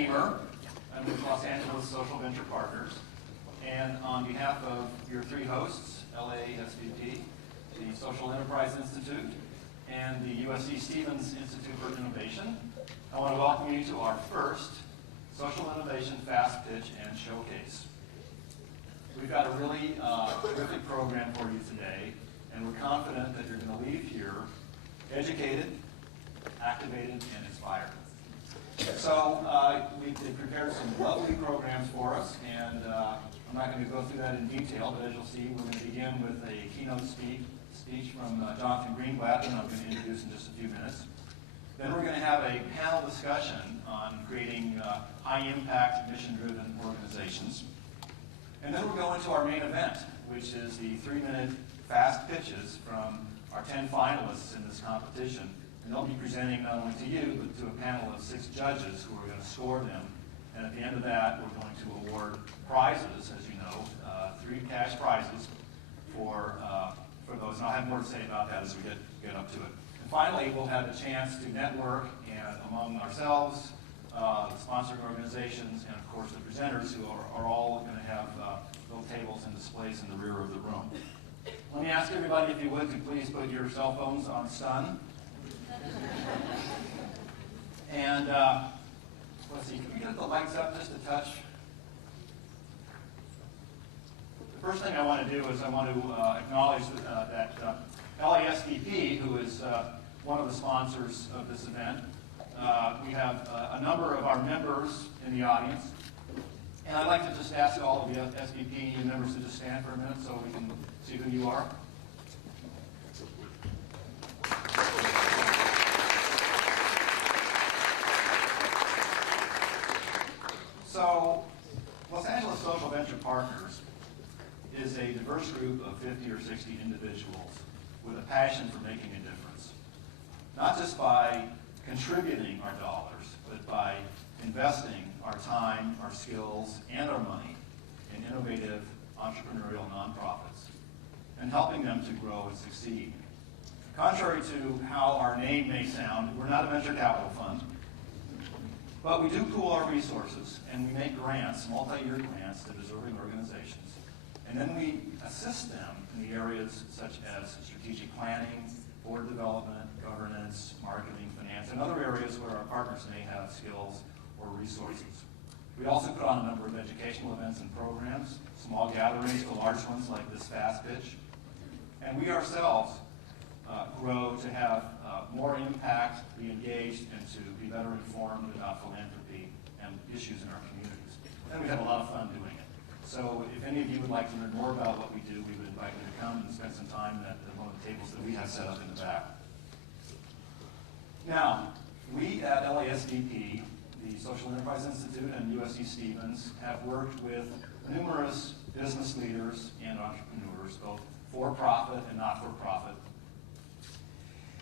Keemer. I'm with Los Angeles Social Venture Partners. And on behalf of your three hosts, LASVP, the Social Enterprise Institute, and the USC Stevens Institute for Innovation, I want to welcome you to our first Social Innovation Fast Pitch and Showcase. We've got a really terrific program for you today, and we're confident that you're going to leave here educated, activated, and inspired. So we've prepared some lovely programs for us, and I'm not going to go through that in detail, but as you'll see, we're going to begin with a keynote speech from Jonathan Greenblatt, and I'm going to introduce in just a few minutes. Then we're going to have a panel discussion on creating high-impact, mission-driven organizations. And then we'll go into our main event, which is the 3-minute fast pitches from our 10 finalists in this competition. And they'll be presenting not only to you, but to a panel of 6 judges who are going to score them. And at the end of that, we're going to award prizes, as you know, 3 cash prizes for those. And I'll have more to say about that as we get up to it. And finally, we'll have a chance to network and among ourselves, the sponsoring organizations, and of course the presenters, who are all going to have little tables and displays in the rear of the room. Let me ask everybody, if you would, to please put your cell phones on stun. And let's see, can we get the lights up just a touch? The first thing I want to do is I want to acknowledge that LASVP, who is one of the sponsors of this event. We have a number of our members in the audience. And I'd like to just ask all of the SVP members to just stand for a minute so we can see who you are. So, Los Angeles Social Venture Partners is a diverse group of 50 or 60 individuals with a passion for making a difference. Not just by contributing our dollars, but by investing our time, our skills, and our money in innovative entrepreneurial nonprofits and helping them to grow and succeed. Contrary to how our name may sound, we're not a venture capital fund, but we do pool our resources and we make grants, multi-year grants, to deserving organizations. And then we assist them in the areas such as strategic planning, board development, governance, marketing, finance, and other areas where our partners may have skills or resources. We also put on a number of educational events and programs, small gatherings to large ones like this fast pitch. And we ourselves grow to have more impact, be engaged, and to be better informed about philanthropy and issues in our communities. And we have a lot of fun doing it. So if any of you would like to learn more about what we do, we would invite you to come and spend some time at one of the tables that we have set up in the back. Now, we at LASVP, the Social Enterprise Institute, and USC Stevens have worked with numerous business leaders and entrepreneurs, both for-profit and not-for-profit.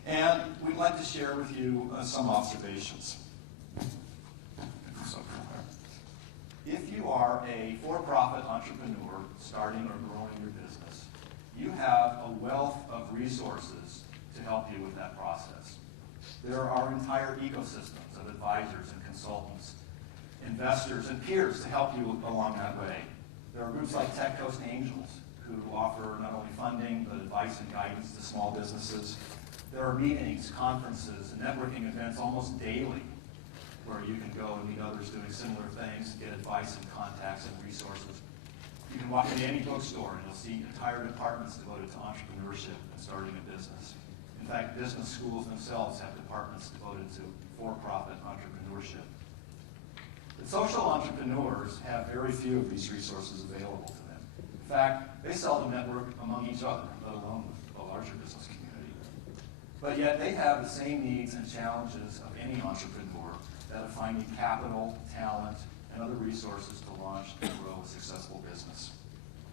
And we'd like to share with you some observations. If you are a for-profit entrepreneur starting or growing your business, you have a wealth of resources to help you with that process. There are entire ecosystems of advisors and consultants, investors and peers to help you along that way. There are groups like Tech Coast Angels who offer not only funding but advice and guidance to small businesses. There are meetings, conferences, and networking events almost daily where you can go and meet others doing similar things, get advice and contacts and resources. You can walk into any bookstore and you'll see entire departments devoted to entrepreneurship and starting a business. In fact, business schools themselves have departments devoted to for-profit entrepreneurship. But social entrepreneurs have very few of these resources available to them. In fact, they seldom network among each other, let alone with a larger business community. But yet they have the same needs and challenges of any entrepreneur, that of finding capital, talent, and other resources to launch and grow a successful business.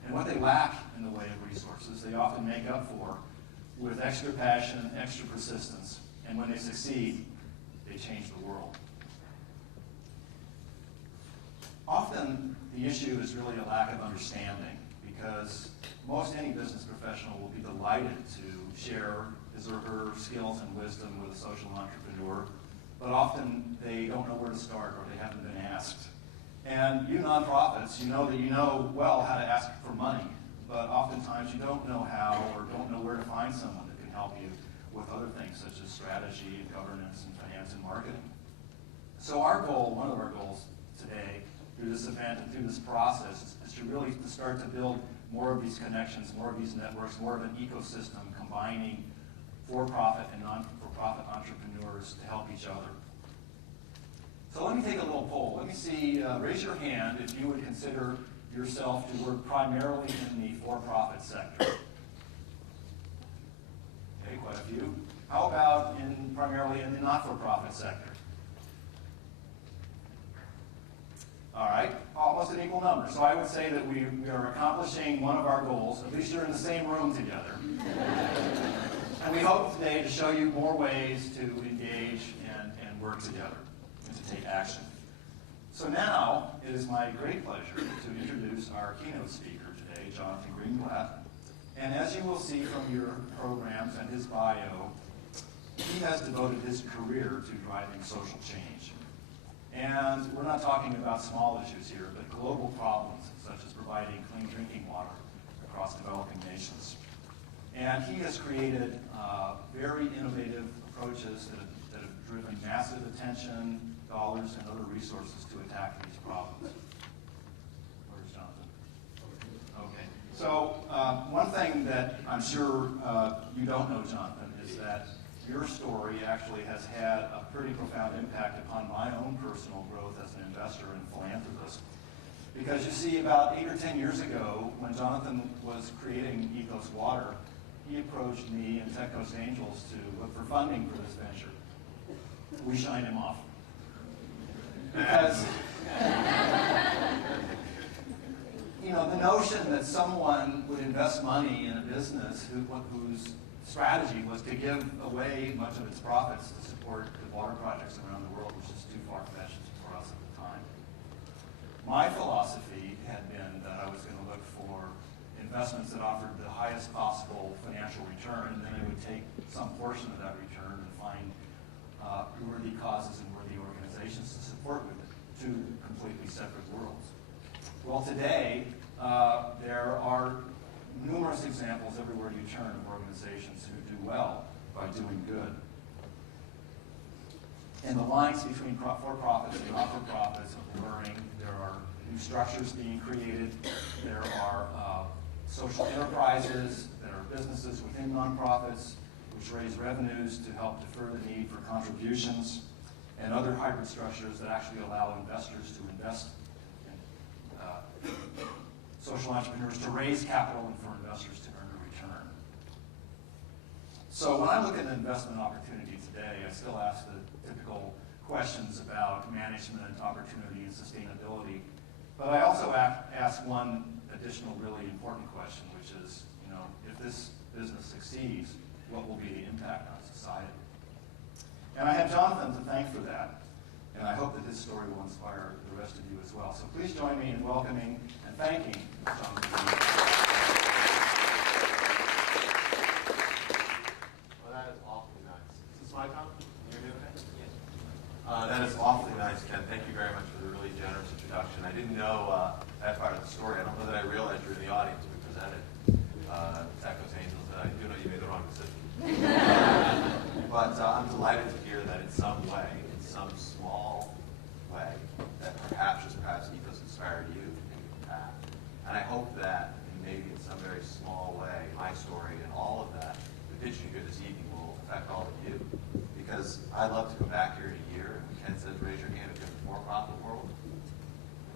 And what they lack in the way of resources, they often make up for with extra passion, extra persistence, and when they succeed, they change the world. Often, the issue is really a lack of understanding, because most any business professional will be delighted to share his or her skills and wisdom with a social entrepreneur but often they don't know where to start or they haven't been asked. And you nonprofits, you know that you know well how to ask for money, but oftentimes you don't know how or don't know where to find someone that can help you with other things such as strategy and governance and finance and marketing. So our goal, one of our goals today through this event and through this process is to really start to build more of these connections, more of these networks, more of an ecosystem combining for-profit and non-for-profit entrepreneurs to help each other. So let me take a little poll. Let me see, raise your hand if you would consider yourself to work primarily in the for-profit sector. Okay, quite a few. How about primarily in the not-for-profit sector? All right, almost an equal number. So I would say that we are accomplishing one of our goals. At least you're in the same room together. And we hope today to show you more ways to engage and work together and to take action. So now it is my great pleasure to introduce our keynote speaker today, Jonathan Greenblatt. And as you will see from your programs and his bio, he has devoted his career to driving social change. And we're not talking about small issues here, but global problems such as providing clean drinking water across developing nations. And he has created very innovative approaches that have driven massive attention, dollars, and other resources to attack these problems. Where's Jonathan? Okay. So one thing that I'm sure you don't know, Jonathan, is that your story actually has had a pretty profound impact upon my own personal growth as an investor and philanthropist. Because you see, about 8 or 10 years ago, when Jonathan was creating Ethos Water, he approached me and Tech Coast Angels to look for funding for this venture. We shined him off. Because, you know, the notion that someone would invest money in a business whose strategy was to give away much of its profits to support the water projects around the world was just too far-fetched for us at the time. My philosophy had been that I was going to look for investments that offered the highest possible financial return, and then I would take some portion of that return and find worthy causes and worthy organizations to support with it, two completely separate worlds. Well, today, there are numerous examples everywhere you turn of organizations who do well by doing good. And the lines between for-profits and not-for-profits are blurring. There are new structures being created. There are social enterprises that are businesses within nonprofits which raise revenues to help defer the need for contributions, and other hybrid structures that actually allow investors to invest in social entrepreneurs to raise capital and for investors to earn a return. So when I look at an investment opportunity today, I still ask the typical questions about management, opportunity, and sustainability. But I also ask one additional really important question, which is, you know, if this business succeeds, what will be the impact on society? And I have Jonathan to thank for that. And I hope that his story will inspire the rest of you as well. So please join me in welcoming and thanking Jonathan. Well, that is awfully nice. Is this my time? Can you hear me okay? Yes. That is awfully nice, Ken. Thank you very much for the really generous introduction. I didn't know that part of the story. I don't know that I realized you were in the audience when we presented Tech Coast Angels. I do know you made the wrong decision. But I'm delighted to hear that in some way, in some small way, that perhaps Ethos inspired you to take a path. And I hope that maybe in some very small way, my story and all of that, the pitch you hear this evening will affect all of you. Because I'd love to go back here in a year, and Ken says, raise your hand if you're in the for-profit world.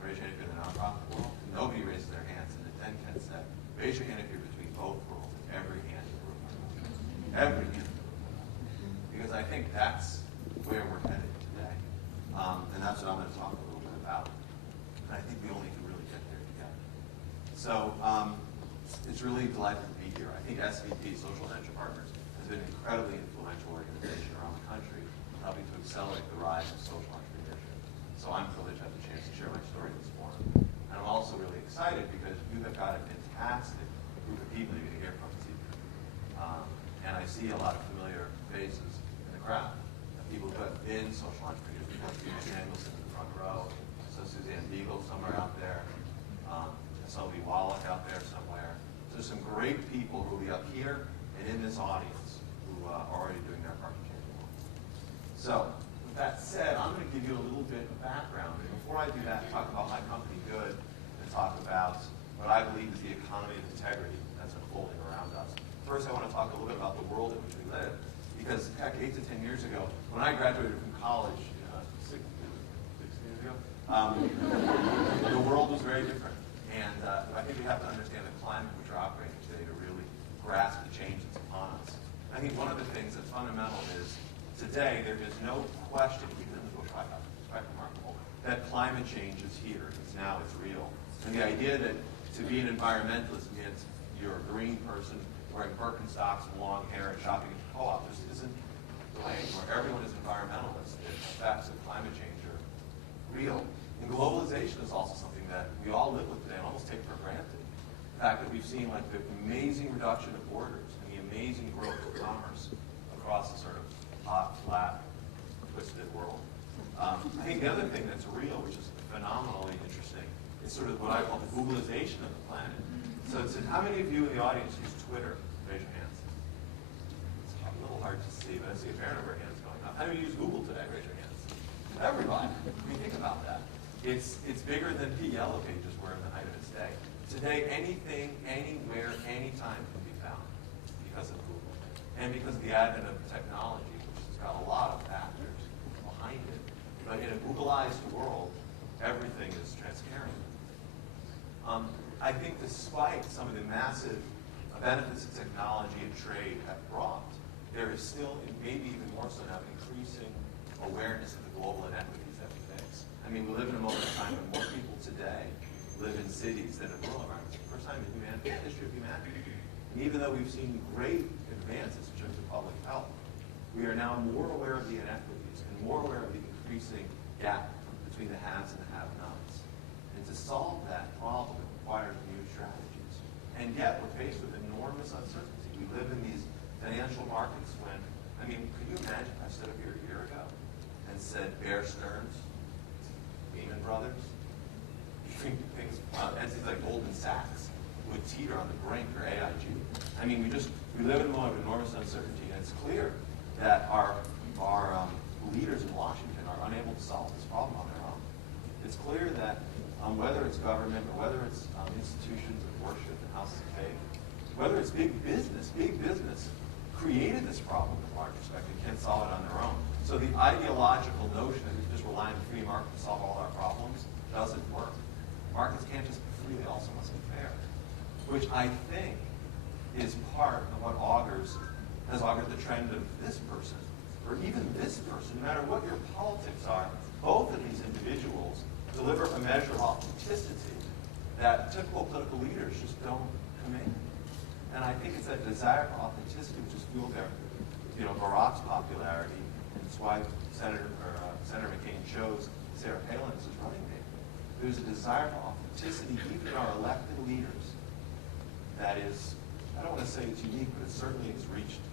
Raise your hand if you're in the non-profit world. And nobody raises their hands. And then Ken said, raise your hand if you're between both worlds. And every hand in the room. Every hand. Because I think that's where we're headed today. And that's what I'm going to talk a little bit about. And I think we all need to really get there together. So it's really delightful to be here. I think SVP, Social Venture Partners, has been an incredibly influential organization around the country, helping to accelerate the rise of social entrepreneurship. So I'm privileged to have the chance to share my story in this forum. And I'm also really excited because you have got a fantastic group of people you're going to hear from this evening. And I see a lot of familiar faces in the crowd, people who who have been social entrepreneurs before. Stephen Samuelson in the front row, so Suzanne Beagle somewhere out there, Selby Wallach out there somewhere. So there's some great people who will be up here and in this audience who are already doing their part to change the world. So with that said, I'm going to give you a little bit of background. And before I do that, talk about my company, Good, and talk about what I believe is the economy of integrity that's unfolding around us. First, I want to talk a little bit about the world in which we live. Because heck, 8 to 10 years ago, when I graduated from college, 6 years ago, the world was very different. And I think we have to understand the climate in which we're operating today to really grasp the change that's upon us. I think one of the things that's fundamental is today there is no question, even in the book I got, it's quite remarkable, that climate change is here. It's now, it's real. And the idea that to be an environmentalist means you're a green person wearing Birkenstocks and long hair and shopping at the co-op just isn't the way anymore. Everyone is environmentalist. The effects of climate change are real. And globalization is also something that we all live with today and almost take for granted. The fact that we've seen like the amazing reduction of borders and the amazing growth of commerce across the sort of hot, flat, twisted world. I think the other thing that's real, which is phenomenally interesting, is sort of what I call the Googleization of the planet. So how many of you in the audience use Twitter? Raise your hands. It's a little hard to see, but I see a fair number of hands going up. How many of you use Google today? Raise your hands. Everybody. I mean, think about that. It's bigger than the Yellow Pages were in the height of its day. Today, anything, anywhere, anytime can be found because of Google. And because of the advent of technology, which has got a lot of factors behind it. But in a Googleized world, everything is transparent. I think despite some of the massive benefits that technology and trade have brought, there is still, and maybe even more so now, increasing awareness of the global inequities that we face. I mean, we live in a moment of time when more people today live in cities than in rural environments. It's the first time in humanity, the history of humanity. And even though we've seen great advances in terms of public health, we are now more aware of the inequities and more aware of the increasing gap between the haves and the have-nots. And to solve that problem requires new strategies. And yet we're faced with enormous uncertainty. We live in these financial markets when, I mean, could you imagine if I stood up here a year ago and said Bear Stearns, Lehman Brothers, even things, entities like Goldman Sachs would teeter on the brink, or AIG. I mean, we live in a moment of enormous uncertainty, and it's clear that our leaders in Washington are unable to solve this problem on their own. It's clear that whether it's government or whether it's institutions of worship and houses of faith, whether it's big business created this problem in large respect and can't solve it on their own. So the ideological notion that we just rely on the free market to solve all our problems doesn't work. Markets can't just be free, they also must be fair. Which I think is part of what has augured the trend of this person, or even this person, no matter what your politics are. Both of these individuals deliver a measure of authenticity that typical political leaders just don't command. And I think it's that desire for authenticity which has fueled their, Barack's popularity. And it's why Senator McCain chose Sarah Palin as his running mate. There's a desire for authenticity even in our elected leaders that is, I don't want to say it's unique, but it certainly has reached the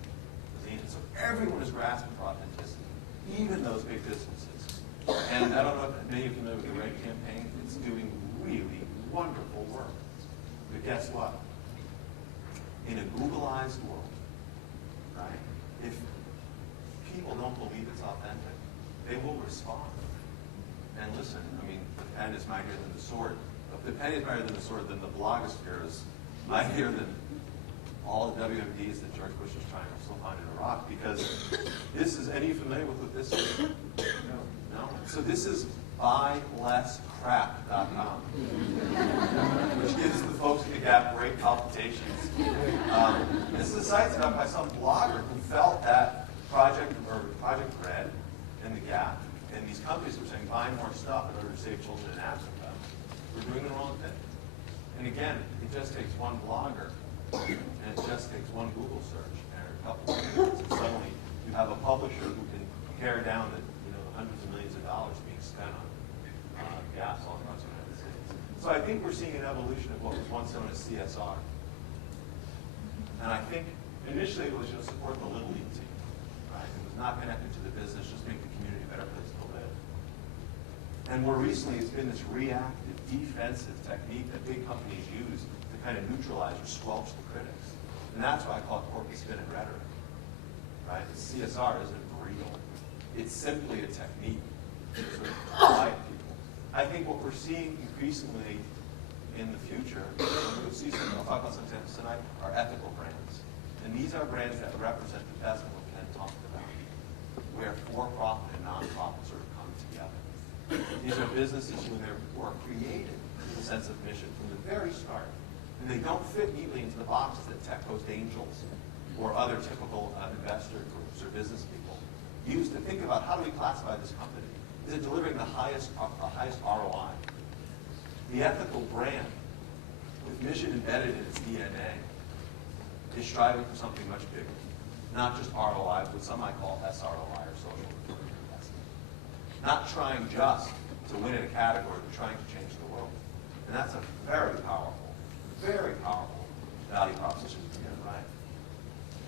zenith. So everyone is grasping for authenticity, even those big businesses. And I don't know if many of you know the RED campaign. It's doing really wonderful work. But guess what? In a Googleized world, right, if people don't believe it's authentic, they will respond. And listen, I mean, the pen is mightier than the sword. If the pen is mightier than the sword, then the blogosphere is mightier than all the WMDs that George Bush is trying to still find in Iraq. Because this is, are you familiar with what this is? No? So this is buylesscrap.com, which gives the folks in the Gap great palpitations. This is a site set up by some blogger who felt that Project Red and the Gap and these companies were saying buy more stuff in order to save children in Africa. We're doing the wrong thing. And again, it just takes one blogger and it just takes one Google search and a couple of minutes, and suddenly you have a publisher who can pare down the hundreds of millions of dollars being spent on gas all across the United States. So I think we're seeing an evolution of what was once known as CSR. And I think initially it was just support the Little League team, right? It was not connected to the business, just make the community a better place to live. And more recently, it's been this reactive, defensive technique that big companies use to kind of neutralize or squelch the critics. And that's why I call it corpus spin and rhetoric. Right? CSR isn't real. It's simply a technique to sort of quiet people. I think what we're seeing increasingly in the future, we'll see some, I'll talk about some examples tonight, are ethical brands. And these are brands that represent the best of what Ken talked about, where for-profit and non-profit sort of come together. These are businesses who are created with a sense of mission from the very start. And they don't fit neatly into the boxes that tech host angels or other typical investor groups or business people use to think about how do we classify this company? Is it delivering the highest ROI? The ethical brand, with mission embedded in its DNA, is striving for something much bigger. Not just ROI, but some might call SROI or social return on investment. Not trying just to win in a category, but trying to change the world. And that's a very powerful value proposition to get right.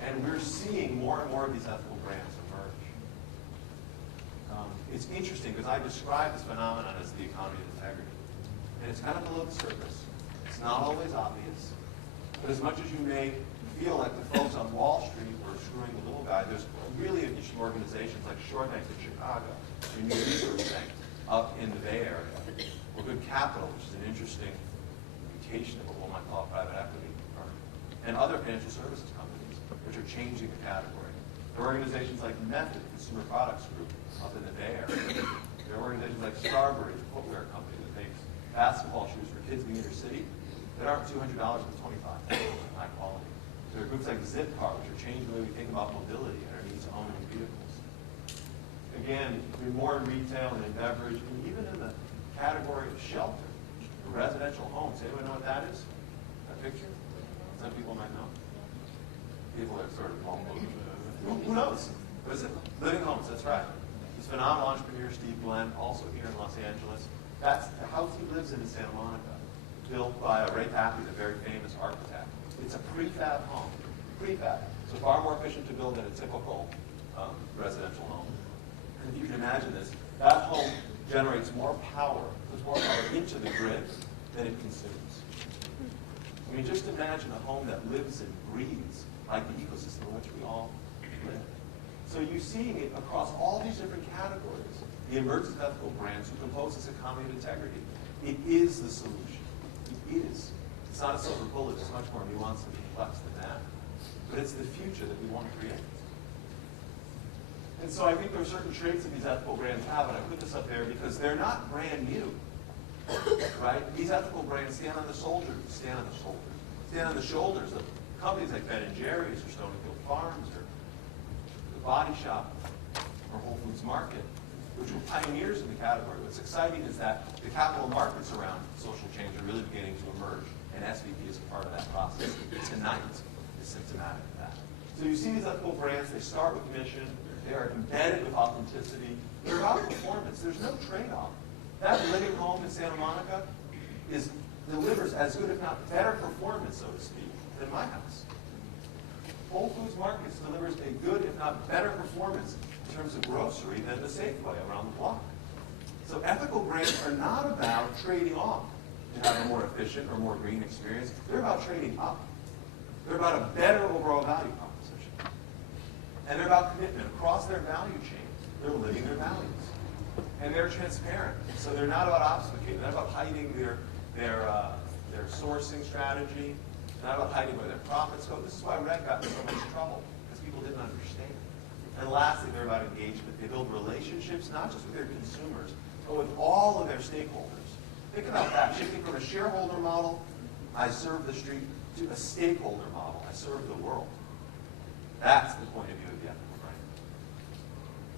And we're seeing more and more of these ethical brands emerge. It's interesting because I describe this phenomenon as the economy of integrity. And it's kind of below the surface. It's not always obvious. But as much as you may feel like the folks on Wall Street were screwing the little guy, there's really interesting organizations like Shore Bank in Chicago, or New Resource Bank up in the Bay Area, or Good Capital, which is an interesting mutation of what one might call a private equity firm, and other financial services companies, which are changing the category. There are organizations like Method, Consumer Products Group, up in the Bay Area. There are organizations like Starbury, the footwear company that makes basketball shoes for kids in the inner city that aren't $200 but $25, high quality. There are groups like Zipcar, which are changing the way we think about mobility and our needs to own vehicles. Again, more in retail and in beverage, and even in the category of shelter, residential homes. Anyone know what that is? That picture? Some people might know. People are sort of who knows? What is it? Living homes, that's right. This phenomenal entrepreneur, Steve Glenn, also here in Los Angeles. That's the house he lives in Santa Monica, built by Ray Pappy, the very famous architect. It's a prefab home. Prefab. So far more efficient to build than a typical residential home. And if you can imagine this, that home generates more power, puts more power into the grid than it consumes. I mean, just imagine a home that lives and breathes like the ecosystem in which we all live. So you're seeing it across all these different categories. The emergence of ethical brands who compose this economy of integrity. It is the solution. It is. It's not a silver bullet. It's much more nuanced and complex than that. But it's the future that we want to create. And so I think there are certain traits that these ethical brands have, and I put this up there because they're not brand new. Right? These ethical brands stand on the shoulders of companies like Ben & Jerry's or Stonyfield Farms or the Body Shop or Whole Foods Market, which were pioneers in the category. What's exciting is that the capital markets around social change are really beginning to emerge, and SVP is a part of that process. Tonight is symptomatic of that. So you see these ethical brands, they start with mission, they are embedded with authenticity, they're about performance, there's no trade-off. That living home in Santa Monica delivers as good, if not better performance, so to speak, than my house. Whole Foods Markets delivers a good, if not better performance in terms of grocery than the Safeway around the block. So ethical brands are not about trading off to have a more efficient or more green experience. They're about trading up. They're about a better overall value proposition. And they're about commitment across their value chain. They're living their values. And they're transparent. So they're not about obfuscating. They're not about hiding their sourcing strategy. They're not about hiding where their profits go. This is why Red got in so much trouble, because people didn't understand. And lastly, they're about engagement. They build relationships, not just with their consumers, but with all of their stakeholders. Think about that. Shifting from a shareholder model, I serve the street, to a stakeholder model, I serve the world. That's the point of view of the ethical brand.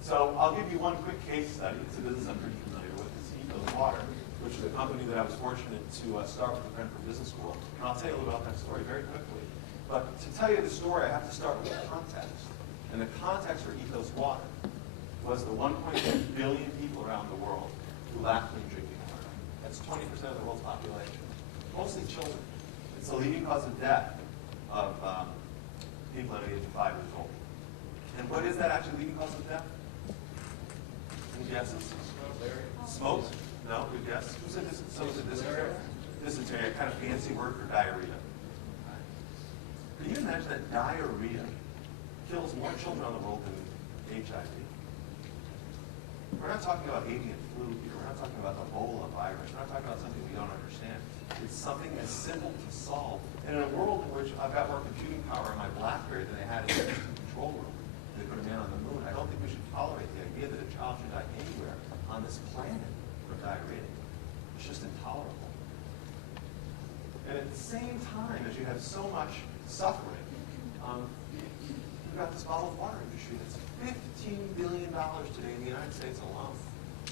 So I'll give you one quick case study. It's a business I'm pretty familiar with. It's Ethos Water, which is a company that I was fortunate to start with a friend from business school. And I'll tell you a little about that story very quickly. But to tell you the story, I have to start with the context. And the context for Ethos Water was the 1.2 billion people around the world who lack clean drinking water. That's 20% of the world's population, mostly children. It's the leading cause of death of people under the age of 5 years old. And what is that actually leading cause of death? Any guesses? Smoke? No, good guess. Who said this? So is it dysentery? Dysentery, a kind of fancy word for diarrhea. Can you imagine that diarrhea kills more children on the world than HIV? We're not talking about avian flu here. We're not talking about the Ebola virus. We're not talking about something we don't understand. It's something as simple to solve. And in a world in which I've got more computing power in my BlackBerry than I had in the control room, they put a man on the moon, I don't think we should tolerate the idea that a child should die anywhere on this planet from diarrhea. It's just intolerable. And at the same time, as you have so much suffering, you've got this bottled water industry that's $15 billion today in the United States alone.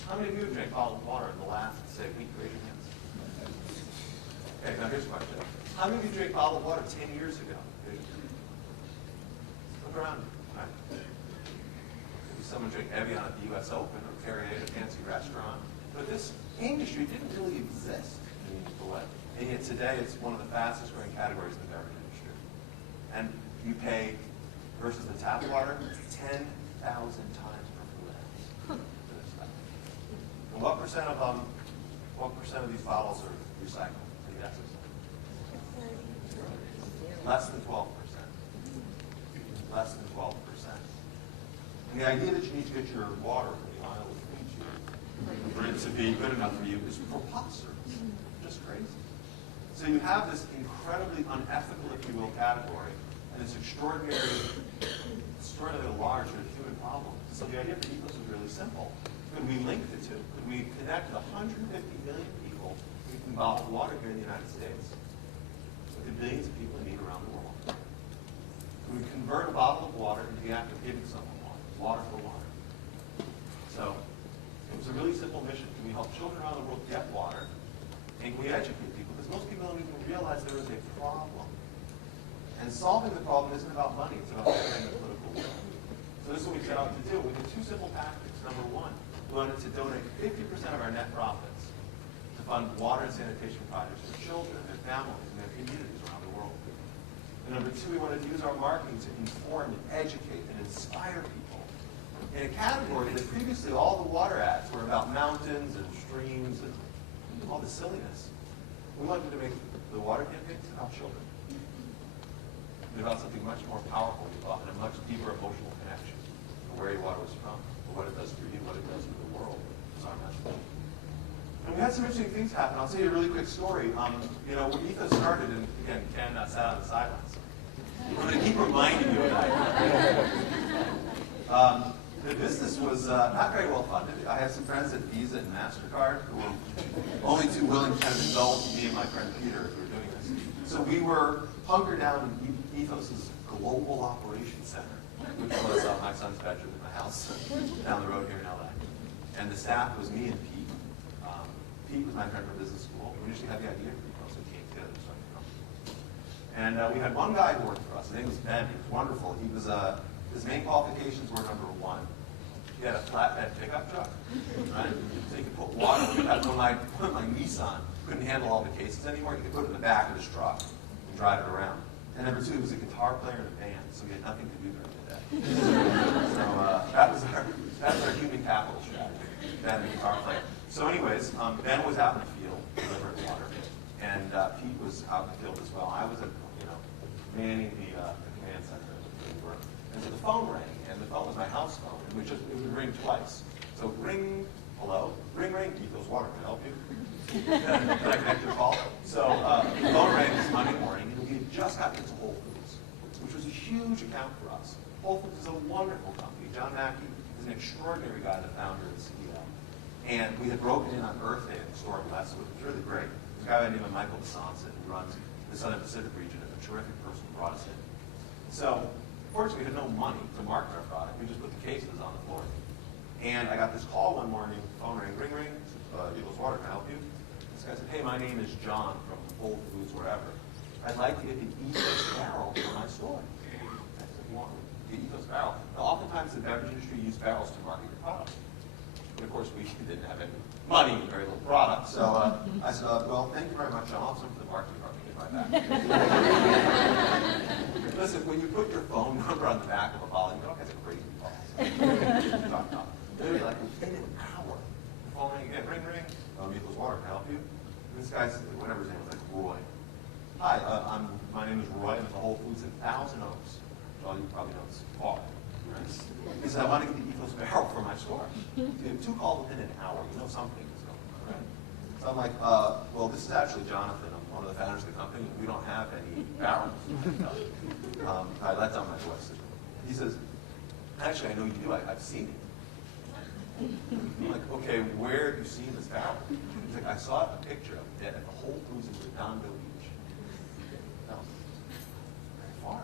How many of you have drank bottled water in the last, say, week? Raise your hands. Okay, now here's a question. How many of you drank bottled water 10 years ago? Look around. Right? Maybe someone drank Evian at the U.S. Open or Perrier at a fancy restaurant. But this industry didn't really exist in a meaningful way. And yet today it's one of the fastest growing categories in the beverage industry. And you pay, versus the tap water, 10,000 times per fluid ounce for this stuff. And what percent of these bottles are recycled? Any guesses? Less than 12%. Less than 12%. And the idea that you need to get your water from the aisle of Fiji for it to be good enough for you is preposterous. Just crazy. So you have this incredibly unethical, if you will, category, and this extraordinarily large human problem. So the idea for Ethos is really simple. Could we link the two? Could we connect the 150 million people drinking bottled water here in the United States with the billions of people in need around the world? Could we convert a bottle of water into the act of giving someone water for water? So it was a really simple mission. Can we help children around the world get water? And can we educate people? Because most people don't even realize there is a problem. And solving the problem isn't about money, it's about sharing the political will. So this is what we set out to do. We did two simple tactics. Number one, we wanted to donate 50% of our net profits to fund water and sanitation projects for children, their families, and their communities around the world. And number two, we wanted to use our marketing to inform and educate and inspire people in a category that previously all the water ads were about mountains and streams and all the silliness. We wanted to make the water campaigns about children. And about something much more powerful, we thought, and a much deeper emotional connection to where your water was from, to what it does for you, what it does for the world. It's our message. And we had some interesting things happen. I'll tell you a really quick story. When Ethos started, and again, Ken sat on the sidelines. I'm going to keep reminding you of that. The business was not very well funded. I had some friends at Visa and MasterCard who were only too willing to kind of indulge me and my friend Peter who were doing this. So we were hunkered down in Ethos's Global Operations Center, which was my son's bedroom in my house down the road here in LA. And the staff was me and Pete. Pete was my friend from business school. We initially had the idea for Ethos, so we came together to start the company. And we had one guy who worked for us. His name was Ben. He was wonderful. He was his main qualifications were number one. He had a flatbed pickup truck, right? So he could put water. When my Nissan couldn't handle all the cases anymore, he could put it in the back of his truck and drive it around. And number two, he was a guitar player in a band, so we had nothing to do during the day. So that was our human capital strategy, Ben, the guitar player. So anyways, Ben was out in the field delivering water, and Pete was out in the field as well. I was manning the command center where we were. And so the phone rang, and the phone was my house phone, and it would ring twice. So ring, hello, ring, Ethos Water, can I help you? Can I connect your call? So the phone rang this Monday morning, and we had just gotten into Whole Foods, which was a huge account for us. Whole Foods is a wonderful company. John Mackey is an extraordinary guy, the founder and CEO. And we had broken in on Earth Day at the store in Westwood. It was really great. There's a guy by the name of Michael DeSanson who runs the Southern Pacific region, and a terrific person who brought us in. So, fortunately, we had no money to market our product. We just put the cases on the floor. And I got this call one morning, phone ring, Ethos Water, can I help you? This guy said, hey, my name is John from Whole Foods, wherever. I'd like to get the Ethos barrel for my store. I said, you want the Ethos barrel? Now, oftentimes the beverage industry uses barrels to market your product. But of course, we didn't have any money and very little product. So I said, well, thank you very much. I'll have some for the marketing department. Get right back. listen, when you put your phone number on the back of a bottle, you get all kinds of crazy calls. Literally, like within an hour, the phone ring again, ring, ring. Nicholas Water, can I help you? And this guy's, whatever his name was, like Roy. Hi, my name is Roy. I'm at the Whole Foods in Thousand Oaks. Well, you probably know it's far. Right? He said, I want to get the Ethos barrel for my store. You have 2 calls within an hour. You know something is going on, right? So I'm like, well, this is actually Jonathan. I'm one of the founders of the company. We don't have any barrels. That's on my list. He says, actually, I know you do. I've seen it. I'm like, okay, where have you seen this barrel? He's like, I saw a picture of it at the Whole Foods in Redondo Beach. That was very far.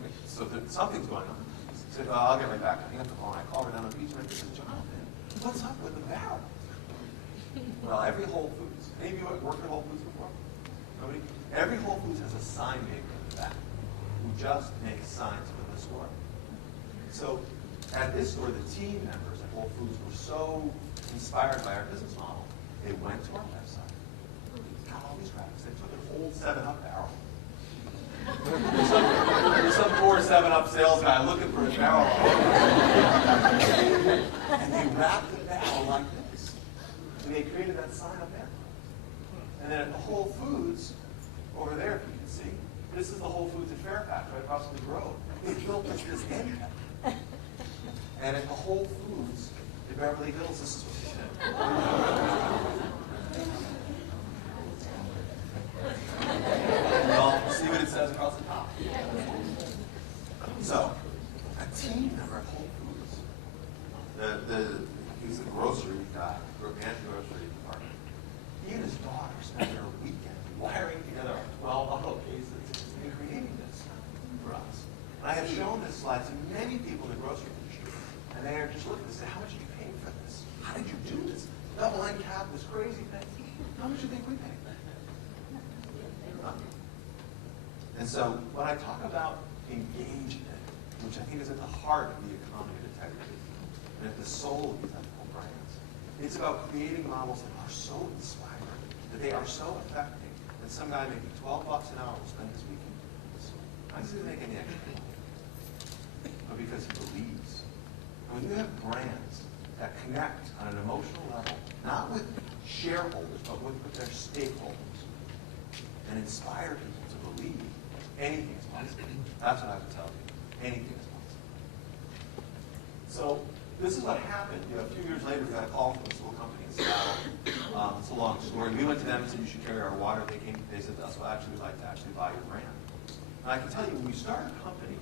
Okay, so something's going on. He said, I'll get right back. I hang up the phone. I call Redondo Beach and I said, Jonathan, what's up with the barrel? Well, every Whole Foods. Any of you have worked at Whole Foods before? Nobody? Every Whole Foods has a sign maker in the back who just makes signs for the store. So at this store, the team members at Whole Foods were so inspired by our business model, they went to our website, got all these graphics. They took an old 7-Up barrel. There's some poor 7-Up sales guy looking for a barrel. And they wrapped the barrel like this. And they created that sign up there. And then at the Whole Foods, over there, if you can see, this is the Whole Foods at Fairfax, right across the road. They built this end cap. And at the Whole Foods in Beverly Hills, this is what they did. Well, see what it says across the top. So, a team member at Whole Foods, he's the grocery guy, grocery department. He and his daughter spent their weekend wiring together our 12 auto cases and creating this for us. And I have shown this slide to many people in the grocery industry, and they are just looking and say, how much are you paying for this? How did you do this? Double end cap, this crazy thing. How much do you think we pay? And so when I talk about engagement, which I think is at the heart of the economy of integrity, and at the soul of these ethical brands, it's about creating models that are so inspiring, that they are so effective, that some guy making $12 an hour will spend his weekend doing this. Not because he doesn't make any extra money, but because he believes. And when you have brands that connect on an emotional level, not with shareholders, but with their stakeholders, and inspire people to believe anything is possible. That's what I would tell you. Anything is possible. So this is what happened. A few years later, we got a call from a school company in Seattle. It's a long story. We went to them and said, you should carry our water. They said, that's what actually we'd like to actually buy your brand. And I can tell you, when you start a company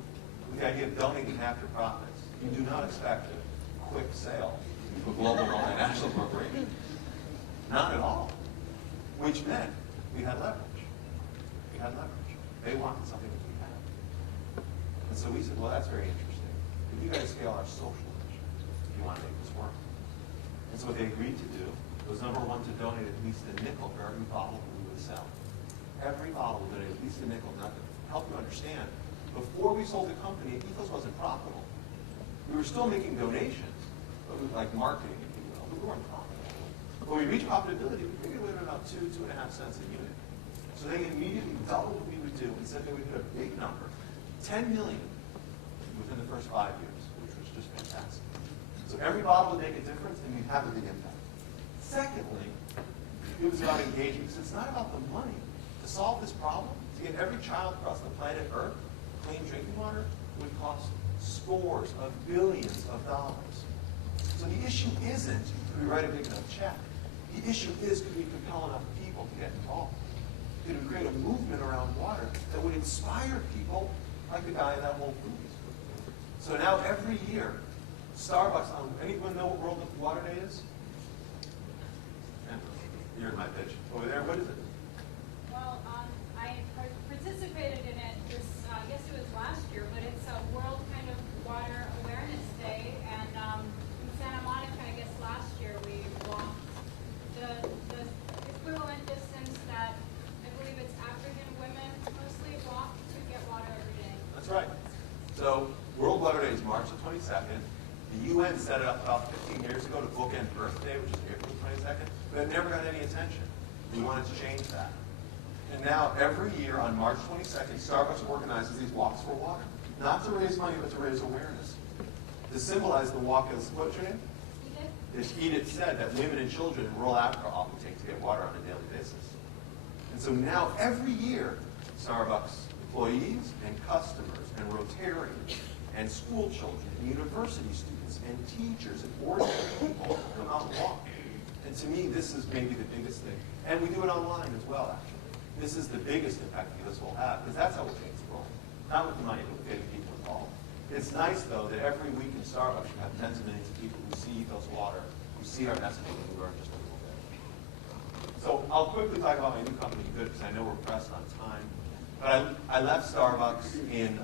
with the idea of donating half your profits, you do not expect a quick sale to a global multinational corporation. Not at all. Which meant we had leverage. We had leverage. They wanted something that we had. And so we said, well, that's very interesting. If you guys scale our social initiative, if you want to make this work. And so what they agreed to do was, number one, to donate at least a nickel for every bottle that we would sell. Every bottle would donate at least a nickel. Now, to help you understand, before we sold the company, Ethos wasn't profitable. We were still making donations, but we like marketing, if you will, but we weren't profitable. When we reached profitability, we figured we were about 2.5 cents a unit. So they immediately doubled what we would do and said they would hit a big number, 10 million within the first 5 years, which was just fantastic. So every bottle would make a difference and we'd have a big impact. Secondly, it was about engagement. So it's not about the money. To solve this problem, to get every child across the planet Earth clean drinking water would cost scores of billions of dollars. So the issue isn't, could we write a big enough check? The issue is, could we compel enough people to get involved? Could we create a movement around water that would inspire people like the guy in that Whole Foods? So now every year, Starbucks, anyone know what World Water Day is? Here's my pitch. Over there, what is it? Well, I participated in it this, I guess it was last year, but it's a World kind of Water Awareness Day, and in Santa Monica, I guess last year, we walked the equivalent distance that I believe it's African women mostly walk to get water every day. That's right. So World Water Day is March the 22nd. The UN set it up about 15 years ago to bookend Earth Day, which is April 22nd, but it never got any attention. We wanted to change that. And now, every year on March 22nd, Starbucks organizes these walks for water. Not to raise money, but to raise awareness. To symbolize the walk as, what's your name? As Edith said, that women and children in rural Africa often take to get water on a daily basis. And so now, every year, Starbucks employees and customers and Rotarians and school children and university students and teachers and ordinary people come out and walk. And to me, this is maybe the biggest thing. And we do it online as well, actually. This is the biggest impact this will have, because that's how we'll change the world. Not with the money, but with getting people involved. It's nice, though, that every week in Starbucks you have tens of millions of people who see Ethos Water, who see our messaging, and who learn just a little bit. So I'll quickly talk about my new company, Good, because I know we're pressed on time. But I left Starbucks in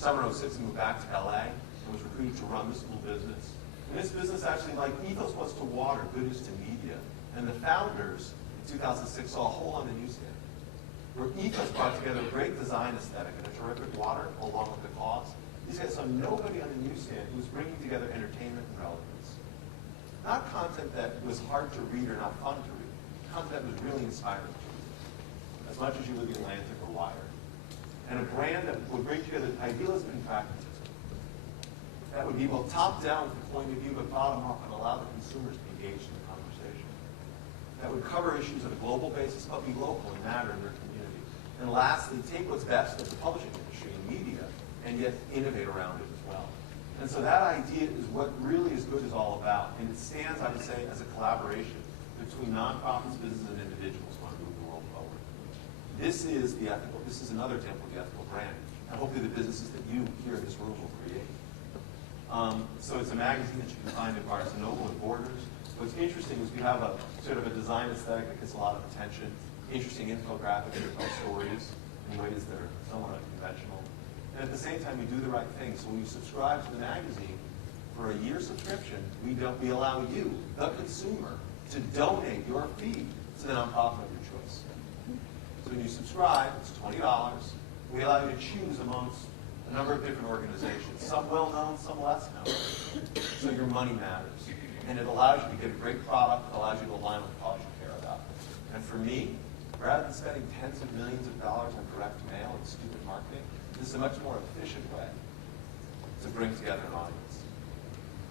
summer of '06 and moved back to LA and was recruited to run the school business. And this business actually, like Ethos was to water, Good is to media. And the founders in 2006 saw a hole on the newsstand, where Ethos brought together a great design aesthetic and a terrific water along with the cause. These guys saw nobody on the newsstand who was bringing together entertainment and relevance. Not content that was hard to read or not fun to read. Content that was really inspiring to read, as much as you would the Atlantic or Wired. And a brand that would bring together idealism and pragmatism. That would be both top-down from the point of view, but bottom-up, and allow the consumers to engage in the conversation. That would cover issues on a global basis, but be local and matter in their community. And lastly, take what's best of the publishing industry and media, and yet innovate around it as well. And so that idea is what really is Good is all about. And it stands, I would say, as a collaboration between nonprofits, businesses, and individuals who want to move the world forward. This is the ethical, this is another example of the ethical brand. And hopefully the businesses that you here in this room will create. So it's a magazine that you can find in Barnes & Noble and Borders. What's interesting is we have a sort of a design aesthetic that gets a lot of attention, interesting infographics that tell stories in ways that are somewhat unconventional. And at the same time, we do the right thing. So when you subscribe to the magazine for a year subscription, we allow you, the consumer, to donate your fee to the nonprofit of your choice. So when you subscribe, it's $20. We allow you to choose amongst a number of different organizations, some well-known, some less known. So your money matters. And it allows you to get a great product, it allows you to align with the cause you care about. And for me, rather than spending tens of millions of dollars on direct mail and stupid marketing, this is a much more efficient way to bring together an audience,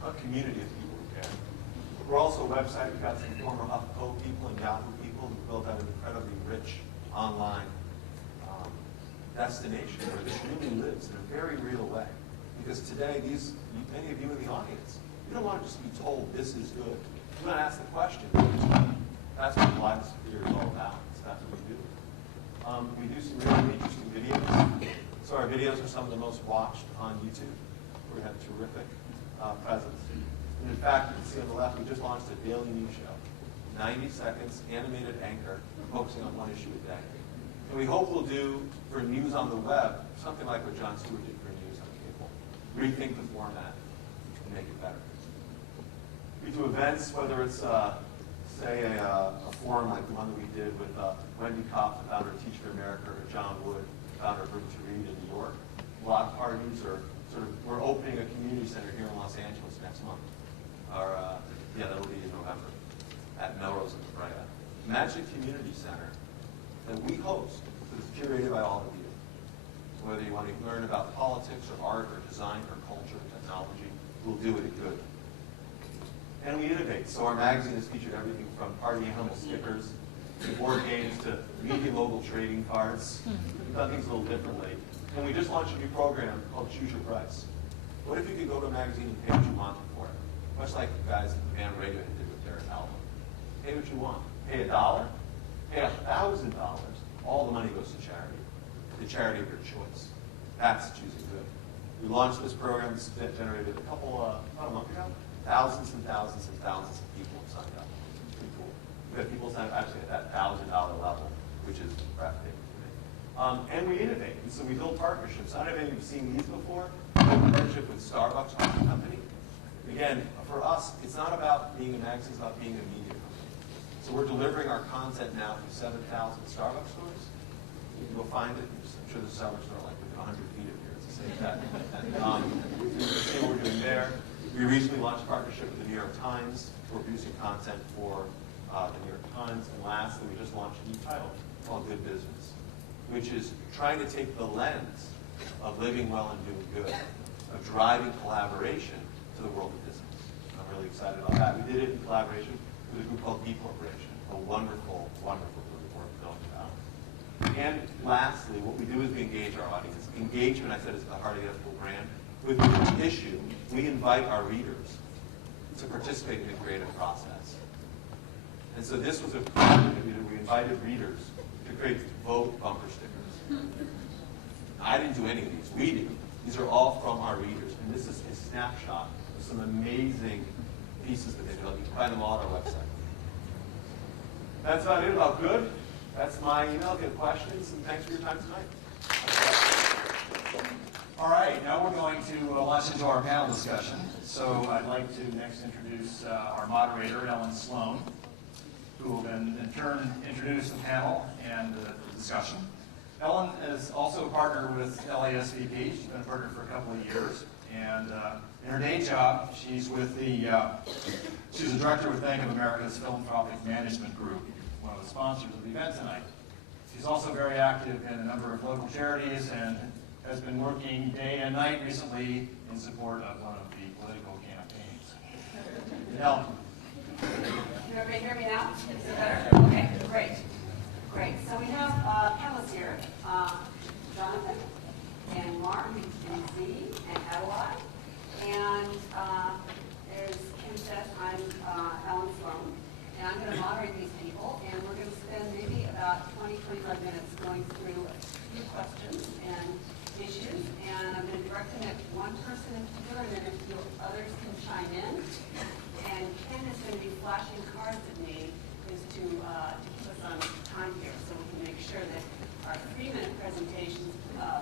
a community of people who care. We're also a website. We've got some former HuffPo people and Yahoo people who built out an incredibly rich online destination where this really lives in a very real way. Because today, many of you in the audience, you don't want to just be told this is good. You want to ask the question, that's what Live Superior is all about. That's what we do. We do some really interesting videos. So our videos are some of the most watched on YouTube. We have a terrific presence. And in fact, you can see on the left, we just launched a daily news show. 90 seconds, animated anchor, focusing on one issue a day. And we hope we'll do, for news on the web, something like what Jon Stewart did for news on cable. Rethink the format and make it better. We do events, whether it's, say, a forum like the one that we did with Wendy Kopp, the founder of Teach for America, or John Wood, founder of Room to Read in New York. Block parties, or we're opening a community center here in Los Angeles next month. That'll be in November at Melrose and La Brea. Magic Community Center that we host, that's curated by all of you. So whether you want to learn about politics or art or design or culture or technology, we'll do it at Good. And we innovate. So our magazine has featured everything from party animal stickers to board games to media mobile trading cards. We've done things a little differently. And we just launched a new program called Choose Your Price. What if you could go to a magazine and pay what you wanted for it? Much like the guys at the band Radiohead did with their album. Pay what you want. Pay $1, pay $1,000. All the money goes to charity. The charity of your choice. That's choosing Good. We launched this program that generated about a month ago. Thousands and thousands and thousands of people have signed up. It's pretty cool. We have people signed up actually at that $1,000 level, which is breathtaking to me. And we innovate. And so we build partnerships. I don't know if you've seen these before. We have a partnership with Starbucks Company. Again, for us, it's not about being a magazine, it's about being a media company. So we're delivering our content now to 7,000 Starbucks stores. You can go find it. I'm sure the Starbucks store like within 100 feet of here. It's the same that. You can see what we're doing there. We recently launched a partnership with the New York Times. We're producing content for the New York Times. And lastly, we just launched a new title, called Good Business, which is trying to take the lens of living well and doing good, of driving collaboration to the world of business. I'm really excited about that. We did it in collaboration with a group called D Corporation, a wonderful, wonderful group worth knowing about. And lastly, what we do is we engage our audience. Engagement, I said, is the heart of the ethical brand. With each issue, we invite our readers to participate in the creative process. And so this was a project that we did. We invited readers to create vote bumper stickers. I didn't do any of these. We did. These are all from our readers. And this is a snapshot of some amazing pieces that they developed. You can find them all on our website. That's about it about good. That's my email. If you have questions, and thanks for your time tonight. All right, now we're going to launch into our panel discussion. So I'd like to next introduce our moderator, Ellen Sloan, who will then in turn introduce the panel and the discussion. Ellen is also a partner with LASVP. She's been a partner for a couple of years. And in her day job, she's with she's a director with Bank of America's Philanthropic Management Group, one of the sponsors of the event tonight. She's also very active in a number of local charities and has been working day and night recently in support of one of the political campaigns. Ellen. Can everybody hear me now? Is it better? Okay, great. Great. So we have panelists here, Jonathan and Mark and Z and Adelaide. And there's Kim Seth, I'm Ellen Sloan. And I'm going to moderate these people. And we're going to spend maybe about 20-25 minutes going through a few questions and issues. And I'm going to direct them at one person in particular, and then if you others can chime in. And Ken is going to be flashing cards at me is to keep us on time here, so we can make sure that our 3-minute presentations,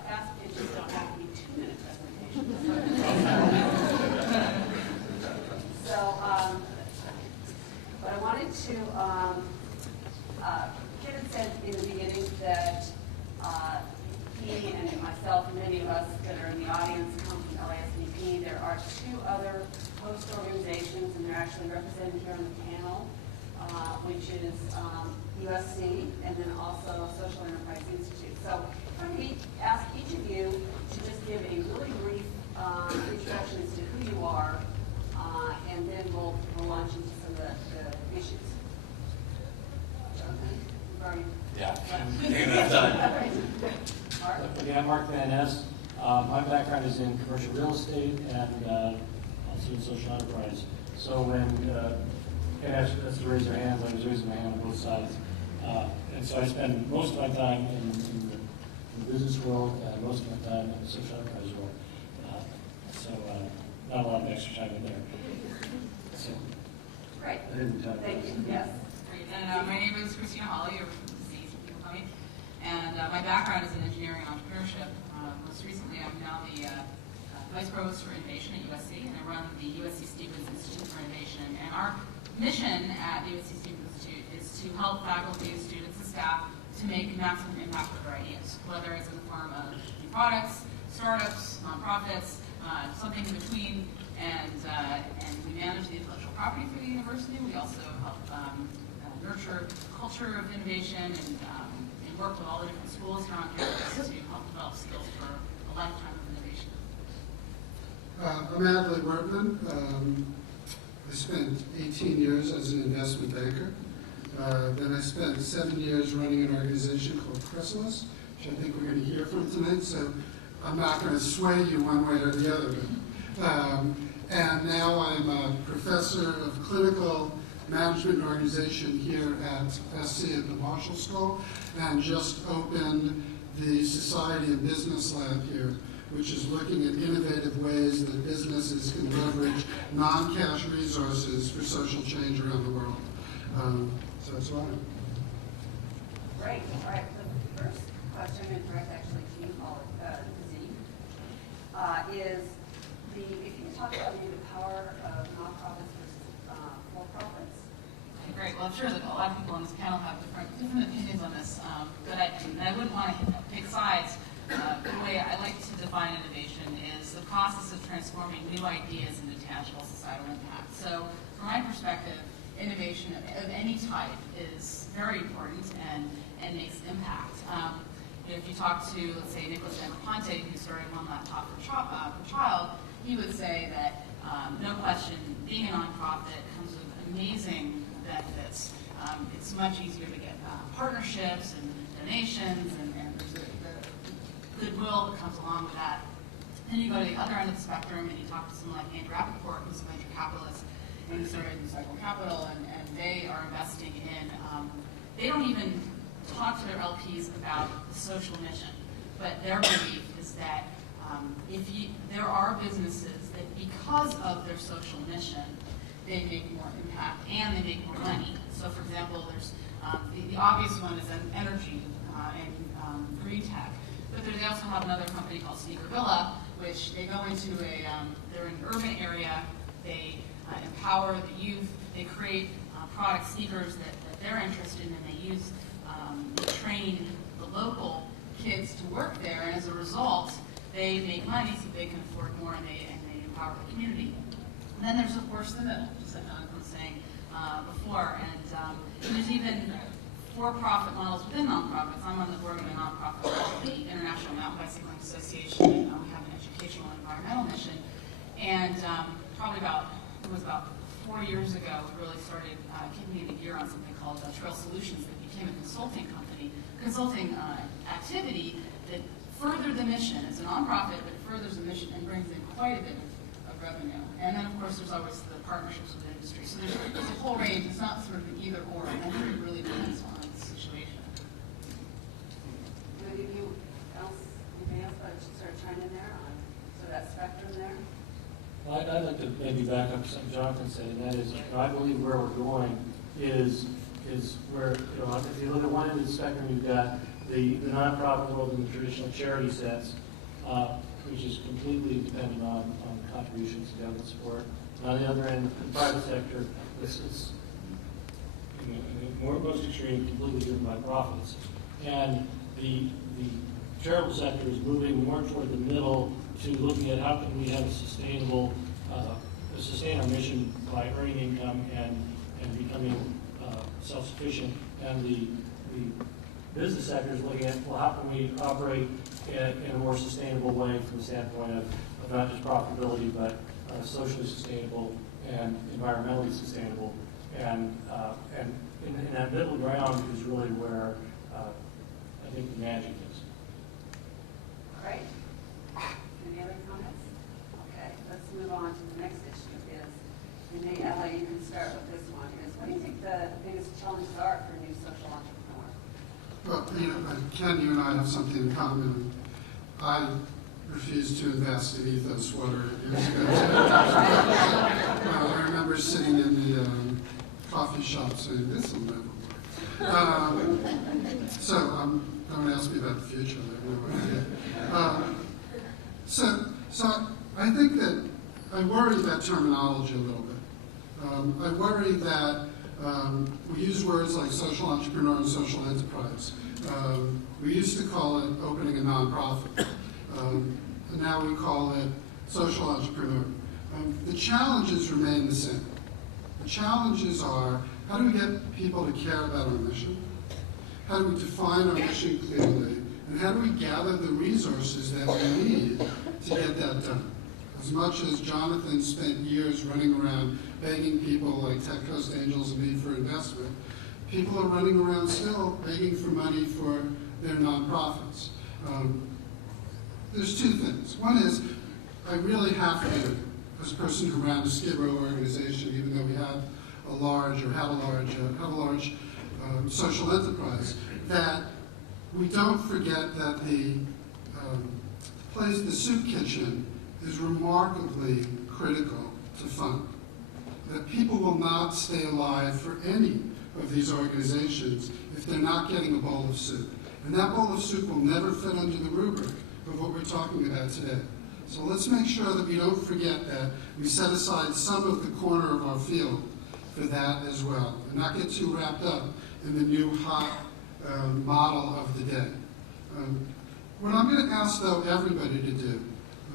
fast pitches don't have to be 2-minute presentations. So, but I wanted to, Ken had said in the beginning that he and myself and many of us that are in the audience come from LASVP. There are 2 other host organizations, and they're actually represented here on the panel, which is USC and then also Social Enterprise Institute. So I'm going to ask each of you to just give a really brief introduction as to who you are, and then we'll launch into some of the issues. Jonathan, you've already... Yeah. Mark? Yeah, I'm Mark Van Ness. My background is in commercial real estate and also in social enterprise. So when Ken asked us to raise our hands, I was raising my hand on both sides. And so I spend most of my time in the business world and most of my time in the social enterprise world. So not a lot of extra time in there. So, Great. I didn't Thank you. Yes. Great. And my name is Christina Hawley, or Z, some people call me. And my background is in engineering and entrepreneurship. Most recently, I'm now the Vice Provost for Innovation at USC, and I run the USC Stevens Institute for Innovation. And our mission at the USC Stevens Institute is to help faculty, students, and staff to make maximum impact with their ideas, whether it's in the form of new products, startups, nonprofits, something in between. And we manage the intellectual property for the university. We also help nurture culture of innovation and work with all the different schools here on campus to help develop skills for a lifetime of innovation. I'm Adlai Wortman. I spent 18 years as an investment banker. Then I spent 7 years running an organization called Chrysalis, which I think we're going to hear from tonight. So I'm not going to sway you one way or the other. And now I'm a professor of clinical management and organization here at SC at the Marshall School, and just opened the Society and Business Lab here, which is looking at innovative ways that businesses can leverage non-cash resources for social change around the world. So that's why. Great. All right. The first question, and direct actually to you, Z, is if you talk about maybe the power of nonprofits versus for-profits. Great. Well, I'm sure that a lot of people on this panel have different opinions on this, but I wouldn't want to pick sides. The way I like to define innovation is the process of transforming new ideas into tangible societal impact. So, from my perspective, innovation of any type is very important, and and makes impact. If you talk to, let's say, Nicholas Negroponte, who started One Laptop for Child, he would say that, no question, being a nonprofit comes with amazing benefits. It's much easier to get partnerships and donations, and there's the goodwill that comes along with that. Then you go to the other end of the spectrum, and you talk to someone like Andrew Rappaport, who's a venture capitalist, and he started Cycle Capital, and they are investing in, they don't even talk to their LPs about the social mission, but their belief is that there are businesses that, because of their social mission, they make more impact and they make more money. So, for example, there's the obvious one is energy and green tech, but they also have another company called Sneaker Villa, which they go into they're in an urban area, they empower the youth, they create product sneakers that they're interested in, and they train the local kids to work there, and as a result, they make money so they can afford more, and they empower the community. And then there's, of course, the middle, just like Jonathan was saying before, and there's even for-profit models within nonprofits. I'm on the board of a nonprofit called the International Mountain Bicycling Association, and we have an educational and environmental mission, and probably about 4 years ago, we really started kicking into gear on something called Trail Solutions that became a consulting activity that furthered the mission. It's a nonprofit, but it furthers the mission and brings in quite a bit of revenue. And then, of course, there's always the partnerships with the industry. So there's a whole range. It's not sort of an either or. I think it really depends on the situation. Anything else I should start chiming in there on? So that spectrum there? Well, I'd like to maybe back up to something Jonathan said, and that is, I believe where we're going is where, if you look at one end of the spectrum, you've got the nonprofit world and the traditional charity sets, which is completely dependent on contributions to government support. And on the other end, the private sector, it's most extreme, completely driven by profits. And the charitable sector is moving more toward the middle to looking at how can we have a sustainable, sustain our mission by earning income and becoming self-sufficient. And the business sector is looking at, well, how can we operate in a more sustainable way from the standpoint of not just profitability, but socially sustainable and environmentally sustainable. And in that middle ground is really where I think the magic is. Great. Any other comments? Okay, let's move on to the next issue. Renee, Ella, you can start with this one. What do you think the biggest challenges are for new social entrepreneurs? Well, Ken, you and I have something in common. I refused to invest in Ethos Water years ago. I remember sitting in the coffee shop saying, this will never work. So don't ask me about the future. I have no idea. So I think that I worry about terminology a little bit. I worry that we use words like social entrepreneur and social enterprise. We used to call it opening a nonprofit. And now we call it social entrepreneur. The challenges remain the same. The challenges are, how do we get people to care about our mission? How do we define our mission clearly? And how do we gather the resources that we need to get that done? As much as Jonathan spent years running around begging people like Tech Coast Angels and me for investment, people are running around still begging for money for their nonprofits. There's two things. One is, I really have to, as a person who ran a Skid Row organization, even though we had a large social enterprise, that we don't forget that the soup kitchen is remarkably critical to fund. That people will not stay alive for any of these organizations if they're not getting a bowl of soup. And that bowl of soup will never fit under the rubric of what we're talking about today. So let's make sure that we don't forget that we set aside some of the corner of our field for that as well, and not get too wrapped up in the new hot model of the day. What I'm going to ask, though, everybody to do,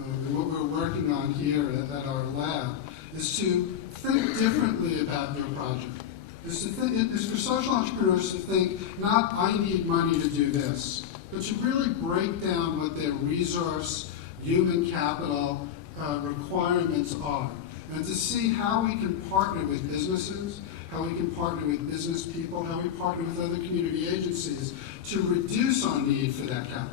and what we're working on here at our lab, is to think differently about your project. is for social entrepreneurs to think, not I need money to do this, but to really break down what their resource, human capital requirements are, and to see how we can partner with businesses, how we can partner with business people, how we partner with other community agencies to reduce our need for that capital,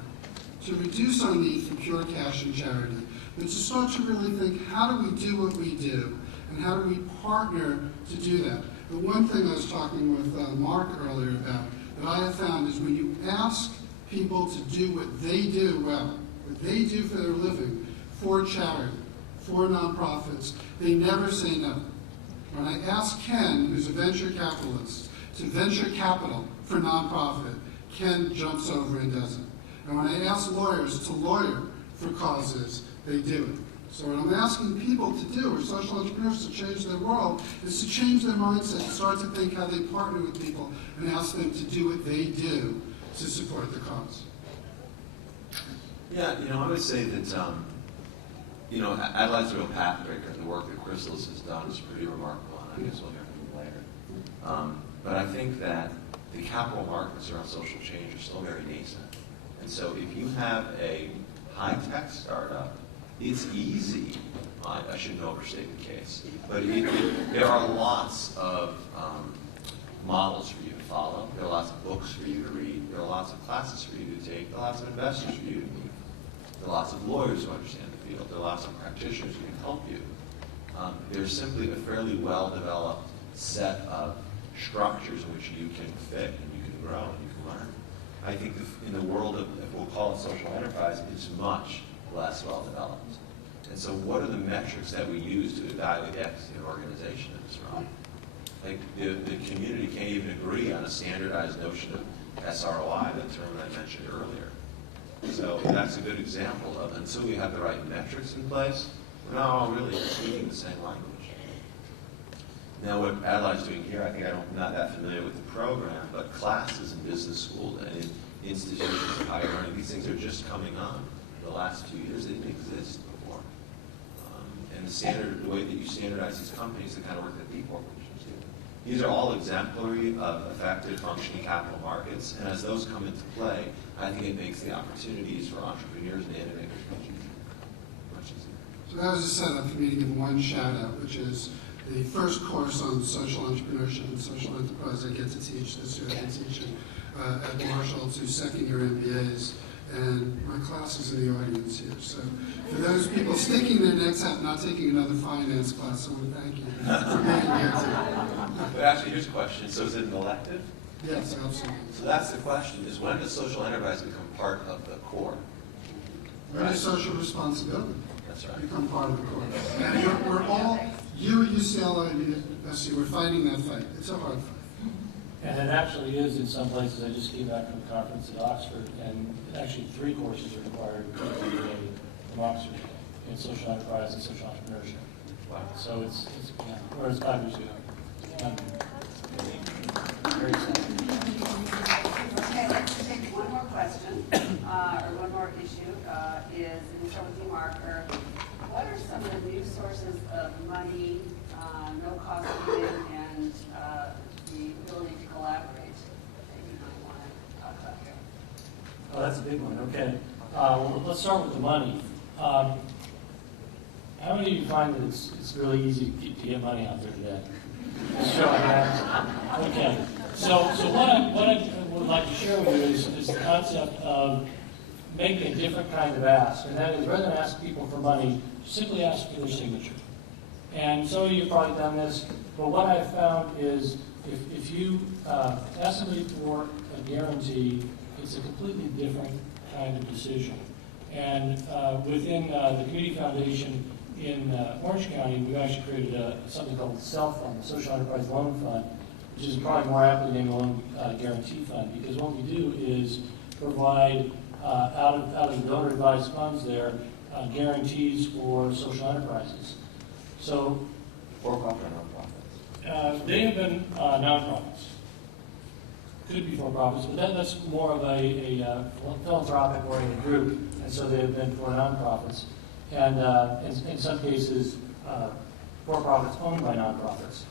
to reduce our need for pure cash and charity, but to start to really think, how do we do what we do, and how do we partner to do that? The one thing I was talking with Mark earlier about that I have found is when you ask people to do what they do well, what they do for their living, for charity, for nonprofits, they never say no. When I ask Ken, who's a venture capitalist, to venture capital for nonprofit, Ken jumps over and does it. And when I ask lawyers to lawyer for causes, they do it. So what I'm asking people to do, or social entrepreneurs to change their world, is to change their mindset, start to think how they partner with people, and ask them to do what they do to support the cause. Yeah, I would say that, Adelaide's a real pathbreaker, and the work that Chrysalis has done is pretty remarkable, and I guess we'll hear from you later. But I think that the capital markets around social change are still very nascent. And so if you have a high-tech startup, it's easy. I shouldn't overstate the case, but there are lots of models for you to follow. There are lots of books for you to read. There are lots of classes for you to take. There are lots of investors for you to meet. There are lots of lawyers who understand the field. There are lots of practitioners who can help you. There's simply a fairly well-developed set of structures in which you can fit and you can grow and you can learn. I think in the world of, if we'll call it social enterprise, it's much less well-developed. And so what are the metrics that we use to evaluate the efficacy of an organization in this realm? Like the community can't even agree on a standardized notion of SROI, the term that I mentioned earlier. So that's a good example of, until we have the right metrics in place, we're not all really speaking the same language. Now what Adelaide's doing here, I think I'm not that familiar with the program, but classes in business schools and in institutions of higher learning, these things are just coming on. The last 2 years, they didn't exist before. And the way that you standardize these companies, the kind of work that B corporations do. These are all exemplary of effective functioning capital markets, and as those come into play, I think it makes the opportunities for entrepreneurs and innovators much easier. So that was a setup for me to give one shout out, which is the first course on social entrepreneurship and social enterprise I get to teach this year. I'm teaching at Marshall 2 second-year MBAs. And my class is in the audience here. So for those people sticking their necks out, not taking another finance class, I want to thank you for being here too. But actually, here's a question. So is it an elective? Yes, absolutely. So that's the question, is when does social enterprise become part of the core? When does social responsibility That's right. become part of the core? And we're all, you at UCLA and USC, we're fighting that fight. It's a hard fight. And it actually is in some places. I just came back from a conference at Oxford, and actually 3 courses are required from Oxford in social enterprise and social entrepreneurship. Wow. So it's whereas 5 years ago. Very exciting. Okay, let's take one more question, or one more issue, is, and we'll start with you, Mark, what are some of the new sources of money, no cost of living, and the ability to collaborate that you might want to talk about here? Oh, that's a big one. Okay. Well, let's start with the money. How many of you find that it's really easy to get money out there today? Show of hands. Okay. So what I would like to share with you is the concept of making a different kind of ask, and that is rather than ask people for money, simply ask for their signature. And some of you have probably done this, but what I've found is if you ask somebody for a guarantee, it's a completely different kind of decision. And within the Community Foundation in Orange County, we've actually created something called the SELF Fund, the Social Enterprise Loan Fund, which is probably more aptly named a loan guarantee fund, because what we do is provide out of the donor advised funds there guarantees for social enterprises. So, For-profit or nonprofits? They have been nonprofits. Could be for-profits, but that's more of a philanthropic-oriented group, and so they have been for nonprofits. And in some cases, for-profits owned by nonprofits.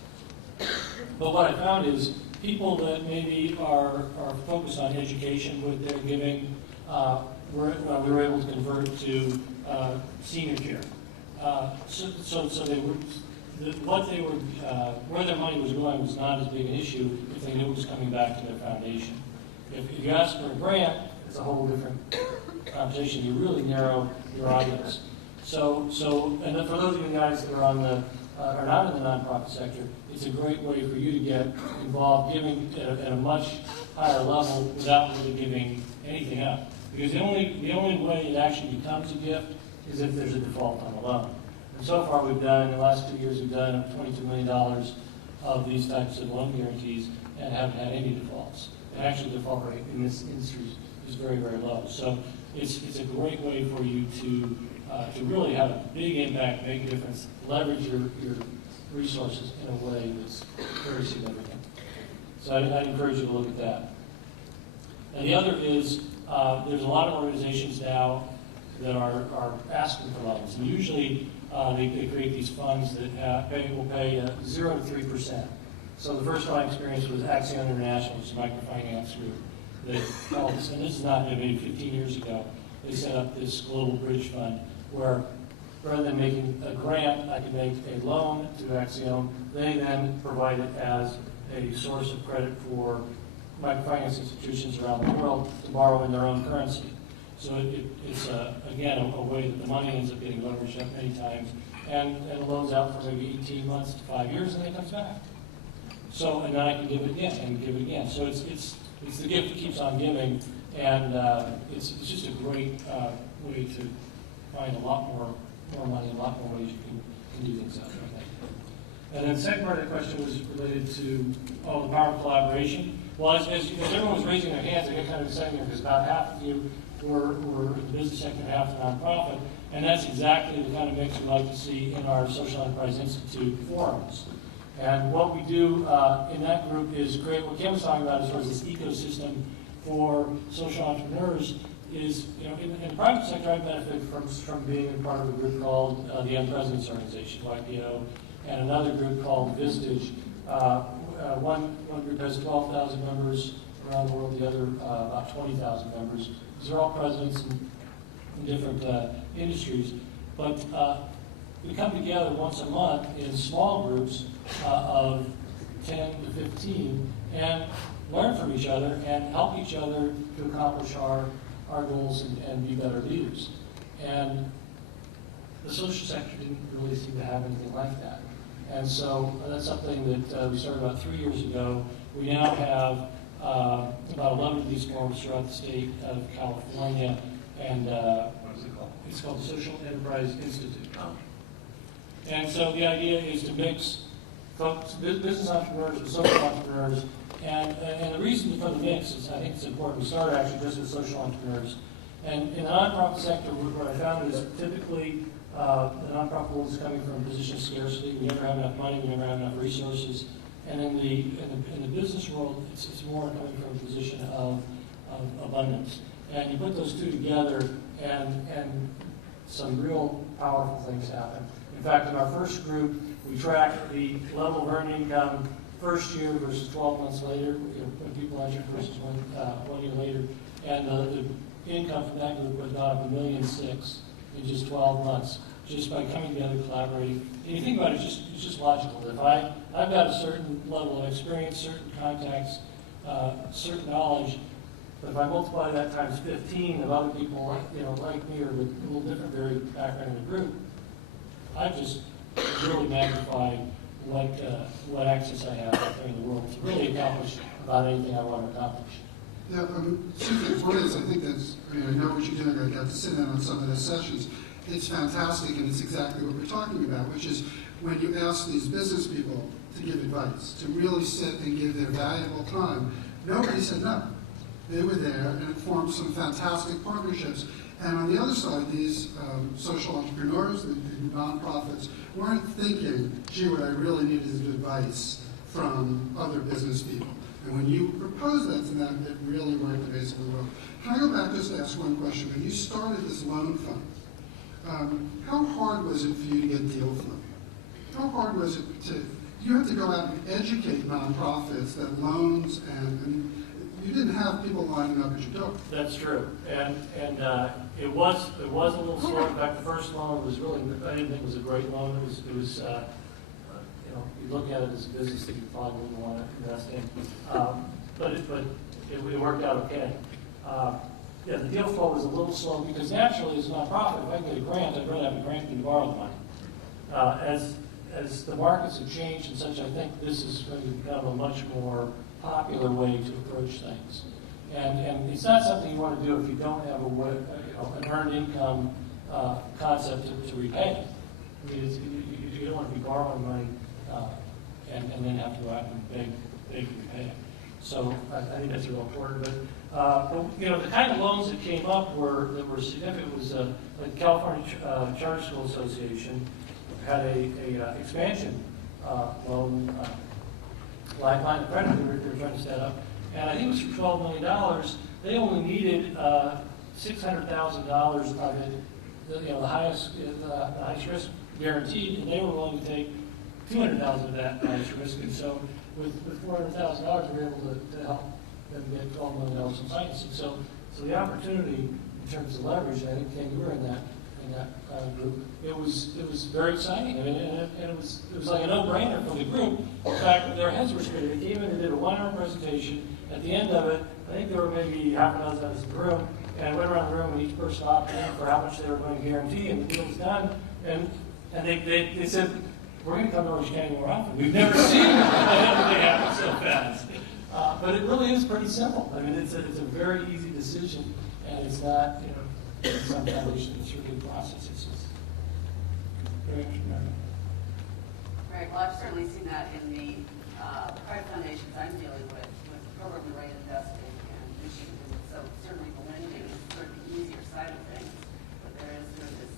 But what I found is people that maybe are focused on education with their giving, we were able to convert to senior care. So they were, where their money was going was not as big an issue if they knew it was coming back to their foundation. If you ask for a grant, it's a whole different conversation. You really narrow your audience. And then for those of you guys that are not in the nonprofit sector, it's a great way for you to get involved, giving at a much higher level without really giving anything up. Because the only way it actually becomes a gift is if there's a default on the loan. And so far in the last 2 years, we've done $22 million of these types of loan guarantees and haven't had any defaults. And actually, the default rate in this industry is very, very low. So it's a great way for you to really have a big impact, make a difference, leverage your resources in a way that's very significant. So I'd encourage you to look at that. And the other is, there's a lot of organizations now that are asking for loans. And usually they create these funds that will pay 0 to 3%. So the first one I experienced was Axion International, which is a microfinance group. They called this, and this is not maybe 15 years ago, they set up this global bridge fund where rather than making a grant, I could make a loan to Axiom. They then provide it as a source of credit for microfinance institutions around the world to borrow in their own currency. So it's again, a way that the money ends up getting leveraged up many times, and it loans out for maybe 18 months to 5 years, and then it comes back. So, and then I can give it again and give it again. So it's the gift that keeps on giving, and it's just a great way to find a lot more money, a lot more ways you can do things out there, I think. And then the second part of the question was related to the power of collaboration. Well, as everyone was raising their hands, I got kind of excited because about half of you were in the business sector and half the nonprofit, and that's exactly the kind of mix we like to see in our Social Enterprise Institute forums. And what we do in that group is create what Kim was talking about as far as this ecosystem for social entrepreneurs is, in the private sector, I benefit from being a part of a group called the Young Presidents Organization, YPO, and another group called Vistage. One group has 12,000 members around the world, the other about 20,000 members. These are all presidents in different industries. But we come together once a month in small groups of 10 to 15 and learn from each other and help each other to accomplish our goals and be better leaders. And the social sector didn't really seem to have anything like that. And so that's something that we started about 3 years ago. We now have about 11 of these forums throughout the state of California. And what is it called? It's called the Social Enterprise Institute. And so the idea is to mix folks, business entrepreneurs with social entrepreneurs. And the reason for the mix is, I think it's important. We started actually just with social entrepreneurs. And in the nonprofit sector, what I found is typically the nonprofit world is coming from a position of scarcity. We never have enough money. We never have enough resources. And in the business world, it's more coming from a position of abundance. And you put those two together, and some real powerful things happen. In fact, in our first group, we tracked the level of earned income first year versus 12 months later, when people entered versus 1 year later. And the income from that group was about $1.6 million in just 12 months, just by coming together, collaborating. And you think about it, it's just logical. If I've got a certain level of experience, certain contacts, certain knowledge, but if I multiply that times 15 of other people like me or with a little different varied background in the group, I've just really magnified what access I have out there in the world to really accomplish about anything I want to accomplish. Yeah, two things. One is, I think I know what you're doing. I got to sit in on some of the sessions. It's fantastic, and it's exactly what we're talking about, which is when you ask these business people to give advice, to really sit and give their valuable time, nobody said no. They were there, and it formed some fantastic partnerships. And on the other side, these social entrepreneurs, the nonprofits, weren't thinking, gee, what I really need is advice from other business people. And when you proposed that to them, it really worked amazingly well. Can I go back just to ask one question? When you started this loan fund, how hard was it for you to get deal flow? How hard was it to, you have to go out and educate nonprofits that loans and you didn't have people lining up at your door. That's true, and it was a little slow. In fact, the first loan was really, I didn't think it was a great loan. It was you know, you look at it as a business that you probably wouldn't want to invest in, but it worked out okay. Yeah, the deal flow was a little slow because naturally, as a nonprofit, if I get a grant, I'd rather have a grant than borrow the money. As the markets have changed and such, I think this is going to become a much more popular way to approach things. And it's not something you want to do if you don't have an earned income concept to repay. I mean, you don't want to be borrowing money and then have to go out and beg to repay it. So I think that's real important. But you know, the kind of loans that came up that were significant was like the California Charter School Association had a expansion loan line of credit they were trying to set up, and I think it was for $12 million. They only needed $600,000 of it, you know, the highest risk guaranteed, and they were willing to take $200,000 of that highest risk. And so with $400,000, we were able to help them get $12 million in financing. So the opportunity in terms of leverage, I think, Ken, you were in that group. It was very exciting. I mean, and it was like a no-brainer for the group. In fact, their heads were straight. They came in and did a 1-hour presentation. At the end of it, I think there were maybe half a dozen of us in the room, and I went around the room and each person opted in for how much they were going to guarantee, and the deal was done. And they said, we're going to come to Orange County more often. We've never seen anything happen so fast. But it really is pretty simple. I mean, it's a very easy decision, and it's not, you know, some foundation. It's really a process. It's just very entrepreneurial. Right, well, I've certainly seen that in the private foundations I'm dealing with program rate investing and mission. So certainly the lending is sort of the easier side of things, but there is sort of this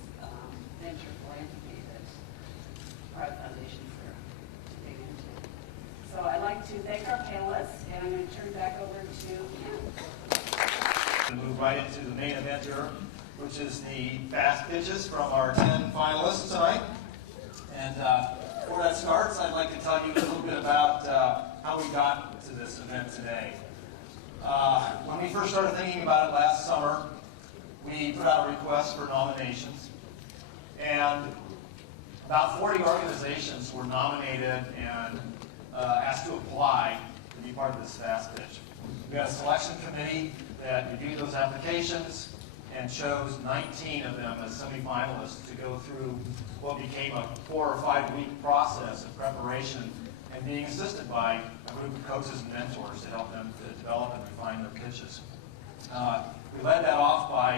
venture philanthropy that private foundations are big into. So I'd like to thank our panelists, and I'm going to turn it back over to Ken. And move right into the main event here, which is the fast pitches from our 10 finalists tonight. And before that starts, I'd like to tell you a little bit about how we got to this event today. When we first started thinking about it last summer, we put out a request for nominations. And about 40 organizations were nominated and asked to apply to be part of this fast pitch. We had a selection committee that reviewed those applications and chose 19 of them as semifinalists to go through what became a 4 or 5 week process of preparation and being assisted by a group of coaches and mentors to help them to develop and refine their pitches. We led that off by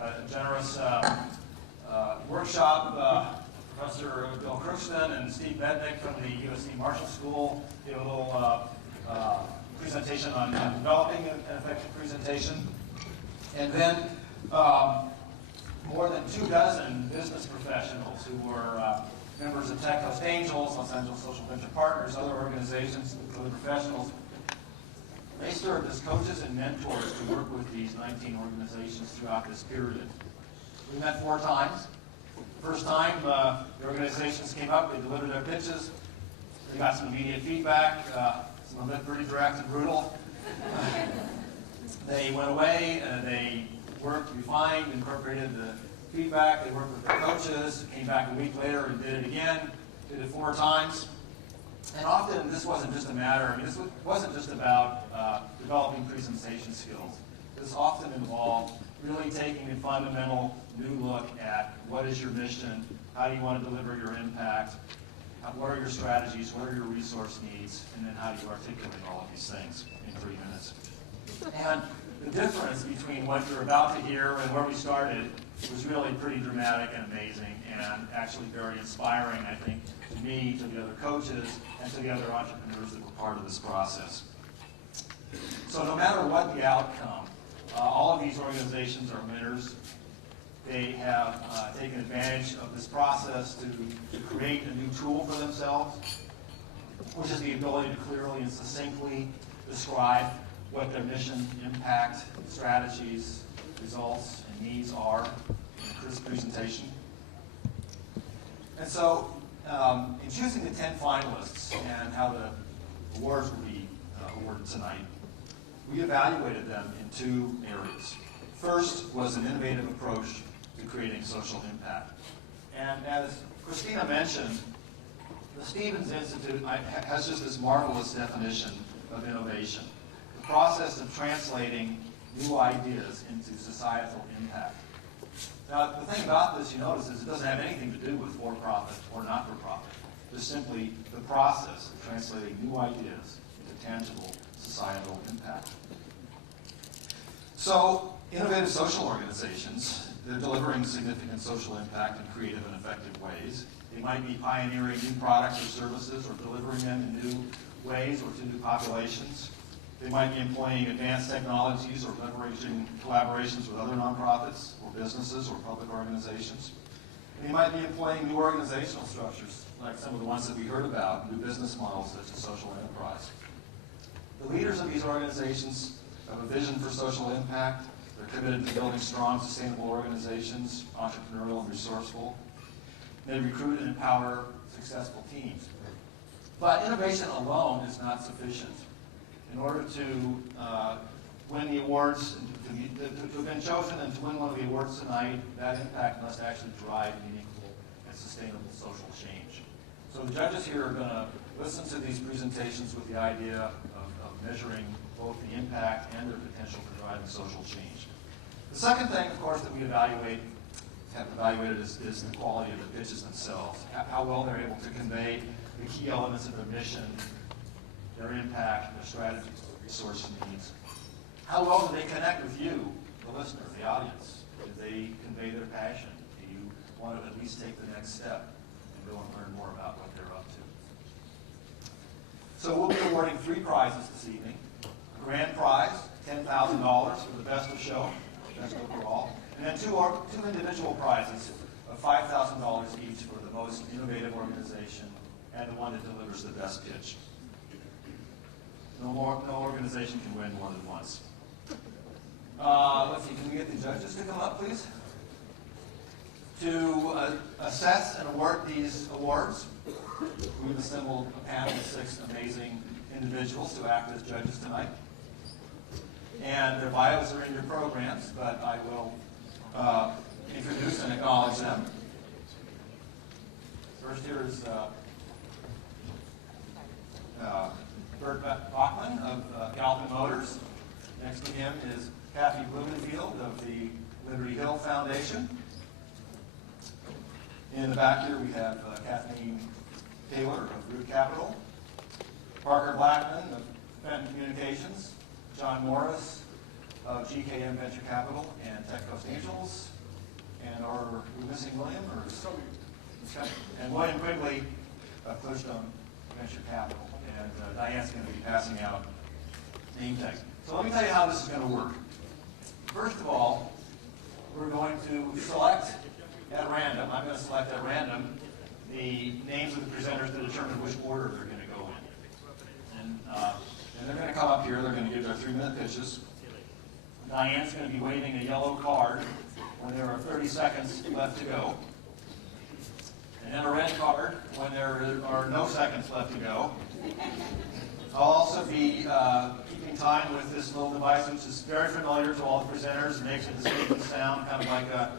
a generous workshop. Professor Bill Crookston and Steve Bednick from the USC Marshall School did a little presentation on developing an effective presentation. And then more than 24 business professionals who were members of Tech Coast Angels, Los Angeles Social Venture Partners, other organizations, other professionals. They served as coaches and mentors to work with these 19 organizations throughout this period. We met 4 times. First time, the organizations came up, they delivered their pitches. They got some immediate feedback, some of it pretty direct and brutal. They went away, they worked, refined, incorporated the feedback. They worked with their coaches, came back a week later and did it again, did it 4 times. And often this wasn't just a matter, I mean, this wasn't just about developing presentation skills. This often involved really taking a fundamental new look at what is your mission, how do you want to deliver your impact, what are your strategies, what are your resource needs, and then how do you articulate all of these things in 3 minutes. And the difference between what you're about to hear and where we started was really pretty dramatic and amazing and actually very inspiring, I think, to me, to the other coaches, and to the other entrepreneurs that were part of this process. So no matter what the outcome, all of these organizations are winners. They have taken advantage of this process to create a new tool for themselves, which is the ability to clearly and succinctly describe what their mission, impact, strategies, results, and needs are in this presentation. And so in choosing the 10 finalists and how the awards will be awarded tonight, we evaluated them in 2 areas. First was an innovative approach to creating social impact. And as Christina mentioned, the Stevens Institute has just this marvelous definition of innovation, the process of translating new ideas into societal impact. Now, the thing about this, you notice, is it doesn't have anything to do with for-profit or not-for-profit. Just simply the process of translating new ideas into tangible societal impact. So, innovative social organizations, they're delivering significant social impact in creative and effective ways. They might be pioneering new products or services or delivering them in new ways or to new populations. They might be employing advanced technologies or leveraging collaborations with other nonprofits or businesses or public organizations. They might be employing new organizational structures, like some of the ones that we heard about, new business models such as social enterprise. The leaders of these organizations have a vision for social impact. They're committed to building strong, sustainable organizations, entrepreneurial and resourceful. They recruit and empower successful teams. But innovation alone is not sufficient. In order to win the awards, to have been chosen and to win one of the awards tonight, that impact must actually drive meaningful and sustainable social change. So the judges here are going to listen to these presentations with the idea of measuring both the impact and their potential for driving social change. The second thing, of course, that we have evaluated is the quality of the pitches themselves, how well they're able to convey the key elements of their mission, their impact, their strategies, their resource needs. How well do they connect with you, the listener, the audience? Do they convey their passion? Do you want to at least take the next step and go and learn more about what they're up to? So we'll be awarding 3 prizes this evening. A grand prize, $10,000 for the best of show, best overall, and then two individual prizes of $5,000 each for the most innovative organization and the one that delivers the best pitch. No organization can win more than once. Let's see, can we get the judges to come up, please? To assess and award these awards, we've assembled a panel of 6 amazing individuals to act as judges tonight. And their bios are in your programs, but I will introduce and acknowledge them. First here is Bert Bachman of Galpin Motors. Next to him is Kathy Blumenfield of the Liberty Hill Foundation. In the back here we have Kathleen Taylor of Root Capital, Parker Blackman of Fenton Communications, John Morris of GKM Venture Capital and Tech Coast Angels, and are we missing William? And William Quigley of Clearstone Venture Capital. And Diane's going to be passing out name tags. So let me tell you how this is going to work. First of all, we're going to select at random, I'm going to select at random the names of the presenters to determine which order they're going to go in. And they're going to come up here, they're going to give their 3-minute pitches. Diane's going to be waving a yellow card when there are 30 seconds left to go. And then a red card when there are no seconds left to go. I'll also be keeping time with this little device, which is very familiar to all the presenters. It makes a distinct sound, kind of like a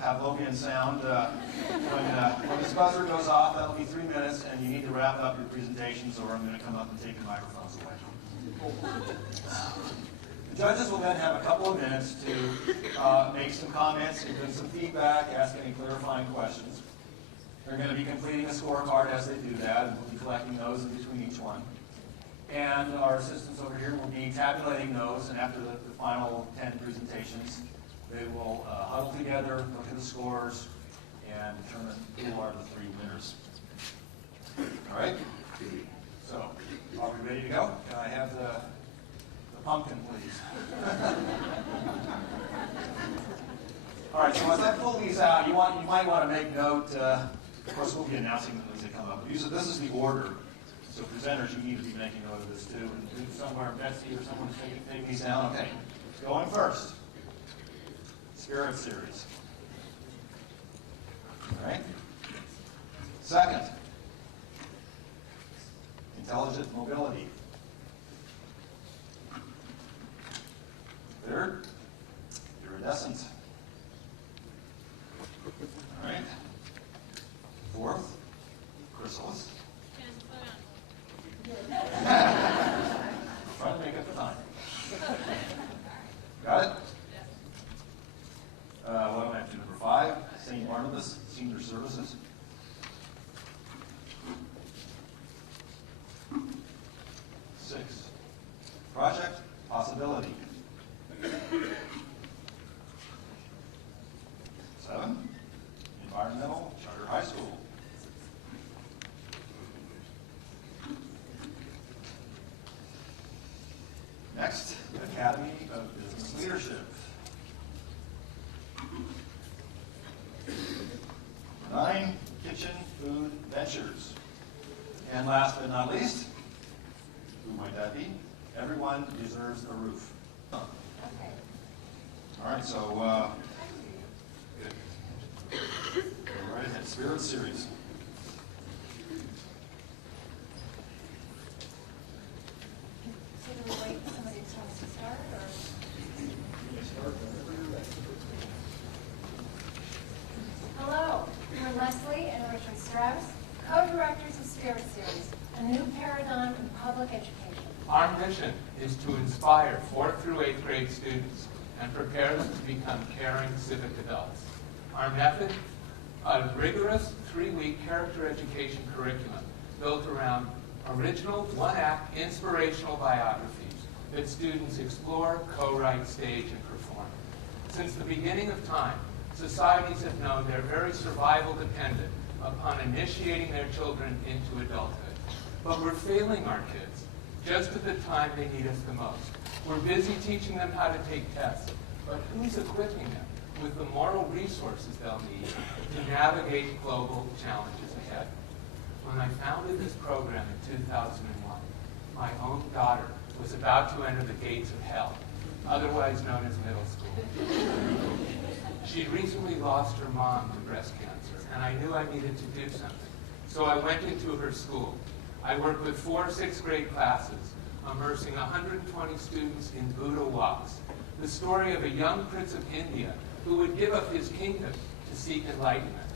Pavlovian sound. When this buzzer goes off, that'll be 3 minutes, and you need to wrap up your presentations, or I'm going to come up and take your microphones away. The judges will then have a couple of minutes to make some comments, give them some feedback, ask any clarifying questions. They're going to be completing a scorecard as they do that, and we'll be collecting those in between each one. And our assistants over here will be tabulating those, and after the final 10 presentations, they will huddle together, look at the scores, and determine who are the 3 winners. All right? So, are we ready to go? Can I have the pumpkin, please? All right, so as I pull these out, you might want to make note, of course we'll be announcing them as they come up. This is the order. So presenters, you need to be making note of this too. And somewhere, Betsy or someone take these down. Okay, going first. Spirit Series. All right. Second, intelligent mobility. Third, iridescent. All right. Fourth, chrysalis. Trying to make it the time. Got it? What am I up to? Number 5, St. Barnabas Senior Services. 6, Project Possibility. 7, Environmental Charter High School. 'Next, Academy of Business Leadership. 9, Kitchen Food Ventures. And last but not least, who might that be? Everyone Deserves a Roof. All right, so, good. All right ahead, Spirit Series. So do we wait for somebody to tell us to start, or? Hello, we're Leslie and Richard Strauss, co-directors of Spirit Series, a new paradigm in public education. Our mission is to inspire 4th through 8th grade students and prepare them to become caring civic adults. Our method, a rigorous 3-week character education curriculum built around original 1-act inspirational biographies that students explore, co-write, stage, and perform. Since the beginning of time, societies have known their very survival depended upon initiating their children into adulthood. But we're failing our kids just at the time they need us the most. We're busy teaching them how to take tests, but who's equipping them with the moral resources they'll need to navigate global challenges ahead? When I founded this program in 2001, my own daughter was about to enter the gates of hell, otherwise known as middle school. She'd recently lost her mom to breast cancer, and I knew I needed to do something. So I went into her school. I worked with 4 6th grade classes, immersing 120 students in Buddha walks, the story of a young prince of India who would give up his kingdom to seek enlightenment.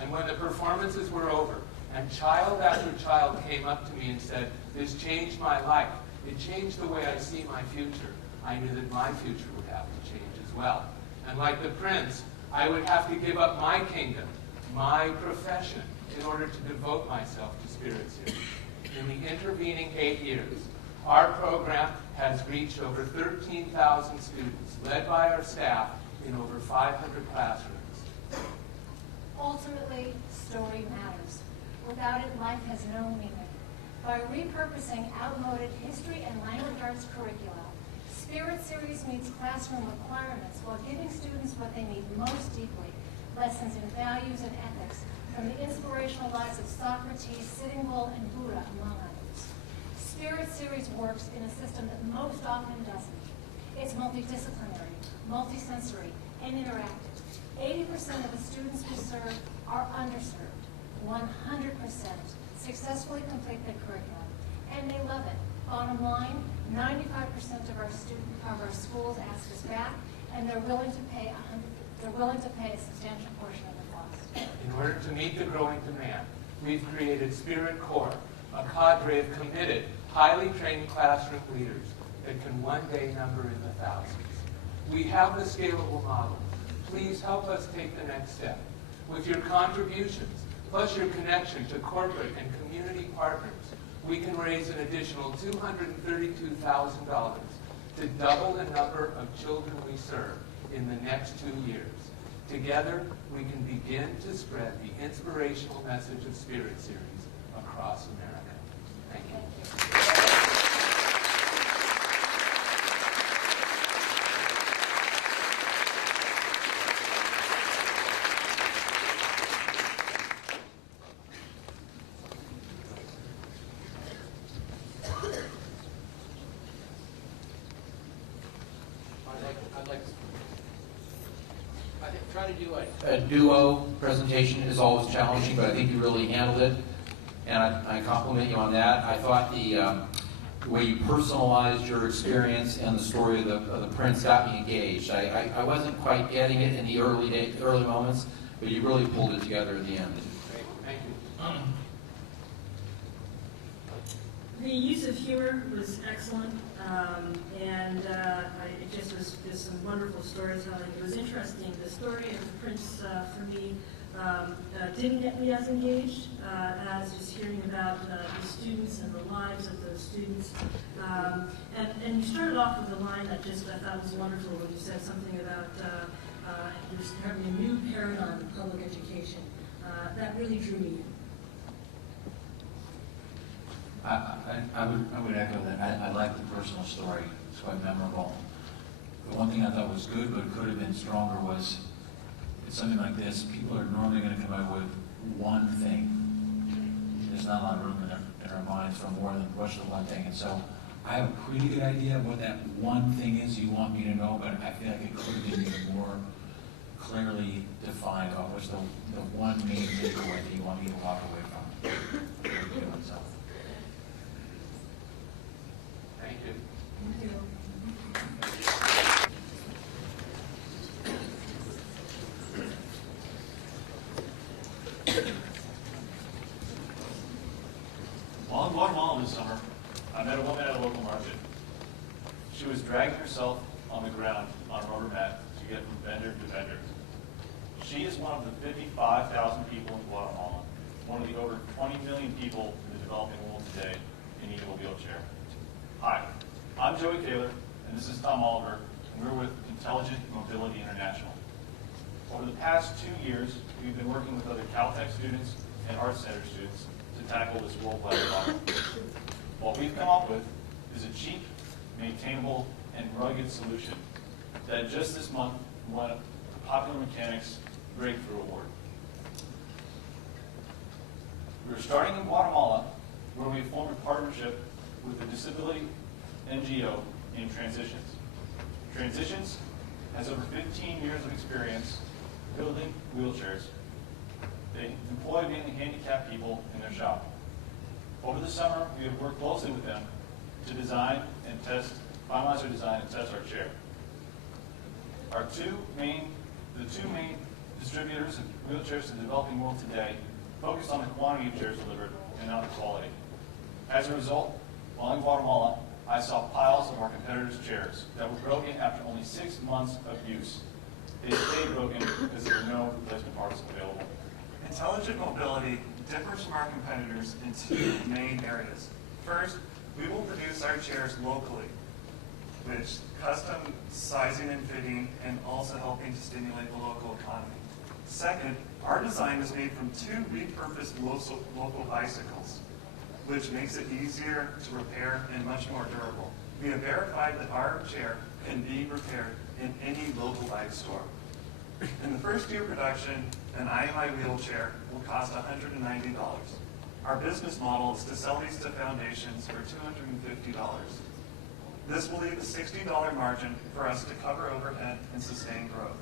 And when the performances were over, and child after child came up to me and said, "This changed my life. It changed the way I see my future," I knew that my future would have to change as well. And like the prince, I would have to give up my kingdom, my profession, in order to devote myself to Spirit Series. In the intervening 8 years, our program has reached over 13,000 students, led by our staff in over 500 classrooms. Ultimately, story matters. Without it, life has no meaning. By repurposing outmoded history and language arts curricula, Spirit Series meets classroom requirements while giving students what they need most deeply, lessons in values and ethics from the inspirational lives of Socrates, Sitting Bull, and Buddha, among others. Spirit Series works in a system that most often doesn't. It's multidisciplinary, multisensory, and interactive. 80% of the students we serve are underserved. 100% successfully complete the curriculum, and they love it. Bottom line, 95% of our schools ask us back, and they're willing to pay a substantial portion of the cost. In order to meet the growing demand, we've created Spirit Corps, a cadre of committed, highly trained classroom leaders that can one day number in the thousands. We have the scalable model. Please help us take the next step. With your contributions, plus your connection to corporate and community partners, we can raise an additional $232,000 to double the number of children we serve in the next 2 years. Together, we can begin to spread the inspirational message of Spirit Series across America. Thank you. Try to do a duo presentation is always challenging, but I think you really handled it, and I compliment you on that. I thought the way you personalized your experience and the story of the prince got me engaged. I wasn't quite getting it in the early moments, but you really pulled it together at the end. Great, thank you. The use of humor was excellent, and it just was some wonderful storytelling. It was interesting. The story of the prince, for me, didn't get me as engaged as just hearing about the students and the lives of those students. And you started off with a line that I thought was wonderful when you said something about you're having a new paradigm in public education. That really drew me in. I would echo that. I like the personal story. It's quite memorable. The one thing I thought was good, but could have been stronger, was it's something like this. People are normally going to come up with one thing. There's not a lot of room in our minds for more than what's the one thing. And so I have a pretty good idea of what that one thing is you want me to know, but I feel like it could have been even more clearly defined on what's the one main takeaway that you want me to walk away from. So. Thank you. Thank you. While in Guatemala this summer, I met a woman at a local market. She was dragging herself on the ground on a rubber mat to get from vendor to vendor. She is one of the 55,000 people in Guatemala, one of the over 20 million people in the developing world today in need of a wheelchair. Hi, I'm Joey Taylor, and this is Tom Oliver, and we're with Intelligent Mobility International. Over the past 2 years, we've been working with other Caltech students and Arts Center students to tackle this worldwide problem. What we've come up with is a cheap, maintainable, and rugged solution that just this month won the Popular Mechanics Breakthrough Award. We're starting in Guatemala, where we formed a partnership with the disability NGO in Transitions. Transitions has over 15 years of experience building wheelchairs. They employ mainly handicapped people in their shop. Over the summer, we have worked closely with them to design and test, finalize our design and test our chair. The two main distributors of wheelchairs to the developing world today focus on the quantity of chairs delivered and not the quality. As a result, while in Guatemala, I saw piles of our competitors' chairs that were broken after only 6 months of use. They stayed broken because there were no replacement parts available. Intelligent mobility differs from our competitors in two main areas. First, we will produce our chairs locally, which custom sizing and fitting, and also helping to stimulate the local economy. Second, our design is made from 2 repurposed local bicycles, which makes it easier to repair and much more durable. We have verified that our chair can be repaired in any local bike store. In the first year of production, an IMI wheelchair will cost $190. Our business model is to sell these to foundations for $250. This will leave a $60 margin for us to cover overhead and sustain growth.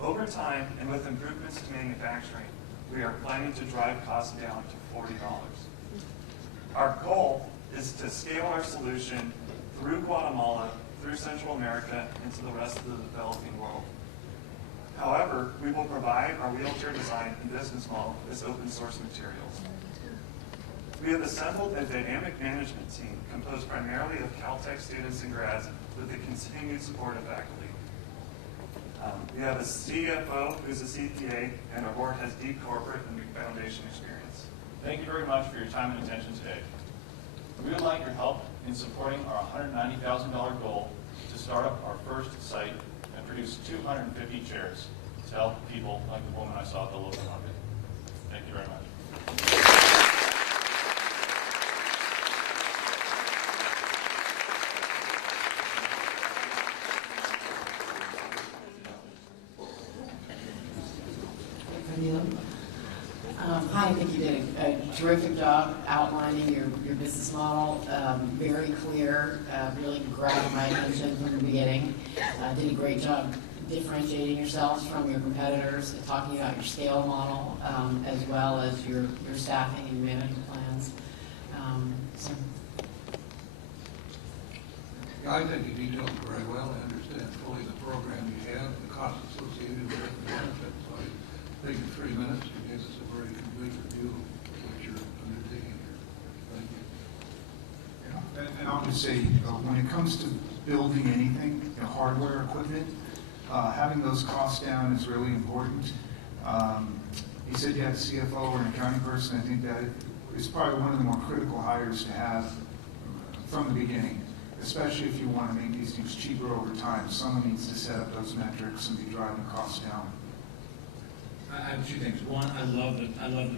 Over time, and with improvements to manufacturing, we are planning to drive costs down to $40. Our goal is to scale our solution through Guatemala, through Central America, and to the rest of the developing world. However, we will provide our wheelchair design and business model as open source materials. We have assembled a dynamic management team composed primarily of Caltech students and grads with the continued support of faculty. We have a CFO who's a CPA, and our board has deep corporate and foundation experience. Thank you very much for your time and attention today. We would like your help in supporting our $190,000 goal to start up our first site and produce 250 chairs to help people like the woman I saw at the local market. Thank you very much. Hi, I think you did a terrific job outlining your business model. Very clear, really grabbed my attention from the beginning. Did a great job differentiating yourselves from your competitors, and talking about your scale model, as well as your staffing and management plans. So. Yeah, I think you detailed it very well. I understand fully the program you have, the costs associated with it, the benefits. So I think in 3 minutes you gave us a very complete review of what you're undertaking here. Thank you. And I'll just say, when it comes to building anything, hardware, equipment, having those costs down is really important. You said you had a CFO or an accounting person. I think that is probably one of the more critical hires to have from the beginning, especially if you want to make these things cheaper over time. Someone needs to set up those metrics and be driving costs down. I have two things. One, I love the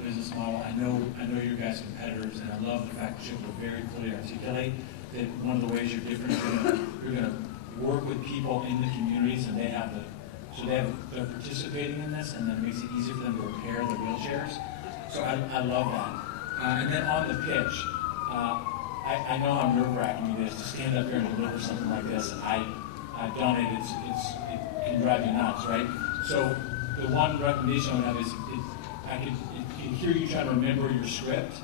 business model. I know your guys' competitors, and I love the fact that you will very clearly articulate that one of the ways you're different, you're going to work with people in the communities, and they're participating in this, and then it makes it easier for them to repair the wheelchairs. So I love that. And then on the pitch, I know how nerve-wracking it is to stand up here and deliver something like this. I've done it. It can drive you nuts, right? So the one recommendation I would have is I can hear you trying to remember your script,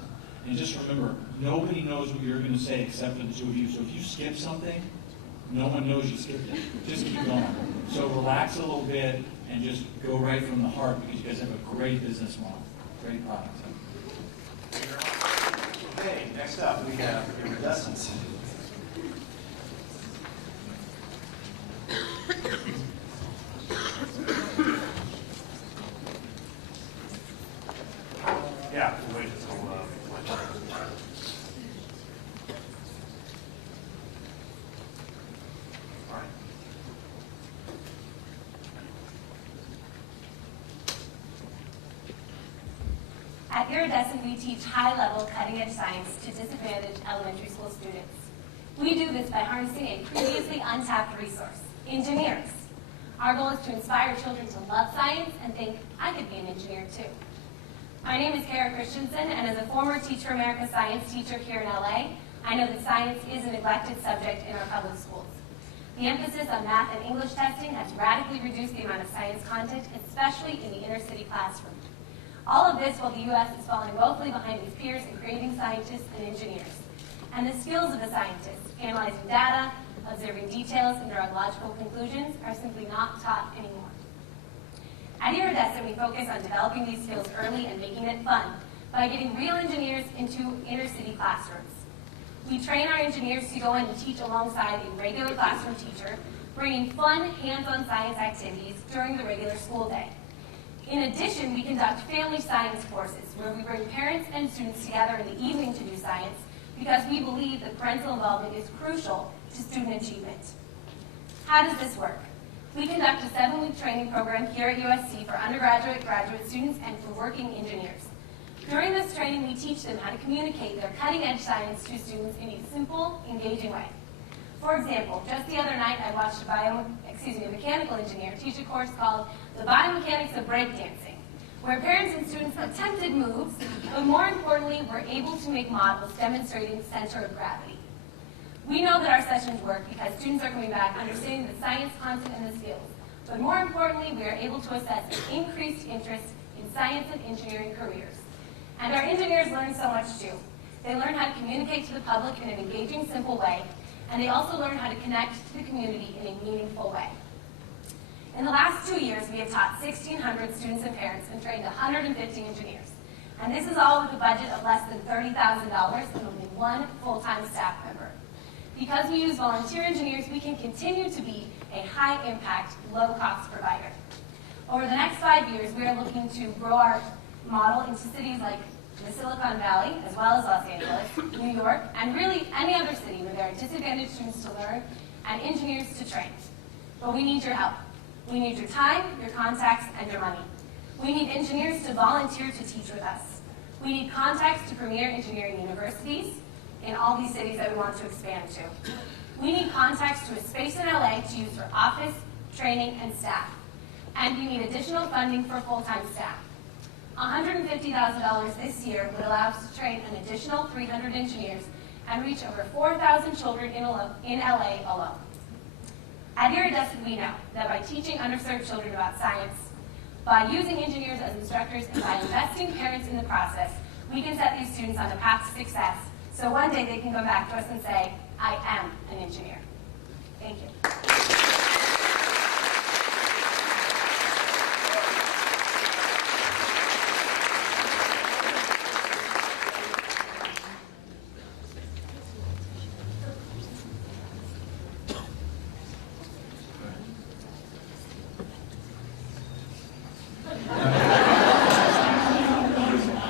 and just remember, nobody knows what you're going to say except for the two of you. So if you skip something, no one knows you skipped it. Just keep going. So relax a little bit and just go right from the heart, because you guys have a great business model, great product. Okay, next up we have Iridescent. Yeah, we'll wait until my turn. All right. At Iridescent, we teach high-level, cutting-edge science to disadvantaged elementary school students. We do this by harnessing a previously untapped resource, engineers. Our goal is to inspire children to love science and think, I could be an engineer too. My name is Kara Christensen, and as a former Teach for America science teacher here in LA, I know that science is a neglected subject in our public schools. The emphasis on math and English testing has radically reduced the amount of science content, especially in the inner city classroom. All of this while the U.S. is falling woefully behind its peers in creating scientists and engineers. And the skills of the scientists, analyzing data, observing details, and drawing logical conclusions, are simply not taught anymore. At Iridescent, we focus on developing these skills early and making it fun by getting real engineers into inner city classrooms. We train our engineers to go in and teach alongside a regular classroom teacher, bringing fun, hands-on science activities during the regular school day. In addition, we conduct family science courses where we bring parents and students together in the evening to do science because we believe that parental involvement is crucial to student achievement. How does this work? We conduct a 7-week training program here at USC for undergraduate, graduate students, and for working engineers. During this training, we teach them how to communicate their cutting-edge science to students in a simple, engaging way. For example, just the other night, I watched a mechanical engineer teach a course called The Biomechanics of Breakdancing, where parents and students attempted moves, but more importantly, were able to make models demonstrating center of gravity. We know that our sessions work because students are coming back understanding the science content and the skills, but more importantly, we are able to assess an increased interest in science and engineering careers. And our engineers learn so much too. They learn how to communicate to the public in an engaging, simple way, and they also learn how to connect to the community in a meaningful way. In the last 2 years, we have taught 1,600 students and parents and trained 150 engineers. And this is all with a budget of less than $30,000 and only one full-time staff member. Because we use volunteer engineers, we can continue to be a high-impact, low-cost provider. Over the next 5 years, we are looking to grow our model into cities like the Silicon Valley, as well as Los Angeles, New York, and really any other city where there are disadvantaged students to learn and engineers to train. But we need your help. We need your time, your contacts, and your money. We need engineers to volunteer to teach with us. We need contacts to premier engineering universities in all these cities that we want to expand to. We need contacts to a space in LA to use for office, training, and staff. And we need additional funding for full-time staff. $150,000 this year would allow us to train an additional 300 engineers and reach over 4,000 children in LA alone. At Iridescent, we know that by teaching underserved children about science, by using engineers as instructors, and by investing parents in the process, we can set these students on a path to success, so one day they can come back to us and say, I am an engineer. Thank you.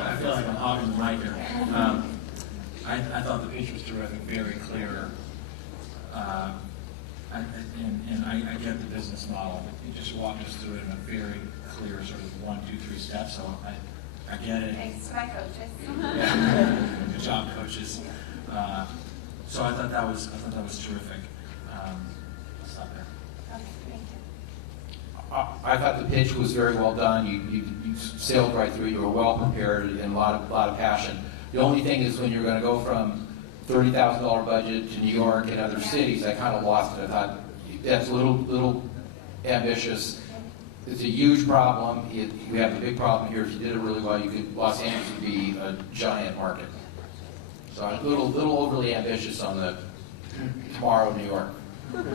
I feel like I'm hogging the mic here. I thought the pitch was terrific, very clear. And I get the business model. You just walked us through it in a very clear sort of 1, 2, 3 steps. So I get it. Thanks to my coaches. Yeah. Good job, coaches. So I thought that was terrific. I'll stop there. Okay, thank you. I thought the pitch was very well done. You sailed right through. You were well prepared and a lot of passion. The only thing is when you're going to go from $30,000 budget to New York and other cities, I kind of lost it. I thought that's a little ambitious. It's a huge problem. We have a big problem here. If you did it really well, Los Angeles would be a giant market. So I'm a little overly ambitious on the tomorrow New York. Thank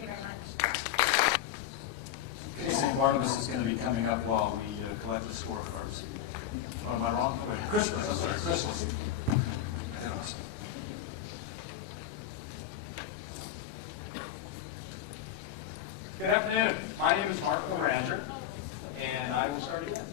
you very much. Okay, St. Barnabas is going to be coming up while we collect the scorecards. Oh, am I wrong? Wait, Chrysalis, I'm sorry, Chrysalis. Good afternoon. My name is Mark Laranger, and I will start again.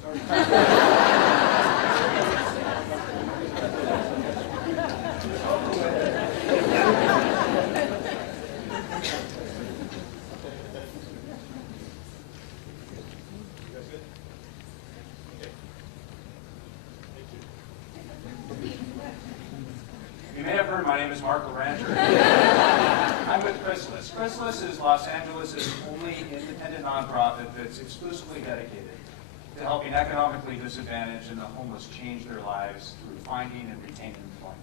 You may have heard my name is Mark Laranger. I'm with Chrysalis. Chrysalis is Los Angeles' only independent nonprofit that's exclusively dedicated to helping economically disadvantaged and the homeless change their lives through finding and retaining employment.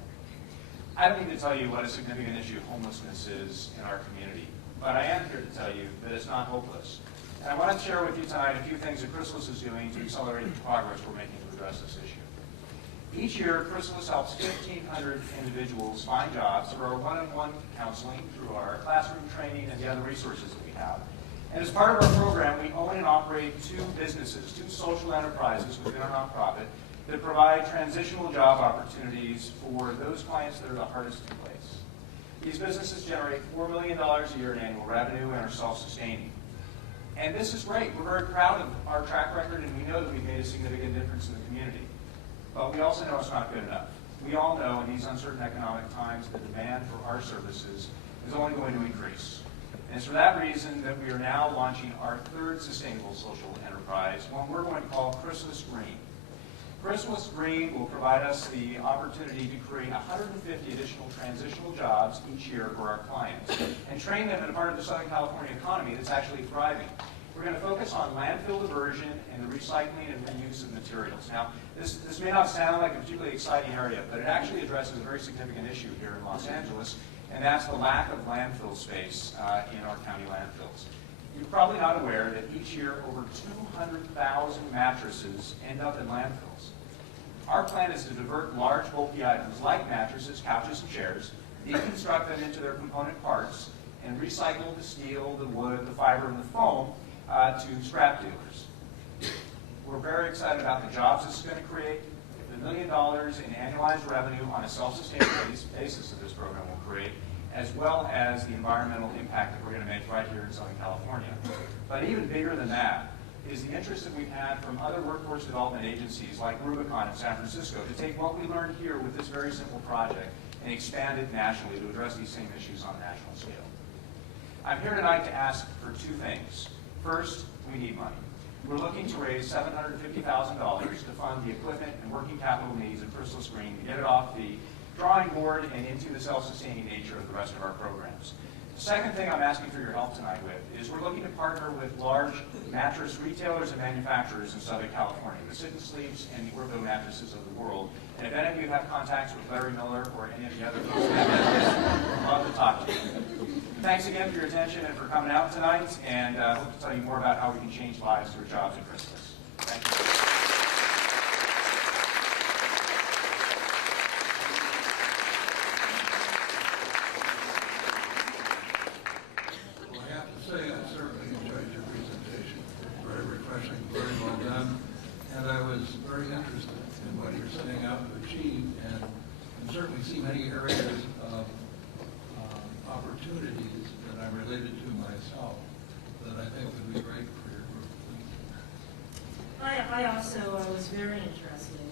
I don't need to tell you what a significant issue homelessness is in our community, but I am here to tell you that it's not hopeless. And I want to share with you tonight a few things that Chrysalis is doing to accelerate the progress we're making to address this issue. Each year, Chrysalis helps 1,500 individuals find jobs through our one-on-one counseling, through our classroom training, and the other resources that we have. And as part of our program, we own and operate 2 businesses, 2 social enterprises within our nonprofit that provide transitional job opportunities for those clients that are the hardest to place. These businesses generate $4 million a year in annual revenue and are self-sustaining. And this is great. We're very proud of our track record, and we know that we've made a significant difference in the community. But we also know it's not good enough. We all know in these uncertain economic times the demand for our services is only going to increase. And it's for that reason that we are now launching our 3rd sustainable social enterprise, one we're going to call Chrysalis Green. Chrysalis Green will provide us the opportunity to create 150 additional transitional jobs each year for our clients and train them in a part of the Southern California economy that's actually thriving. We're going to focus on landfill diversion and the recycling and reuse of materials. Now, this may not sound like a particularly exciting area, but it actually addresses a very significant issue here in Los Angeles, and that's the lack of landfill space in our county landfills. You're probably not aware that each year over 200,000 mattresses end up in landfills. Our plan is to divert large bulky items like mattresses, couches, and chairs, deconstruct them into their component parts, and recycle the steel, the wood, the fiber, and the foam to scrap dealers. We're very excited about the jobs this is going to create, the $1 million in annualized revenue on a self-sustaining basis that this program will create, as well as the environmental impact that we're going to make right here in Southern California. But even bigger than that is the interest that we've had from other workforce development agencies like Rubicon in San Francisco to take what we learned here with this very simple project and expand it nationally to address these same issues on a national scale. I'm here tonight to ask for 2 things. First, we need money. We're looking to raise $750,000 to fund the equipment and working capital needs of Chrysalis Green to get it off the drawing board and into the self-sustaining nature of the rest of our programs. The second thing I'm asking for your help tonight with is we're looking to partner with large mattress retailers and manufacturers in Southern California, the Sit and Sleeps and the Ortho mattresses of the world. And if any of you have contacts with Larry Miller or any of the other folks in that business, I'd love to talk to you. Thanks again for your attention and for coming out tonight, and I hope to tell you more about how we can change lives through jobs at Chrysalis. Thank you. See many areas of opportunities that I'm related to myself that I think would be great for your group. I also was very interested,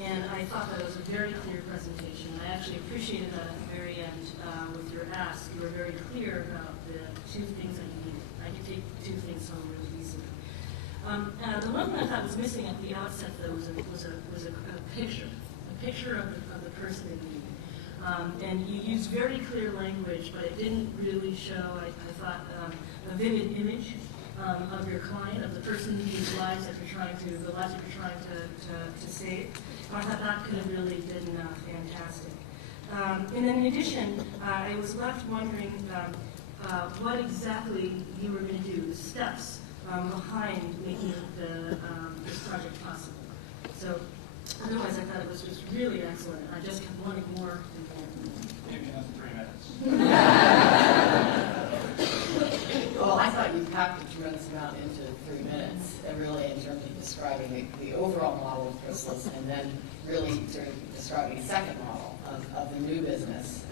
and I thought that was a very clear presentation. I actually appreciated that at the very end with your ask. You were very clear about the two things that you needed. I could take two things home really easily. The one thing I thought was missing at the outset, though, was a picture of the person in need. And you used very clear language, but it didn't really show, I thought, a vivid image of your client, of the person whose lives that you're trying to, the lives that you're trying to save. I thought that could have really been fantastic. And then in addition, I was left wondering what exactly you were going to do, the steps behind making this project possible. So otherwise, I thought it was just really excellent. I just kept wanting more. Maybe another 3 minutes. Well, I thought you packed a tremendous amount into 3 minutes, and really in terms of describing the overall model of Chrysalis, and then really sort of describing a second model of the new business.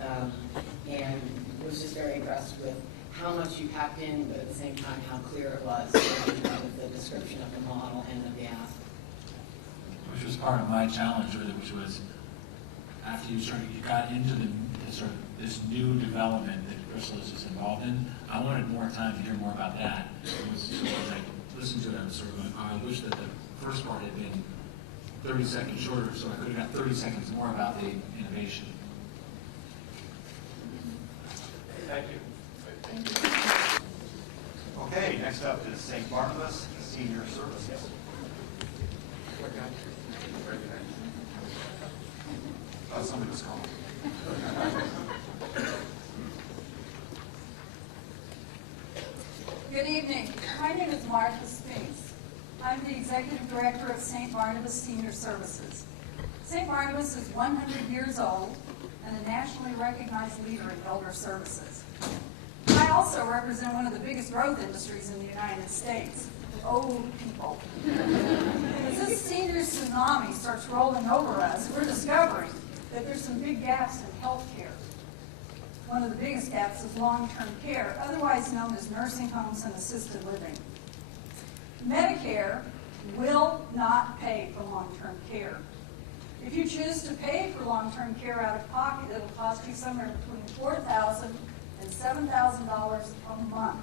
And was just very impressed with how much you packed in, but at the same time how clear it was with the description of the model and of the ask. Which was part of my challenge with it, which was after you got into the sort of this new development that Chrysalis is involved in, I wanted more time to hear more about that. As I listened to it, I was sort of going, I wish that the first part had been 30 seconds shorter, so I could have got 30 seconds more about the innovation. Thank you. Okay, next up is St. Barnabas Senior Services. Thought somebody was calling. Good evening. My name is Martha Spinks. I'm the Executive Director of St. Barnabas Senior Services. St. Barnabas is 100 years old and a nationally recognized leader in elder services. I also represent one of the biggest growth industries in the United States, old people. As this senior tsunami starts rolling over us, we're discovering that there's some big gaps in health care. One of the biggest gaps is long-term care, otherwise known as nursing homes and assisted living. Medicare will not pay for long-term care. If you choose to pay for long-term care out of pocket, it'll cost you somewhere between $4,000 and $7,000 a month,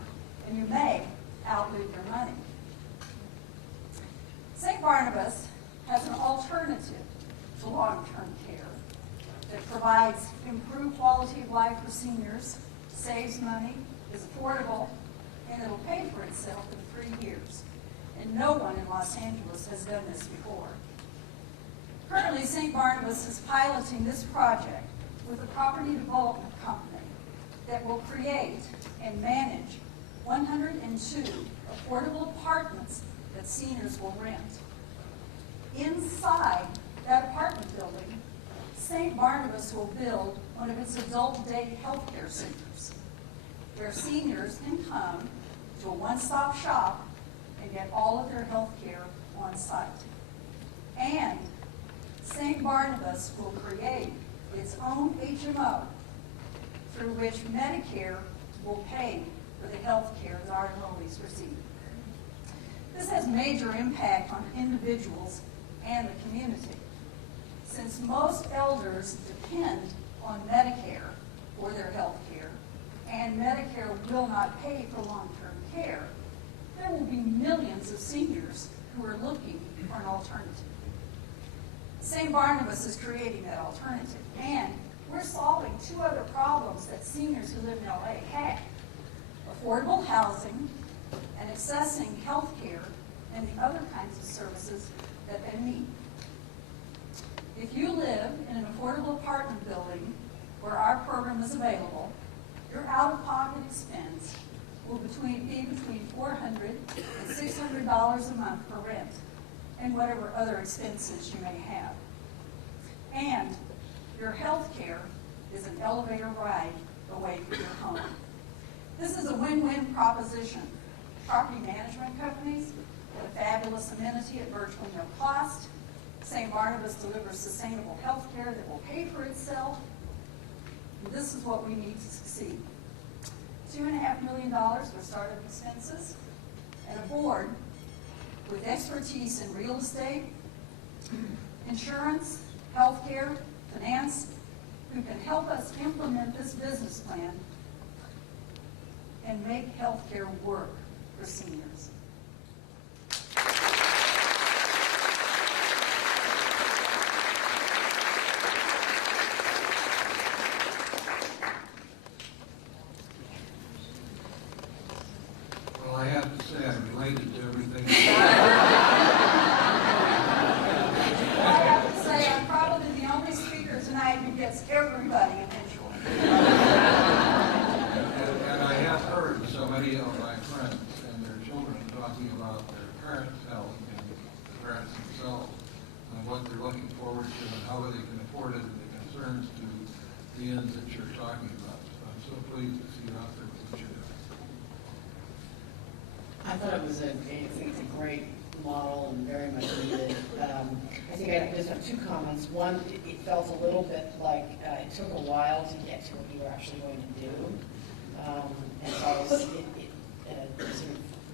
and you may outlive your money. St. Barnabas has an alternative to long-term care that provides improved quality of life for seniors, saves money, is affordable, and it'll pay for itself in 3 years. And no one in Los Angeles has done this before. Currently, St. Barnabas is piloting this project with a property development company that will create and manage 102 affordable apartments that seniors will rent. Inside that apartment building, St. Barnabas will build one of its adult day health care centers, where seniors can come to a one-stop shop and get all of their health care on site. And St. Barnabas will create its own HMO through which Medicare will pay for the health care that our enrollees receive. This has major impact on individuals and the community. Since most elders depend on Medicare for their health care, and Medicare will not pay for long-term care, there will be millions of seniors who are looking for an alternative. St. Barnabas is creating that alternative, and we're solving two other problems that seniors who live in LA have: affordable housing and accessing health care and the other kinds of services that they need. If you live in an affordable apartment building where our program is available, your out-of-pocket expense will be between $400 and $600 a month for rent and whatever other expenses you may have. And your health care is an elevator ride away from your home. This is a win-win proposition. Property management companies get a fabulous amenity at virtually no cost. St. Barnabas delivers sustainable health care that will pay for itself. And this is what we need to succeed. $2.5 million for startup expenses, and a board with expertise in real estate, insurance, healthcare, finance, who can help us implement this business plan and make healthcare work for seniors. Well, I have to say I'm related to everything. I have to say I'm probably the only speaker tonight who gets everybody eventually. And I have heard so many of my friends and their children talking about their parents' health and the parents themselves and what they're looking forward to and how they can afford it and the concerns to the ends that you're talking about. So I'm so pleased to see you out there with what you're doing. I thought it was it's a great model and very much needed. I think I just have two comments. One, it felt a little bit like it took a while to get to what you were actually going to do. And so I was sort of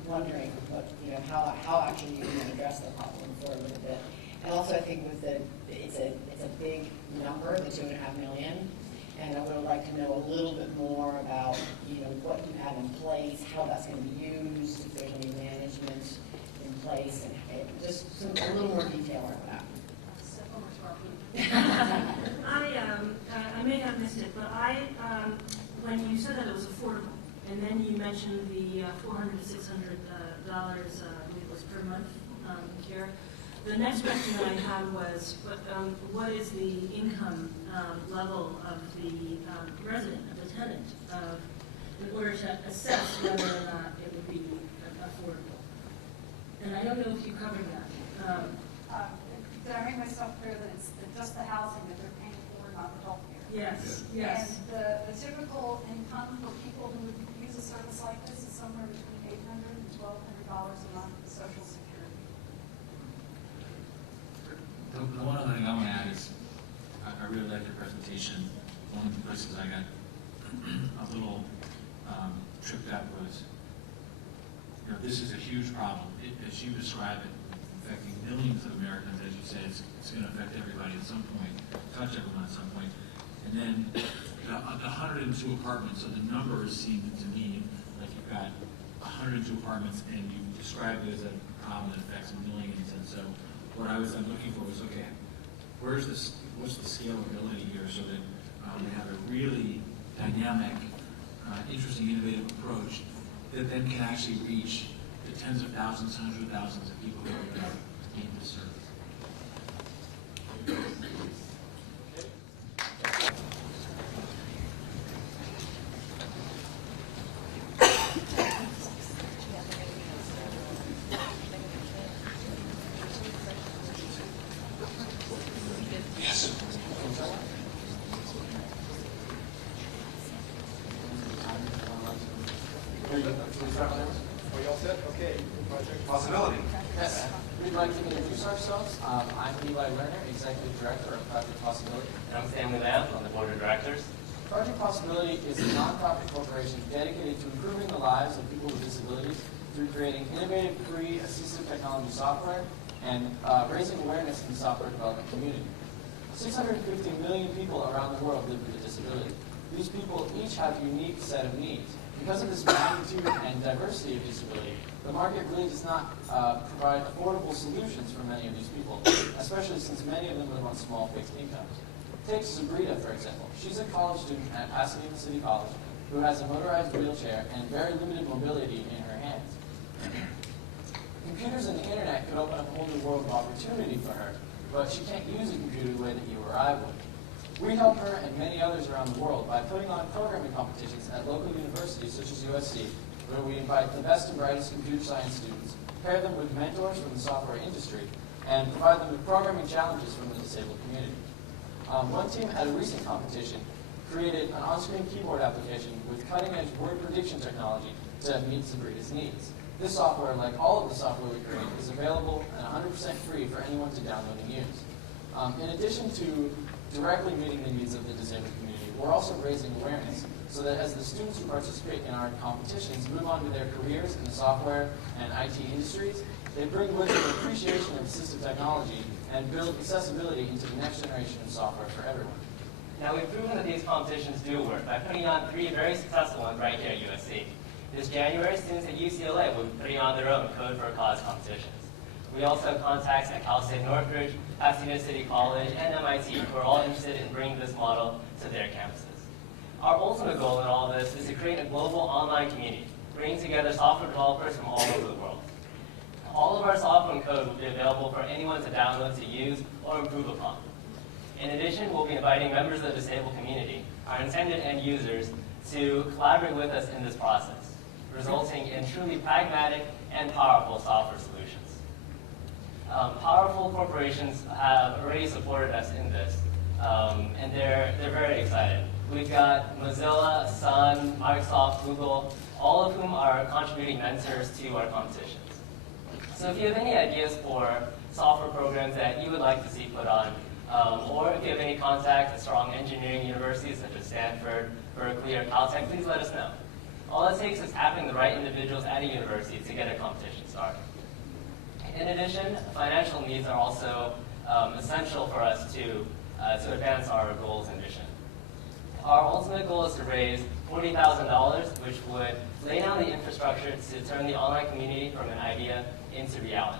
wondering what, how actually you're going to address the problem for a little bit. And also I think with it's a big number, the $2.5 million. And I would like to know a little bit more about, what you have in place, how that's going to be used, if there's any management in place, and just a little more detail on that. I may have missed it, but when you said that it was affordable, and then you mentioned the $400 to $600, I believe it was per month care. The next question that I had was, what is the income level of the resident, of the tenant, in order to assess whether or not it would be affordable? And I don't know if you covered that. Did I make myself clear that it's just the housing that they're paying for, not the health care? Yes, yes. And the typical income for people who would use a service like this is somewhere between $800 and $1,200 a month for Social Security. The one other thing I want to add is, I really liked your presentation. One of the places I got a little tripped up was, this is a huge problem. As you describe it, affecting millions of Americans, as you say, it's going to affect everybody at some point, touch everyone at some point. And then the 102 apartments, so the numbers seem to me like you've got 102 apartments and you described it as a problem that affects millions. And so what I'm looking for was, okay, what's the scalability here so that we have a really dynamic, interesting, innovative approach that then can actually reach the tens of thousands, hundreds of thousands of people who are going to need this service. Are you all set? Okay. Possibility. Yes. We'd like to introduce ourselves. I'm Levi Lerner, Executive Director of Project Possibility. And I'm Stanley Lamb on the Board of Directors. Project Possibility is a nonprofit corporation dedicated to improving the lives of people with disabilities through creating innovative, free assistive technology software and raising awareness in the software development community. 650 million people around the world live with a disability. These people each have a unique set of needs. Because of this magnitude and diversity of disability, the market really does not provide affordable solutions for many of these people, especially since many of them live on small fixed incomes. Take Sabrina, for example. She's a college student at Pasadena City College who has a motorized wheelchair and very limited mobility in her hands. Computers and the internet could open up a whole new world of opportunity for her, but she can't use a computer the way that you or I would. We help her and many others around the world by putting on programming competitions at local universities such as USC, where we invite the best and brightest computer science students, pair them with mentors from the software industry, and provide them with programming challenges from the disabled community. One team at a recent competition created an on-screen keyboard application with cutting-edge word prediction technology to meet Sabrina's needs. This software, like all of the software we create, is available and 100% free for anyone to download and use. In addition to directly meeting the needs of the disabled community, we're also raising awareness so that as the students who participate in our competitions move on to their careers in the software and IT industries, they bring with them an appreciation of assistive technology and build accessibility into the next generation of software for everyone. Now, we've proven that these competitions do work by putting on 3 very successful ones right here at USC. This January, students at UCLA will be putting on their own Code for a Cause competitions. We also have contacts at Cal State Northridge, Pasadena City College, and MIT who are all interested in bringing this model to their campuses. Our ultimate goal in all of this is to create a global online community, bringing together software developers from all over the world. All of our software and code will be available for anyone to download, to use, or improve upon. In addition, we'll be inviting members of the disabled community, our intended end users, to collaborate with us in this process, resulting in truly pragmatic and powerful software solutions. Powerful corporations have already supported us in this, and they're very excited. We've got Mozilla, Sun, Microsoft, Google, all of whom are contributing mentors to our competitions. So if you have any ideas for software programs that you would like to see put on, or if you have any contacts at strong engineering universities such as Stanford, Berkeley, or Caltech, please let us know. All it takes is tapping the right individuals at a university to get a competition started. In addition, financial needs are also essential for us to advance our goals and mission. Our ultimate goal is to raise $40,000, which would lay down the infrastructure to turn the online community from an idea into reality.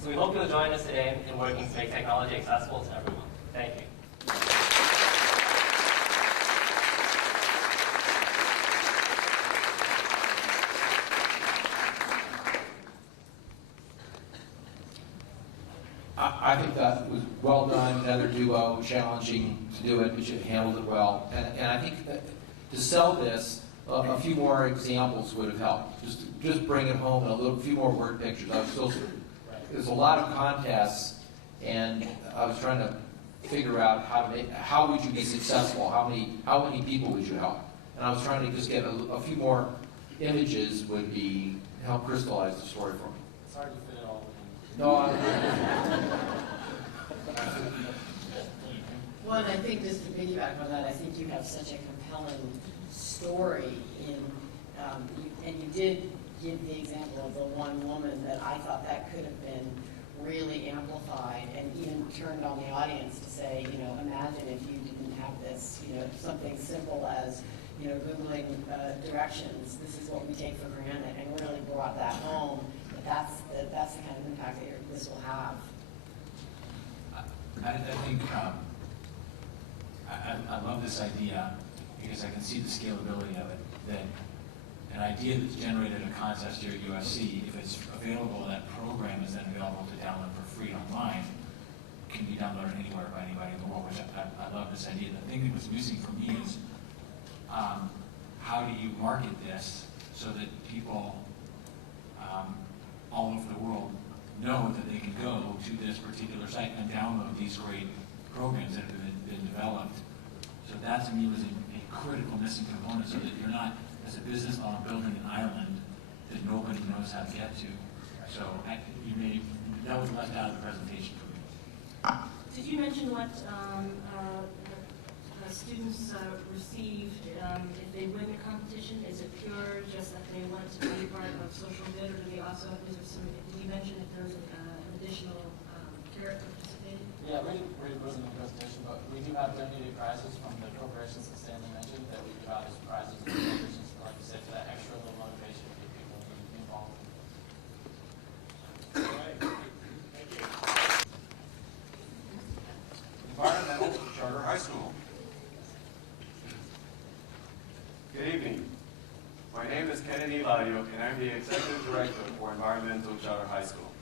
So we hope you'll join us today in working to make technology accessible to everyone. Thank you. I think that was well done, another duo, challenging to do it, but you handled it well. And I think that to sell this, a few more examples would have helped. Just bring it home and a few more word pictures. There's a lot of contests, and I was trying to figure out how would you be successful, how many people would you help. And I was trying to just get a few more images would help crystallize the story for me. It's hard to fit it all in. No, Well, and I think just to piggyback on that, I think you have such a compelling story and you did give the example of the one woman that I thought that could have been really amplified and even turned on the audience to say, imagine if you didn't have this, something simple as, Googling directions, this is what we take for granted, and really brought that home. That's the kind of impact that this will have. I think I love this idea because I can see the scalability of it. That an idea that's generated a contest here at USC, if it's available, that program is then available to download for free online, can be downloaded anywhere by anybody in the world, which I love this idea. The thing that was missing for me is how do you market this so that people all over the world know that they can go to this particular site and download these great programs that have been developed. So that to me was a critical missing component, so that you're not, as a business model, building an island that nobody knows how to get to. So that was left out of the presentation for me. Did you mention what students received if they win the competition? Is it pure just that they want to be part of social good, or do they also, did you mention if there's an additional carrot participating? Yeah, we didn't read it in the presentation, but we do have donated prizes from the corporations that Stanley mentioned that we give out as prizes to corporations, like you said, for that extra little motivation to get people involved. All right. Thank you. Environmental Charter High School. is Kennedy Eladio, and I'm the Executive Director for Environmental Charter High School.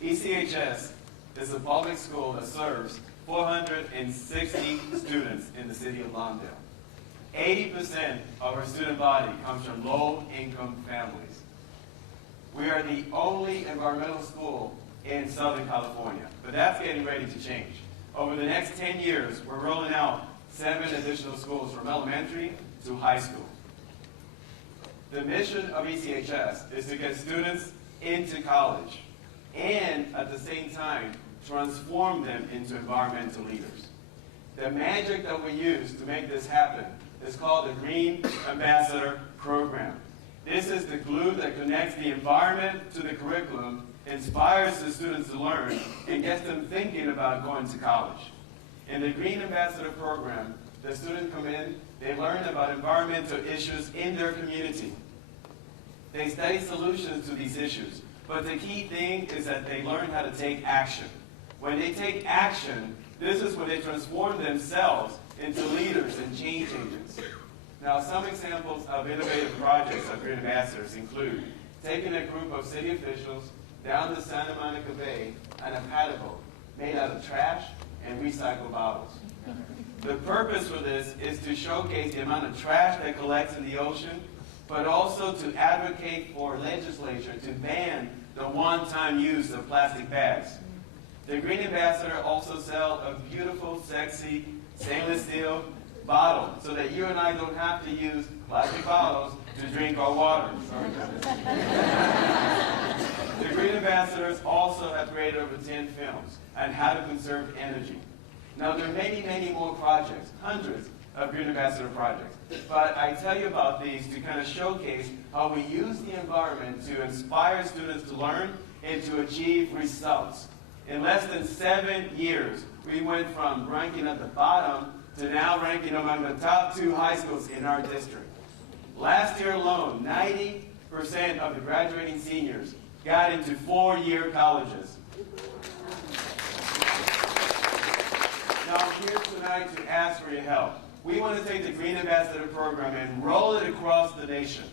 ECHS is a public school that serves 460 students in the city of Lawndale. 80% of our student body comes from low-income families. We are the only environmental school in Southern California, but that's getting ready to change. Over the next 10 years, we're rolling out 7 additional schools from elementary to high school. The mission of ECHS is to get students into college and, at the same time, transform them into environmental leaders. The magic that we use to make this happen is called the Green Ambassador Program. This is the glue that connects the environment to the curriculum, inspires the students to learn, and gets them thinking about going to college. In the Green Ambassador Program, the students come in, they learn about environmental issues in their community. They study solutions to these issues, but the key thing is that they learn how to take action. When they take action, this is when they transform themselves into leaders and change agents. Now, some examples of innovative projects of Green Ambassadors include taking a group of city officials down to Santa Monica Bay on a paddle boat made out of trash and recycled bottles. The purpose for this is to showcase the amount of trash that collects in the ocean, but also to advocate for legislature to ban the one-time use of plastic bags. The Green Ambassador also sells a beautiful, sexy stainless steel bottle so that you and I don't have to use plastic bottles to drink our water. The Green Ambassadors also have created over 10 films on how to conserve energy. Now, there are many, many more projects, hundreds of Green Ambassador projects. But I tell you about these to kind of showcase how we use the environment to inspire students to learn and to achieve results. In less than 7 years, we went from ranking at the bottom to now ranking among the top 2 high schools in our district. Last year alone, 90% of the graduating seniors got into 4-year colleges. Now, I'm here tonight to ask for your help. We want to take the Green Ambassador Program and roll it across the nation.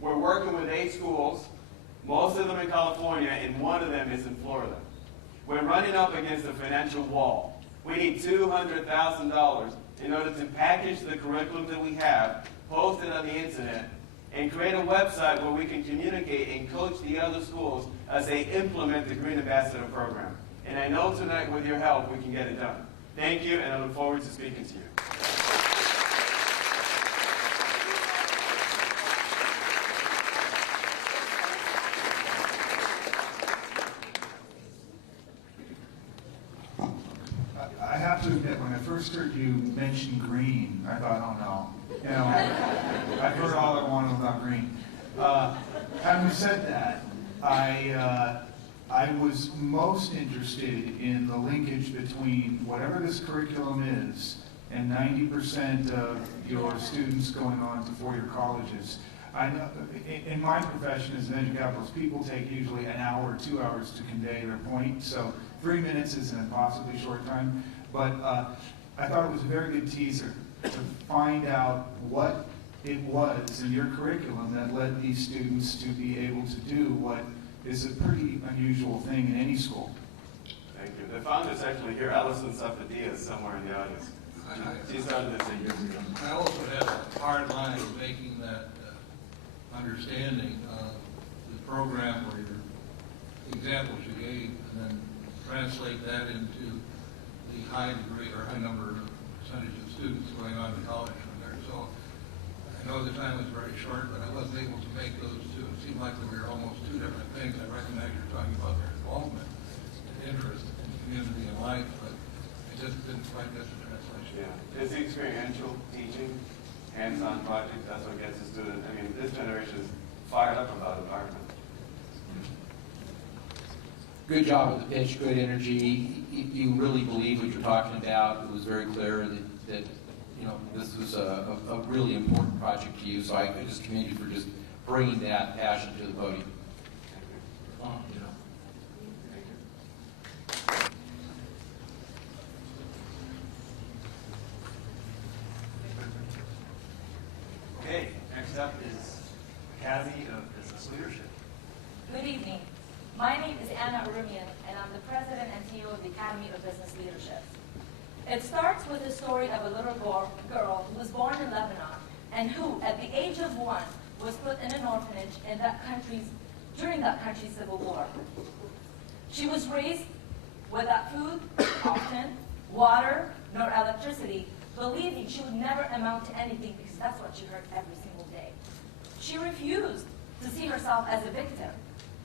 We're working with 8 schools, most of them in California, and one of them is in Florida. We're running up against a financial wall. We need $200,000 in order to package the curriculum that we have, post it on the internet, and create a website where we can communicate and coach the other schools as they implement the Green Ambassador Program. And I know tonight, with your help, we can get it done. Thank you, and I look forward to speaking to you. I have to admit, when I first heard you mention green, I thought, oh no. You know, I've heard all I want about green. Having said that, I was most interested in the linkage between whatever this curriculum is and 90% of your students going on to 4-year colleges. I know, in my profession as an educationalist, people take usually an hour or 2 hours to convey their point, so 3 minutes is an impossibly short time. But I thought it was a very good teaser to find out what it was in your curriculum that led these students to be able to do what is a pretty unusual thing in any school. Thank you. The founder's actually here. Alison Safadia is somewhere in the audience. She started this 8 years ago. I also had a hard line of making that understanding of the program or your examples you gave, and then translate that into the high degree or high number of percentage of students going on to college from there. So I know the time was very short, but I wasn't able to make those two. It seemed like they were almost 2 different things. I recognize you're talking about their involvement and interest in community and life, but I just didn't quite get the translation. Yeah, it's the experiential teaching, hands-on project. That's what gets the student. I mean, this generation is fired up about environment. Good job with the pitch, good energy. You really believe what you're talking about. It was very clear that you know, this was a really important project to you. So I just commend you for just bringing that passion to the podium. Okay, next up is Anna Arumian, and I'm the president and CEO of the Academy of Business Leadership. It starts with the story of a little girl who was born in Lebanon and who, at the age of 1, was put in an orphanage during that country's civil war. She was raised without food, often, water, nor electricity, believing she would never amount to anything because that's what she heard every single day. She refused to see herself as a victim,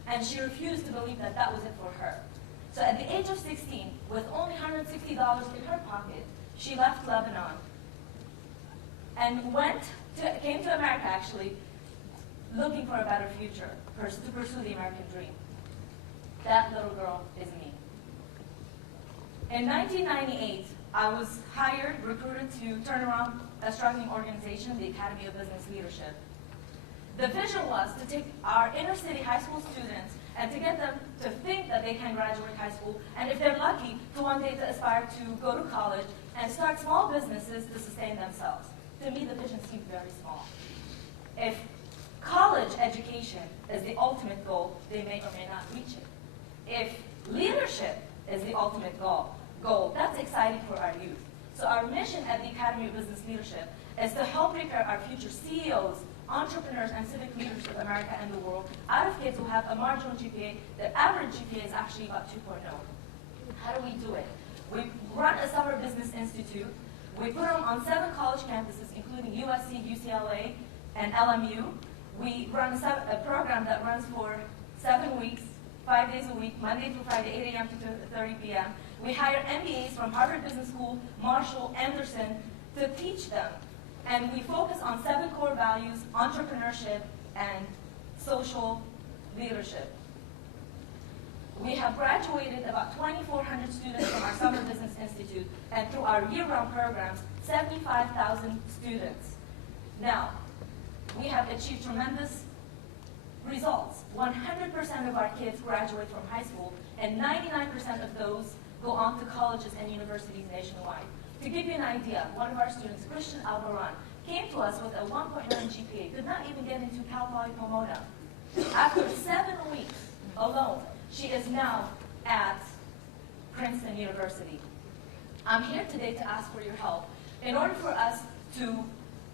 and she refused to believe that that was it for her. So at the age of 16, with only $160 in her pocket, she left Lebanon and came to America, actually, looking for a better future, to pursue the American dream. That little girl is me. In 1998, I was recruited to turn around a struggling organization, the Academy of Business Leadership. The vision was to take our inner city high school students and to get them to think that they can graduate high school, and if they're lucky, to one day to aspire to go to college and start small businesses to sustain themselves. To me, the vision seemed very small. If college education is the ultimate goal, they may or may not reach it. If leadership is the ultimate goal, that's exciting for our youth. So our mission at the Academy of Business Leadership is to help prepare our future CEOs, entrepreneurs, and civic leaders of America and the world out of kids who have a marginal GPA. The average GPA is actually about 2.0. How do we do it? We run a summer business institute. We put them on 7 college campuses, including USC, UCLA, and LMU. We run a program that runs for 7 weeks, 5 days a week, Monday through Friday, 8 a.m. to 2:30 p.m. We hire MBAs from Harvard Business School, Marshall, Anderson to teach them. And we focus on 7 core values: entrepreneurship and social leadership. We have graduated about 2,400 students from our Summer Business Institute, and through our year-round programs, 75,000 students. Now, we have achieved tremendous results. 100% of our kids graduate from high school, and 99% of those go on to colleges and universities nationwide. To give you an idea, one of our students, Christian Alvaran, came to us with a 1.9 GPA, could not even get into Cal Poly Pomona. After 7 weeks alone, she is now at Princeton University. I'm here today to ask for your help. In order for us to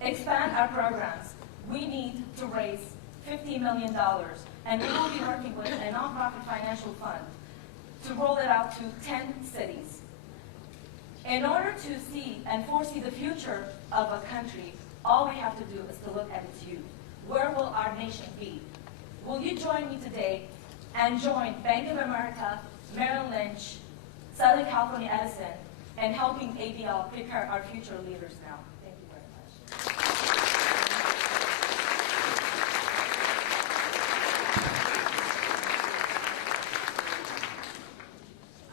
expand our programs, we need to raise $50 million, and we will be working with a nonprofit financial fund to roll it out to 10 cities. In order to see and foresee the future of a country, all we have to do is to look at its youth. Where will our nation be? Will you join me today and join Bank of America, Merrill Lynch, Southern California Edison, and helping ABL prepare our future leaders now? Thank you very much.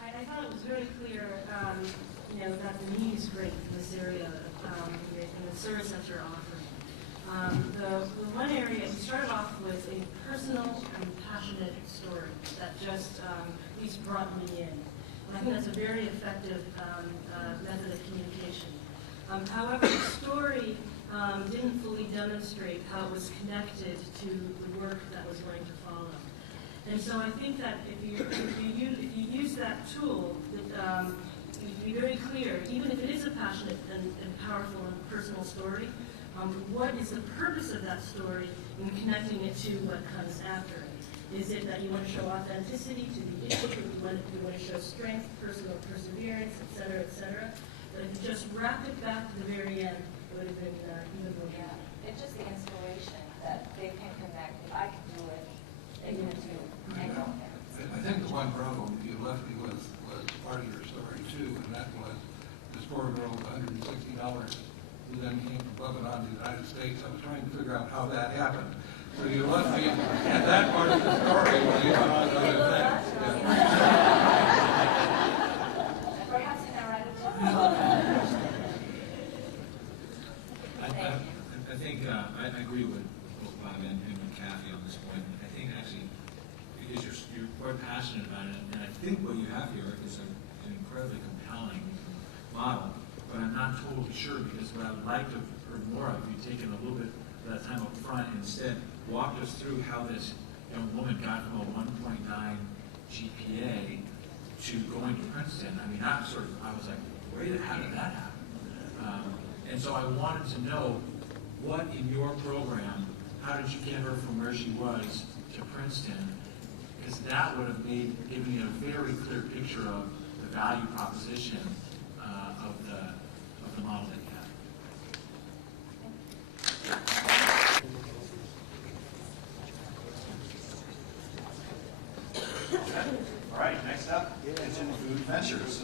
I thought it was very clear, that the need is great in this area and the service that you're offering. The one area, you started off with a personal and passionate story that just at least brought me in. And I think that's a very effective method of communication. However, the story didn't fully demonstrate how it was connected to the work that was going to follow. And so I think that if you use that tool, you be very clear, even if it is a passionate and powerful and personal story, what is the purpose of that story in connecting it to what comes after it? Is it that you want to show authenticity to the issue, you want to show strength, personal perseverance, et cetera, but if you just wrap it back to the very end, it would have been even more bad. It's just the inspiration that they can connect. If I can do it, they can too. I think the one problem you left me with was part of your story too, and that was this poor girl with $160 who then came from Lebanon to the United States. I was trying to figure out how that happened. So you left me at that part of the story when you went on to other things. Perhaps you can write it down. I think I agree with both Bob and with Kathy on this point. I think actually, because you're quite passionate about it, and I think what you have here is an incredibly compelling model, but I'm not totally sure, because what I would like to have heard more of, you taken a little bit of that time up front and instead walked us through how this young woman got from a 1.9 GPA to going to Princeton. I mean, I was like, wait, how did that happen? And so I wanted to know what in your program, how did you get her from where she was to Princeton? Because that would have given me a very clear picture of the value proposition of the model that you have. All right, next up, Kitchen Food Ventures.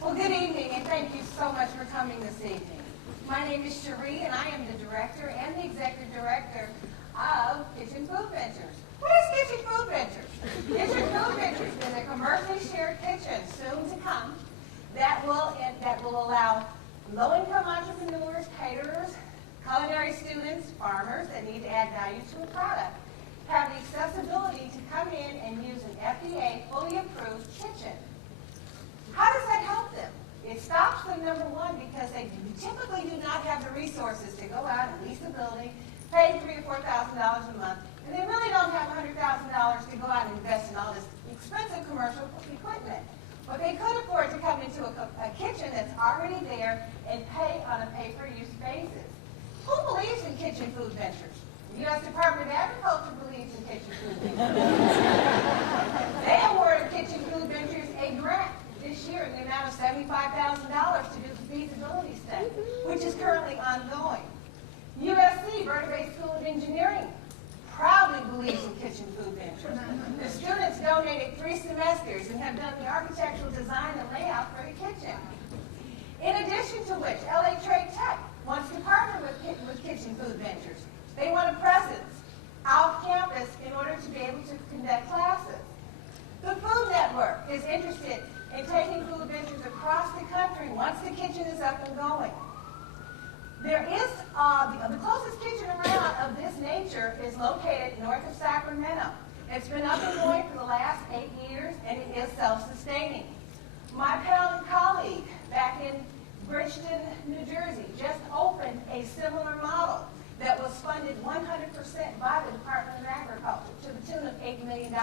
Well, good evening, and thank you so much for coming this evening. My name is Cherie, and I am the director and the executive director of Kitchen Food Ventures. What is Kitchen Food Ventures? Kitchen Food Ventures is a commercially shared kitchen soon to come that will allow low-income entrepreneurs, caterers, culinary students, farmers that need to add value to a product have the accessibility to come in and use an FDA fully approved kitchen. How does that help them? It stops them, number one, because they typically do not have the resources to go out and lease a building, pay $3,000 or $4,000 a month, and they really don't have $100,000 to go out and invest in all this expensive commercial equipment. But they could afford to come into a kitchen that's already there and pay on a pay-per-use basis. Who believes in Kitchen Food Ventures? The U.S. Department of Agriculture believes in Kitchen Food Ventures. They awarded Kitchen Food Ventures a grant this year in the amount of $75,000 to do the feasibility study, which is currently ongoing. USC, Vertebrate School of Engineering, proudly believes in Kitchen Food Ventures. The students donated 3 semesters and have done the architectural design and layout for the kitchen. In addition to which, LA Trade Tech wants to partner with Kitchen Food Ventures. They want a presence off campus in order to be able to conduct classes. The Food Network is interested in taking food ventures across the country once the kitchen is up and going. There is, the closest kitchen around of this nature is located north of Sacramento. It's been up and going for the last 8 years, and it is self-sustaining. My pal and colleague back in Bridgeton, New Jersey, just opened a similar model that was funded 100% by the Department of Agriculture to the tune of $8 million.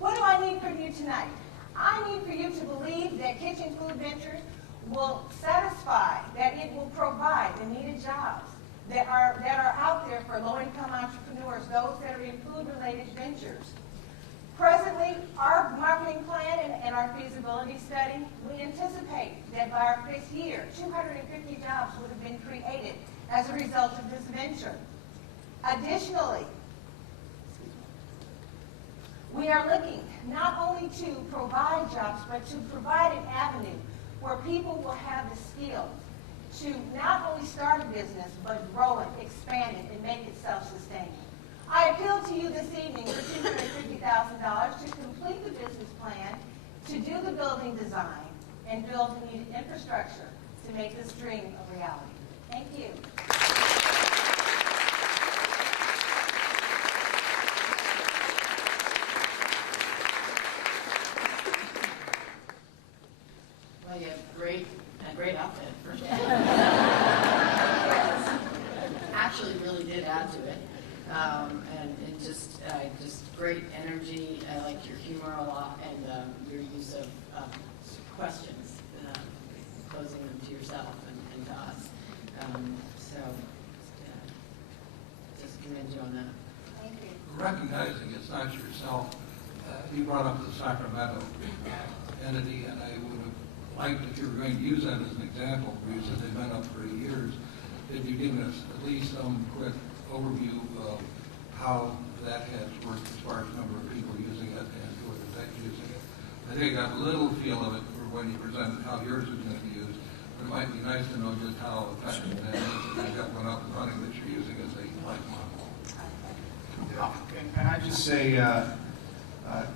What do I need from you tonight? I need for you to believe that Kitchen Food Ventures will satisfy, that it will provide the needed jobs that are out there for low-income entrepreneurs, those that are in food-related ventures. Presently, our marketing plan and our feasibility study, we anticipate that by our 5th year, 250 jobs would have been created as a result of this venture. Additionally, we are looking not only to provide jobs, but to provide an avenue where people will have the skills to not only start a business, but grow it, expand it, and make it self-sustaining. I appeal to you this evening for $250,000 to complete the business plan, to do the building design, and build the needed infrastructure to make this dream a reality. Thank you. Well, you have a great outfit for sure. Actually, really did add to it, and it just great energy. I like your humor a lot, and your use of questions, posing them to yourself and to us. Just commend you on that. Thank you. Recognizing it's not yourself, you brought up the Sacramento entity, and I would have liked, if you were going to use that as an example, because they've been up for years, if you give us at least some quick overview of how that has worked as far as number of people using it and who are that using it. I think I got a little feel of it for when you presented how yours is going to be used, but it might be nice to know just how effective that is. If you've got one up and running that you're using as a light model. And I just say,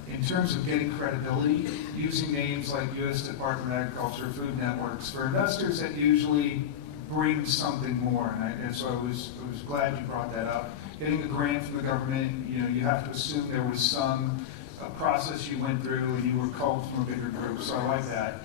in terms of getting credibility, using names like U.S. Department of Agriculture, Food Networks, for investors that usually bring something more, and so I was glad you brought that up. Getting a grant from the government, you have to assume there was some process you went through and you were culled from a bigger group, so I like that.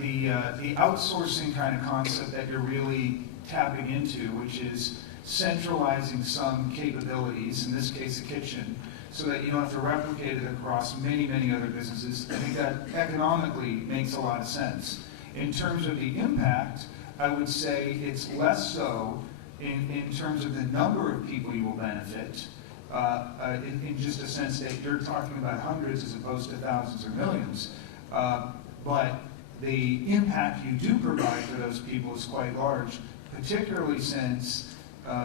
The outsourcing kind of concept that you're really tapping into, which is centralizing some capabilities, in this case a kitchen, so that you don't have to replicate it across many, many other businesses. I think that economically makes a lot of sense. In terms of the impact, I would say it's less so in terms of the number of people you will benefit, in just a sense that you're talking about hundreds as opposed to thousands or millions. But the impact you do provide for those people is quite large, particularly since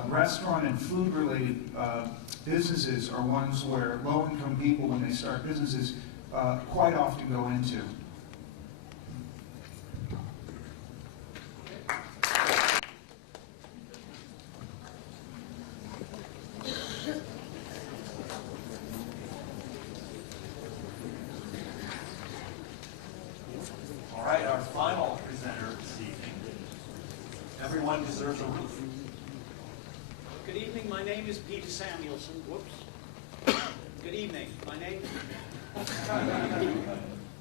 restaurant and food-related businesses are ones where low-income people, when they start businesses, quite often go into. All right, our final presenter this evening. Everyone deserves a roof. Good evening, my name is Peter Samuelson. Whoops. Good evening, my name...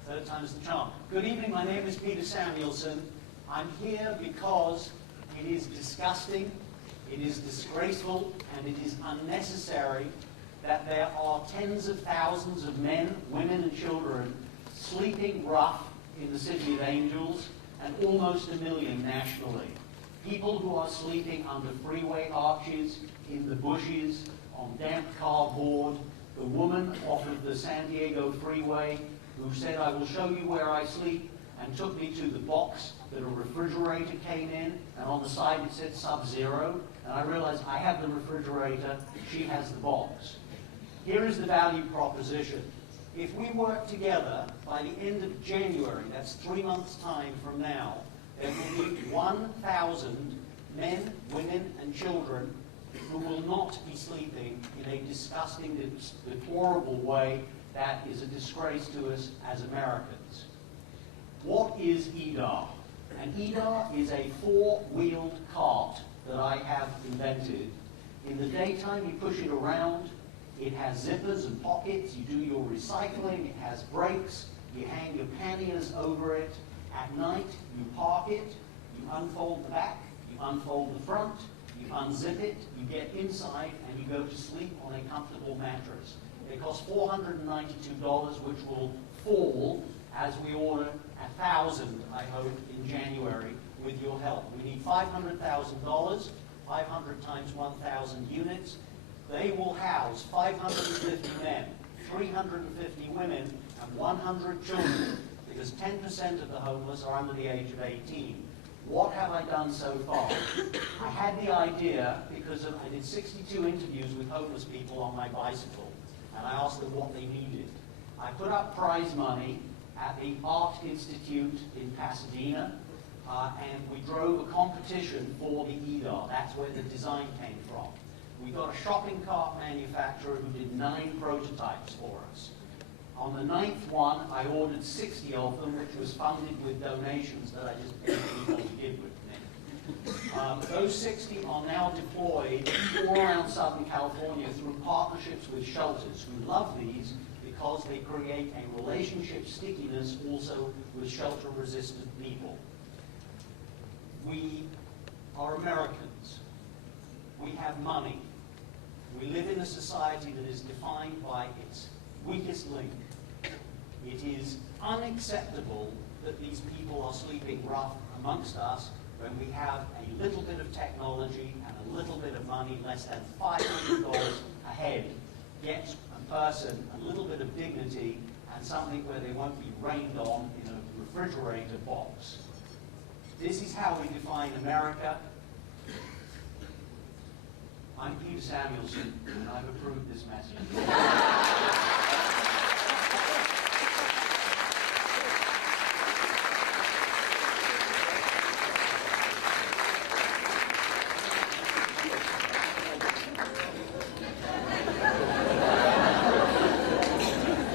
Third time's the charm. Good evening, my name is Peter Samuelson. I'm here because it is disgusting, it is disgraceful, and it is unnecessary that there are tens of thousands of men, women, and children sleeping rough in the City of Angels, and almost 1 million nationally. People who are sleeping under freeway arches, in the bushes, on damp cardboard. The woman off of the San Diego freeway who said, "I will show you where I sleep," and took me to the box that a refrigerator came in, and on the side it said Sub-Zero, and I realized I have the refrigerator, she has the box. Here is the value proposition. If we work together, by the end of January, that's 3 months' time from now, there will be 1,000 men, women, and children who will not be sleeping in a disgusting, deplorable way that is a disgrace to us as Americans. What is EDAR? An EDAR is a 4-wheeled cart that I have invented. In the daytime, you push it around. It has zippers and pockets. You do your recycling. It has brakes. You hang your panniers over it. At night, you park it. You unfold the back. You unfold the front. You unzip it. You get inside, and you go to sleep on a comfortable mattress. It costs $492, which will fall as we order 1,000, I hope, in January with your help. We need $500,000, 500 times 1,000 units. They will house 550 men, 350 women, and 100 children, because 10% of the homeless are under the age of 18. What have I done so far? I had the idea because I did 62 interviews with homeless people on my bicycle, and I asked them what they needed. I put up prize money at the Art Institute in Pasadena, and we drove a competition for the EDAR. That's where the design came from. We got a shopping cart manufacturer who did 9 prototypes for us. On the 9th one, I ordered 60 of them, which was funded with donations that I just paid people to give with me. Those 60 are now deployed all around Southern California through partnerships with shelters who love these because they create a relationship stickiness also with shelter-resistant people. We are Americans. We have money. We live in a society that is defined by its weakest link. It is unacceptable that these people are sleeping rough amongst us when we have a little bit of technology and a little bit of money, less than $500 a head, gets a person a little bit of dignity and something where they won't be rained on in a refrigerator box. This is how we define America. I'm Peter Samuelson, and I've approved this message.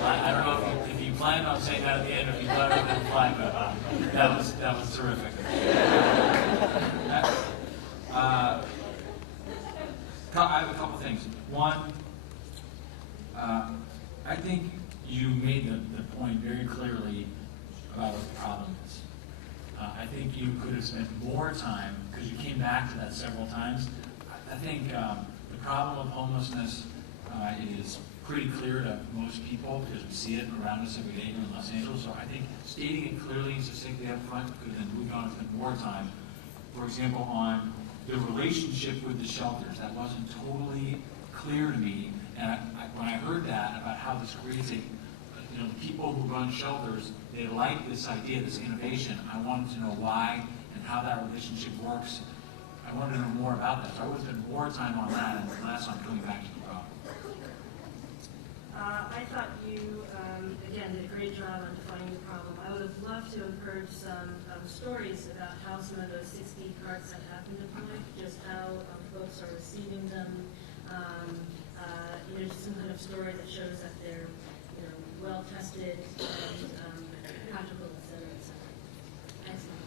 I don't know if you planned on saying that at the end, or if you thought it was fine, but that was terrific. I have a couple things. One, I think you made the point very clearly about what the problem is. I think you could have spent more time, because you came back to that several times. I think the problem of homelessness is pretty clear to most people because we see it around us every day here in Los Angeles. So I think stating it clearly and succinctly up front could then move on and spend more time. For example, on the relationship with the shelters, that wasn't totally clear to me. And when I heard that about how this creates a, the people who run shelters, they like this idea, this innovation. I wanted to know why and how that relationship works. I wanted to know more about that. So I would spend more time on that and less on coming back to the problem. I thought you, again, did a great job on defining the problem. I would have loved to have heard some stories about how some of those 60 carts that have been deployed, just how folks are receiving them, just some kind of story that shows that they're well-tested and practical, et cetera, et cetera. Excellent.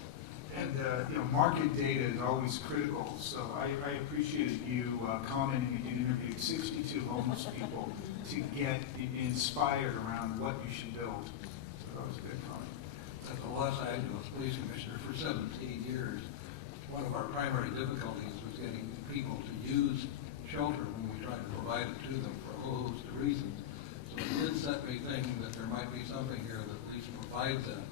And market data is always critical. So I appreciated you commenting that you interviewed 62 homeless people to get inspired around what you should build. So that was a good comment. As a Los Angeles police commissioner for 17 years, one of our primary difficulties was getting people to use shelter when we tried to provide it to them for a whole host of reasons. So it did set me thinking that there might be something here that at least provides them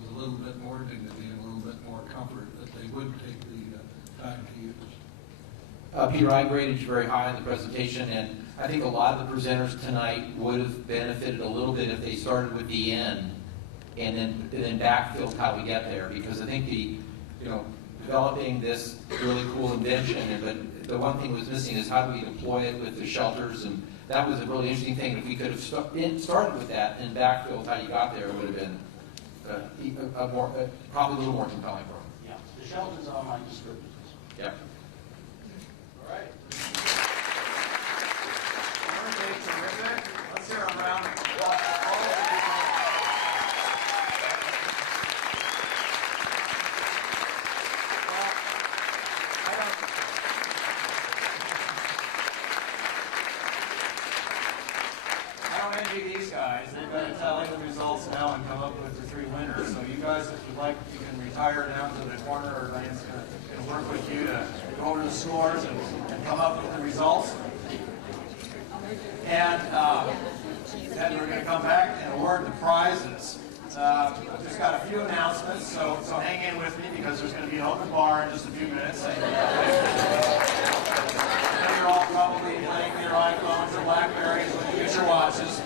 with a little bit more dignity and a little bit more comfort that they would take the time to use. Peter, I graded you very high in the presentation, and I think a lot of the presenters tonight would have benefited a little bit if they started with the end and then backfilled how we get there, because I think developing this really cool invention, but the one thing was missing is how do we deploy it with the shelters, and that was a really interesting thing. If we could have started with that and backfilled how you got there, it would have been probably a little more compelling for them. Yeah, the shelters are my descriptors. Yeah. All right. Terrific. Let's hear a round of applause for all of you. I don't envy these guys. They've got to tally the results now and come up with the 3 winners. So you guys, if you'd like, you can retire down to the corner, or Diane's going to work with you to go over the scores and come up with the results. And then we're going to come back and award the prizes. I've just got a few announcements, so hang in with me because there's going to be an open bar in just a few minutes. I know you're all probably playing with your iPhones or Blackberries with future watches.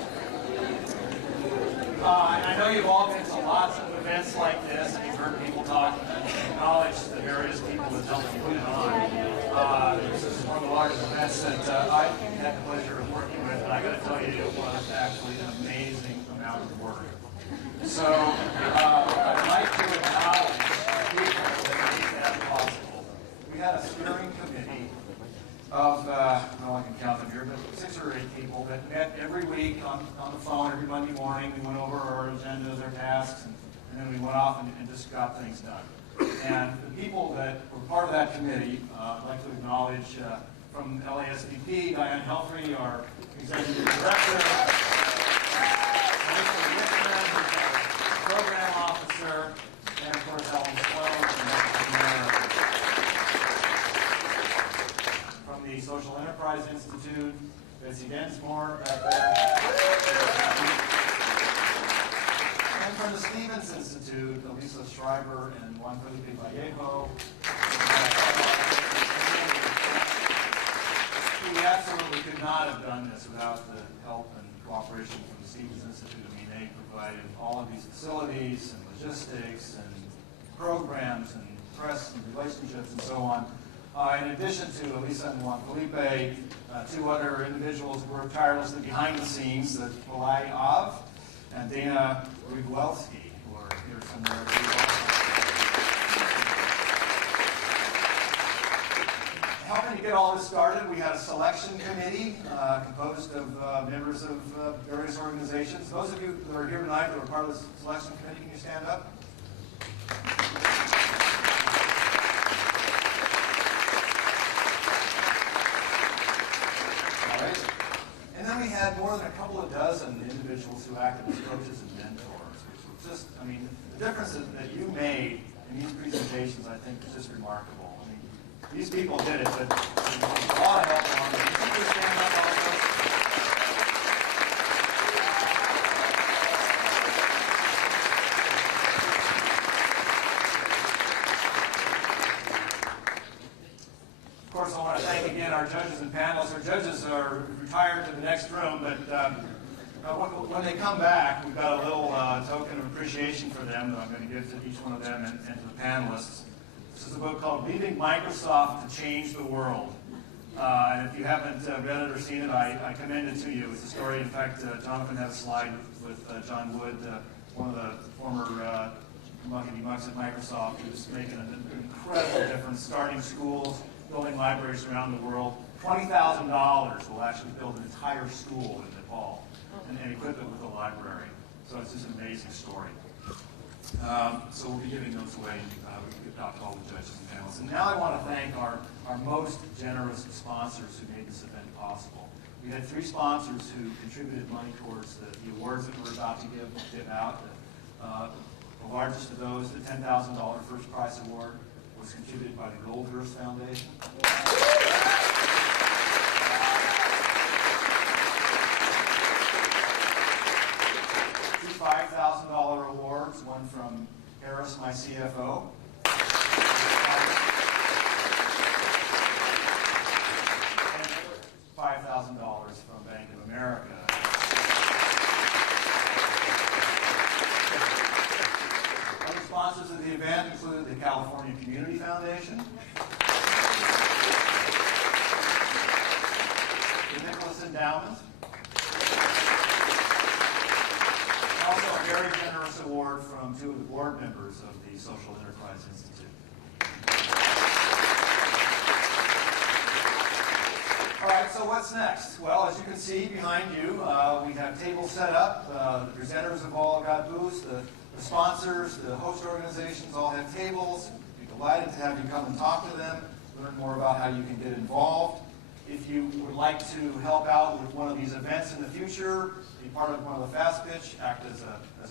And I know you've all been to lots of events like this, and you've heard people talk and acknowledge the various people that helped put it on. This is one of the largest events that I had the pleasure of working with, and I got to tell you, it was actually an amazing amount of work. So I'd like to acknowledge the people that made that possible. We had a steering committee of, well, I can count them here, but 6 or 8 people that met every week on the phone every Monday morning. We went over our agendas, our tasks, and then we went off and just got things done. And the people that were part of that committee, I'd like to acknowledge from LASVP, Diane Helfrey, our executive director, Michael Whitman, program officer, and of course Ellen Sloan from the Social Enterprise Institute, Betsy Densmore back there, and from the Stevens Institute, Elisa Schreiber and Juan Felipe Vallejo. We absolutely could not have done this without the help and cooperation from the Stevens Institute. I mean, they provided all of these facilities and logistics and programs and press and relationships and so on. In addition to Elisa and Juan Felipe, 2 other individuals worked tirelessly behind the scenes, the Polai Av and Dana Riguelski, who are here somewhere. Helping to get all this started, we had a selection committee composed of members of various organizations. Those of you that are here tonight that were part of the selection committee, can you stand up? All right. And then we had more than a couple of dozen individuals who acted as coaches and mentors, which was just, I mean, the difference that you made in these presentations, I think, is just remarkable. I mean, These people did it, but a lot of help on them. Can you stand up also? Of course, I want to thank again our judges and panelists. Our judges are retired to the next room, but when they come back, we've got a little token of appreciation for them that I'm going to give to each one of them and to the panelists. This is a book called Leaving Microsoft to Change the World. And if you haven't read it or seen it, I commend it to you. It's a story, in fact, Jonathan had a slide with John Wood, one of the former muckety-mucks at Microsoft, who's making an incredible difference, starting schools, building libraries around the world. $20,000 will actually build an entire school in Nepal and equip it with a library. So it's just an amazing story. So we'll be giving those away. We talk to all the judges and panelists. And now I want to thank our most generous sponsors who made this event possible. We had 3 sponsors who contributed money towards the awards that we're about to give out. The largest of those, the $10,000 First Prize Award, was contributed by the Goldhurst Foundation. Two $5,000 awards, one from Harris, my CFO. And $5,000 from Bank of America. Other sponsors of the event include the California Community Foundation, the Nicholas Endowment, and also a very generous award from 2 of the board members of the Social Enterprise Institute. All right, so what's next? Well, as you can see behind you, we have tables set up. The presenters have all got booths. The sponsors, the host organizations all have tables. We'd be delighted to have you come and talk to them, learn more about how you can get involved. If you would like to help out with one of these events in the future, be part of one of the Fast Pitch, act as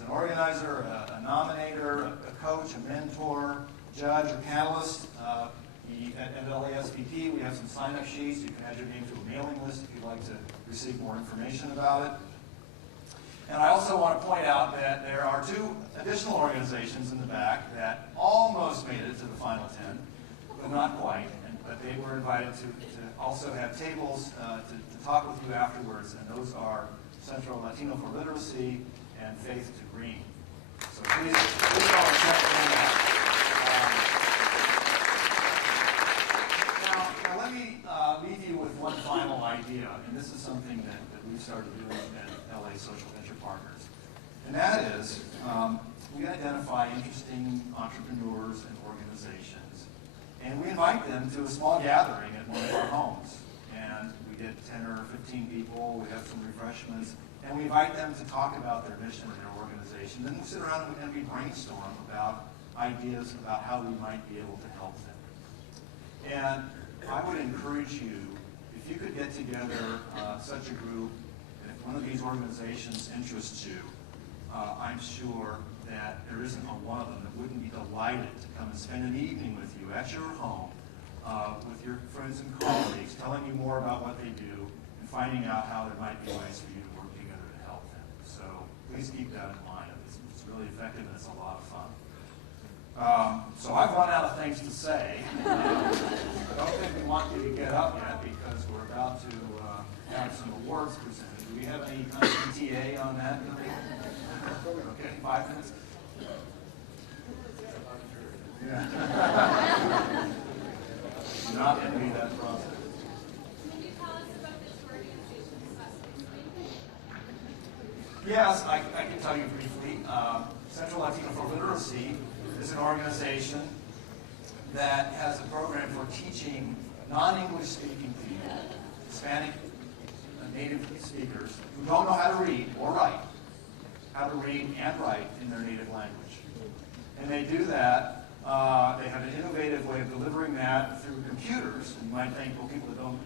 an organizer, a nominator, a coach, a mentor, judge, or panelist. At LASVP, we have some sign-up sheets. You can add your name to a mailing list if you'd like to receive more information about it. And I also want to point out that there are 2 additional organizations in the back that almost made it to the final 10, but not quite. But they were invited to also have tables to talk with you afterwards, and those are Central Latino for Literacy and Faith to Green. So please all check them out. Now let me leave you with one final idea, and this is something that we've started doing at LA Social Venture Partners. And that is, we identify interesting entrepreneurs and organizations, and we invite them to a small gathering at one of our homes. And we get 10 or 15 people, we have some refreshments, and we invite them to talk about their mission and their organization. Then we sit around and we brainstorm about ideas about how we might be able to help them. And I would encourage you, if you could get together such a group, and if one of these organizations interests you, I'm sure that there isn't one of them that wouldn't be delighted to come and spend an evening with you at your home, with your friends and colleagues, telling you more about what they do, and finding out how there might be ways for you to work together to help them. So please keep that in mind. It's really effective and it's a lot of fun. So I've run out of things to say. I don't think we want you to get up yet because we're about to have some awards presented. Do we have any kind of ETA on that? Okay, 5 minutes. Yeah. Do not envy that process. Can you tell us about this organization, Yes, I can tell you briefly. Central Latino for Literacy is an organization that has a program for teaching non-English speaking people, Hispanic native speakers, who don't know how to read or write, how to read and write in their native language. And they do that. They have an innovative way of delivering that through computers. And you might think, well, people that don't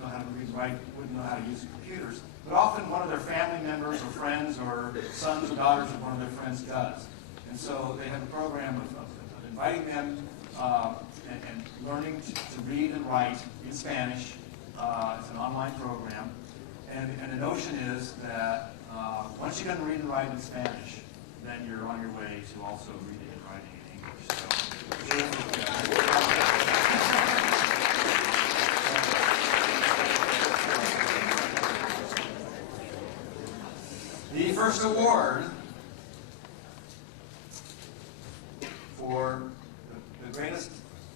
know how to read and write wouldn't know how to use computers. But often one of their family members or friends or sons or daughters of one of their friends does. And so they have a program of inviting them and learning to read and write in Spanish. It's an online program. And the notion is that once you can read and write in Spanish, then you're on your way to also reading and writing in English. The first award for the greatest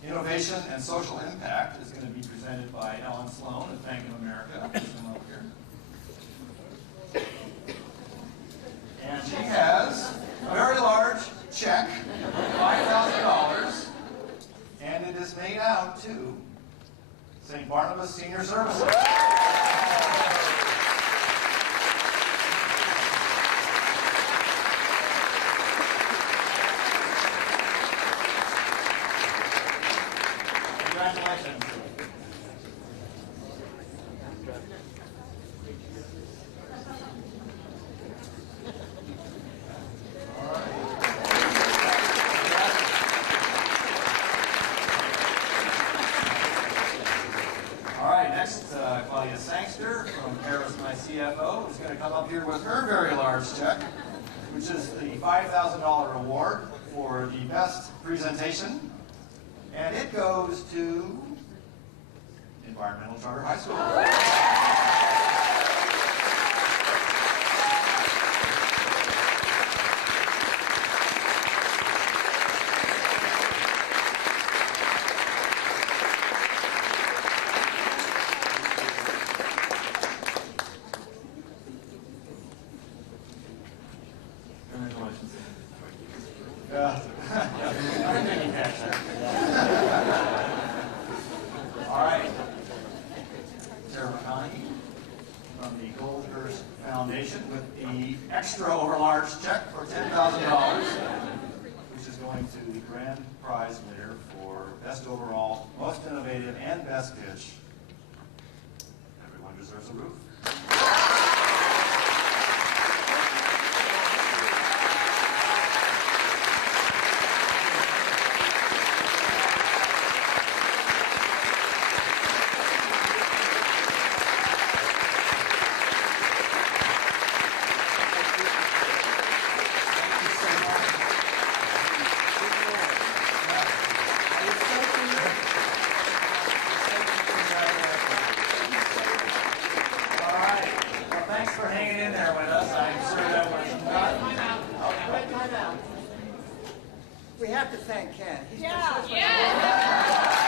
innovation and social impact is going to be presented by Ellen Sloan at Bank of America. Come up here. And she has a very large check, $5,000, and it is made out to St. Barnabas Senior Services. Congratulations. All right, next, Claudia Sangster from Paris, my CFO, is going to come up here with her very large check, which is the $5,000 award for the best presentation. And it goes to Environmental Charter High School. Congratulations. I didn't catch that. All right. Sarah McConaughey from the Goldhurst Foundation with the extra overlarge check for $10,000, which is going to the grand prize winner for best overall, most innovative, and best pitch. Everyone deserves a roof. We have to thank Ken. He's been Yeah. such a